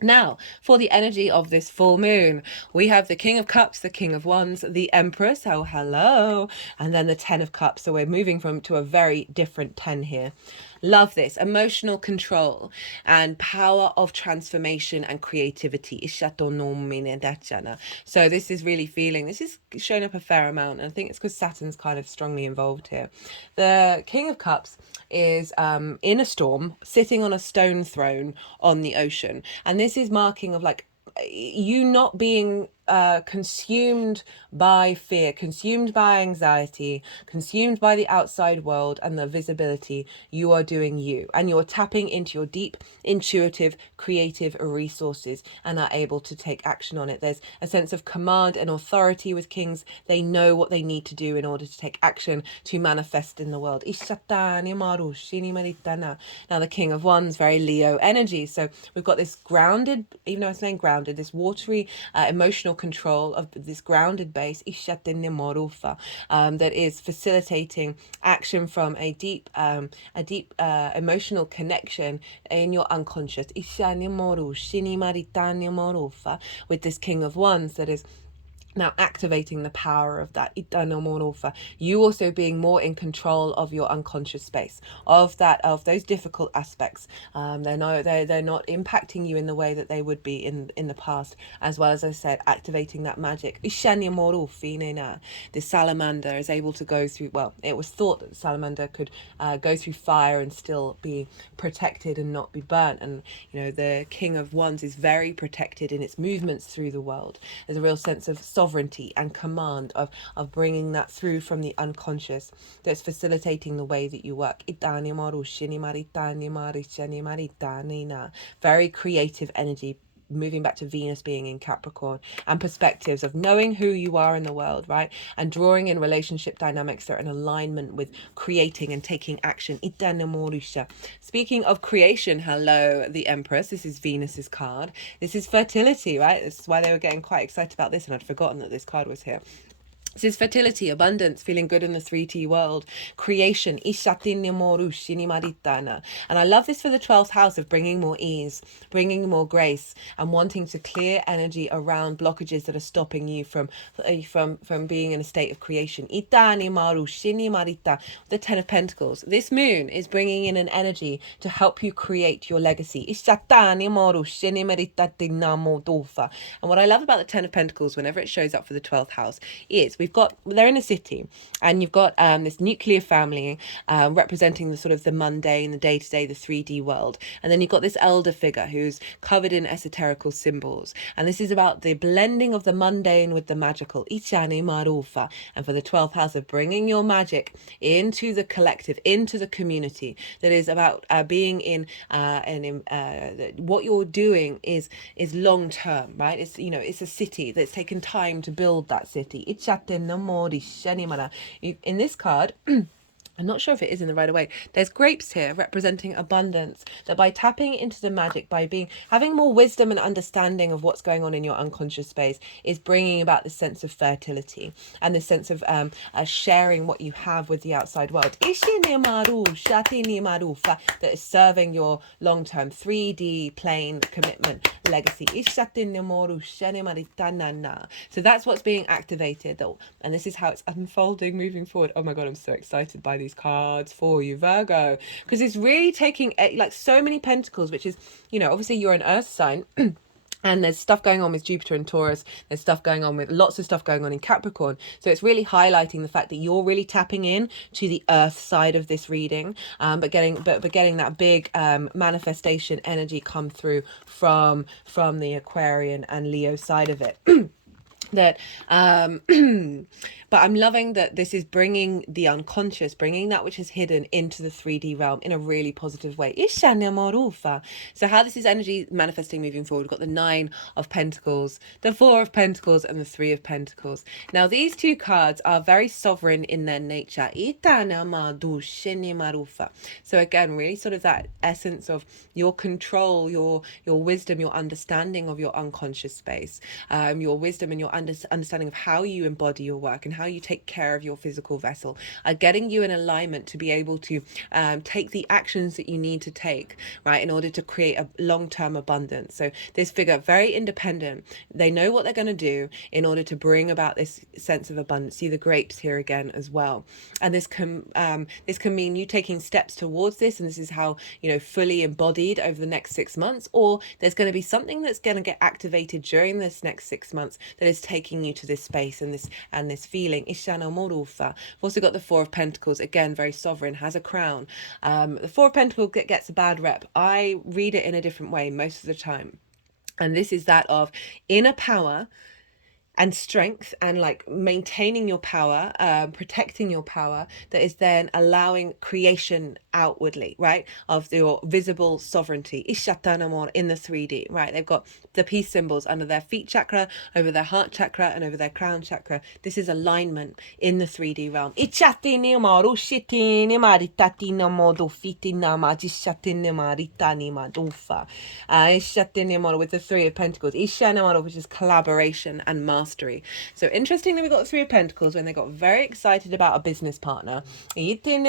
Now, for the energy of this full moon, we have the King of Cups, the King of Wands, the Empress, oh hello, and then the 10 of Cups. So we're moving to a very different 10 here. Love this. Emotional control and power of transformation and creativity. So this is really feeling, this is showing up a fair amount. And I think it's because Saturn's kind of strongly involved here. The King of Cups is in a storm, sitting on a stone throne on the ocean. And this is marking of like you not being consumed by fear, consumed by anxiety, consumed by the outside world and the visibility. You are doing you, and you're tapping into your deep intuitive creative resources and are able to take action on it. There's a sense of command and authority with kings. They know what they need to do in order to take action to manifest in the world. Now the King of Wands, very Leo energy. So we've got this grounded, even though I'm saying grounded, this watery emotional control of this grounded base, that is facilitating action from a deep emotional connection in your unconscious, with this King of Wands that is now activating the power of that. You also being more in control of your unconscious space, of those difficult aspects. They're not impacting you in the way that they would be in the past, as well as I said, activating that magic. The salamander is able to go through, well, it was thought that the salamander could go through fire and still be protected and not be burnt. And the King of Wands is very protected in its movements through the world. There's a real sense of sovereignty and command of bringing that through from the unconscious that's facilitating the way that you work. Very creative energy, moving back to Venus being in Capricorn, and perspectives of knowing who you are in the world, right? And drawing in relationship dynamics that are in alignment with creating and taking action. Speaking of creation, hello, the Empress. This is Venus's card. This is fertility, right? This is why they were getting quite excited about this, and I'd forgotten that this card was here. This is fertility, abundance, feeling good in the 3D world, creation. And I love this for the 12th house of bringing more ease, bringing more grace, and wanting to clear energy around blockages that are stopping you from being in a state of creation. The 10 of Pentacles. This moon is bringing in an energy to help you create your legacy. And what I love about the 10 of Pentacles, whenever it shows up for the 12th house, is they're in a city, and you've got this nuclear family representing the sort of the mundane, the day-to-day, the 3D world, and then you've got this elder figure who's covered in esoterical symbols, and this is about the blending of the mundane with the magical. And for the 12th house of bringing your magic into the collective, into the community, that is about being in what you're doing is long term, right? It's, you know, it's a city that's taken time to build that city. In this card, I'm not sure if it is in the right way. There's grapes here representing abundance, that by tapping into the magic, by having more wisdom and understanding of what's going on in your unconscious space, is bringing about this sense of fertility and this sense of sharing what you have with the outside world. That is serving your long-term 3D plane commitment legacy. So that's what's being activated, and this is how it's unfolding moving forward. Oh my god, I'm so excited by these cards for you, Virgo, because it's really taking like so many pentacles, which is, you know, obviously you're an earth sign. And there's stuff going on with Jupiter and Taurus. There's stuff going on with lots of stuff going on in Capricorn. So it's really highlighting the fact that you're really tapping in to the earth side of this reading, but getting that big manifestation energy come through from the Aquarian and Leo side of it. But I'm loving that this is bringing the unconscious, bringing that which is hidden into the 3D realm in a really positive way. So how this is energy manifesting moving forward, we've got the 9 of Pentacles, the 4 of Pentacles, and the 3 of Pentacles. Now these two cards are very sovereign in their nature. So again, really sort of that essence of your control, your wisdom, your understanding of your unconscious space, your wisdom and your understanding of how you embody your work and how you take care of your physical vessel are getting you in alignment to be able to take the actions that you need to take, right, in order to create a long-term abundance. So this figure, very independent, they know what they're going to do in order to bring about this sense of abundance. See the grapes here again as well, and this can mean you taking steps towards this, and this is how, you know, fully embodied over the next 6 months, or there's going to be something that's going to get activated during this next 6 months that is taking you to this space and this feeling. We've also got the 4 of Pentacles, again very sovereign, has a crown. The 4 of Pentacles gets a bad rep. I read it in a different way most of the time, and this is that of inner power and strength, and like maintaining your power, protecting your power, that is then allowing creation outwardly, right, of your visible sovereignty. In the 3D, right? They've got the peace symbols under their feet chakra, over their heart chakra, and over their crown chakra. This is alignment in the 3D realm. With the 3 of Pentacles, which is collaboration and mastery. So interestingly, we got 3 of Pentacles when they got very excited about a business partner, and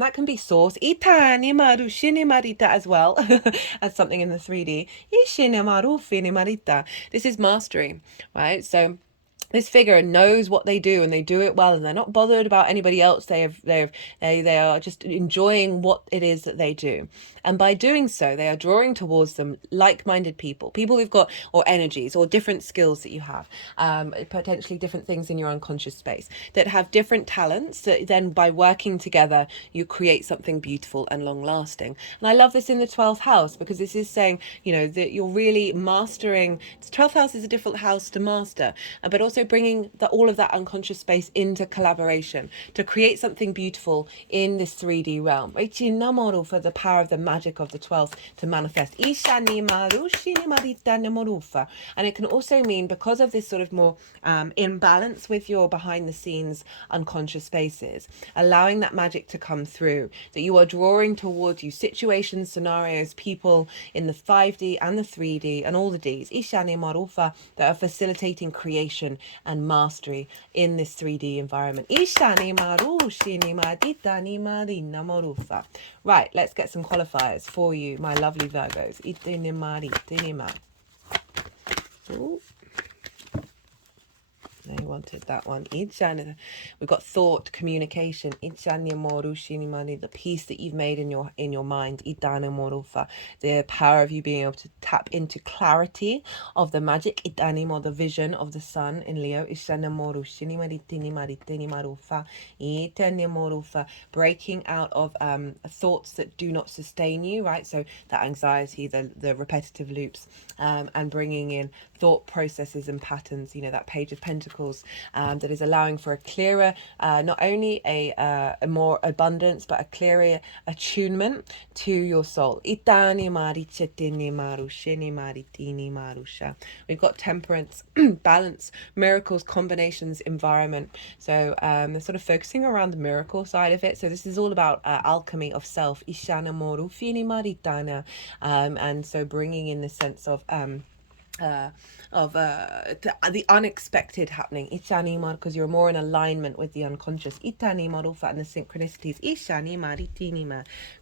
that can be source as well as something in the 3D. This is mastery, right? So this figure knows what they do, and they do it well, and they're not bothered about anybody else. They are just enjoying what it is that they do, and by doing so, they are drawing towards them like-minded people who've got, or energies, or different skills that you have, potentially different things in your unconscious space that have different talents. That then, by working together, you create something beautiful and long-lasting. And I love this in the 12th house, because this is saying, you know, that you're really mastering. The 12th house is a different house to master, but also bringing all of that unconscious space into collaboration to create something beautiful in this 3D realm. For the power of the magic of the 12th to manifest. And it can also mean, because of this sort of more imbalance with your behind the scenes unconscious spaces, allowing that magic to come through, that you are drawing towards you situations, scenarios, people in the 5D and the 3D and all the Ds, that are facilitating creation and mastery in this 3D environment. Right, let's get some qualifiers for you, my lovely Virgos. Ooh. I wanted that one. We've got thought, communication. The peace that you've made in your mind. The power of you being able to tap into clarity of the magic. The vision of the sun in Leo. Breaking out of thoughts that do not sustain you, right? So that anxiety, the repetitive loops, and bringing in thought processes and patterns, that Page of Pentacles, that is allowing for a clearer, not only a more abundance, but a clearer attunement to your soul. We've got temperance, balance, miracles, combinations, environment. So they're sort of focusing around the miracle side of it. So this is all about alchemy of self. And so bringing in the sense of the unexpected happening, because you're more in alignment with the unconscious, and the synchronicities.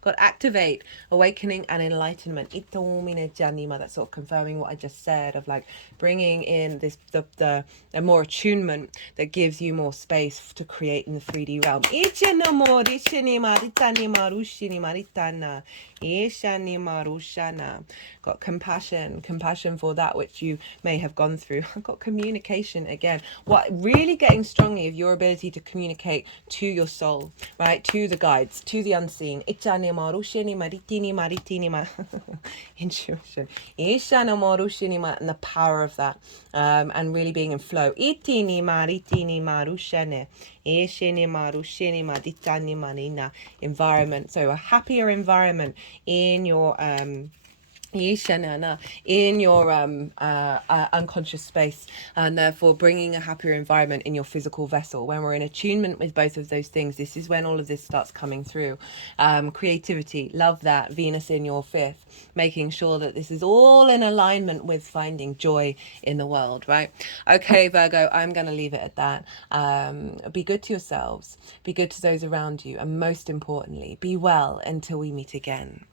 Got activate, awakening and enlightenment. That's sort of confirming what I just said, of like bringing in this the more attunement that gives you more space to create in the 3D realm. Got compassion for that which you may have gone through. I've got communication again. What really getting strongly of your ability to communicate to your soul, right? To the guides, to the unseen. Intuition. And the power of that. And really being in flow. Environment. So a happier environment in your in your unconscious space, and therefore bringing a happier environment in your physical vessel. When we're in attunement with both of those things, this is when all of this starts coming through. Creativity, love that. Venus in your fifth, making sure that this is all in alignment with finding joy in the world, right? Okay, Virgo, I'm going to leave it at that. Be good to yourselves, be good to those around you, and most importantly, be well until we meet again.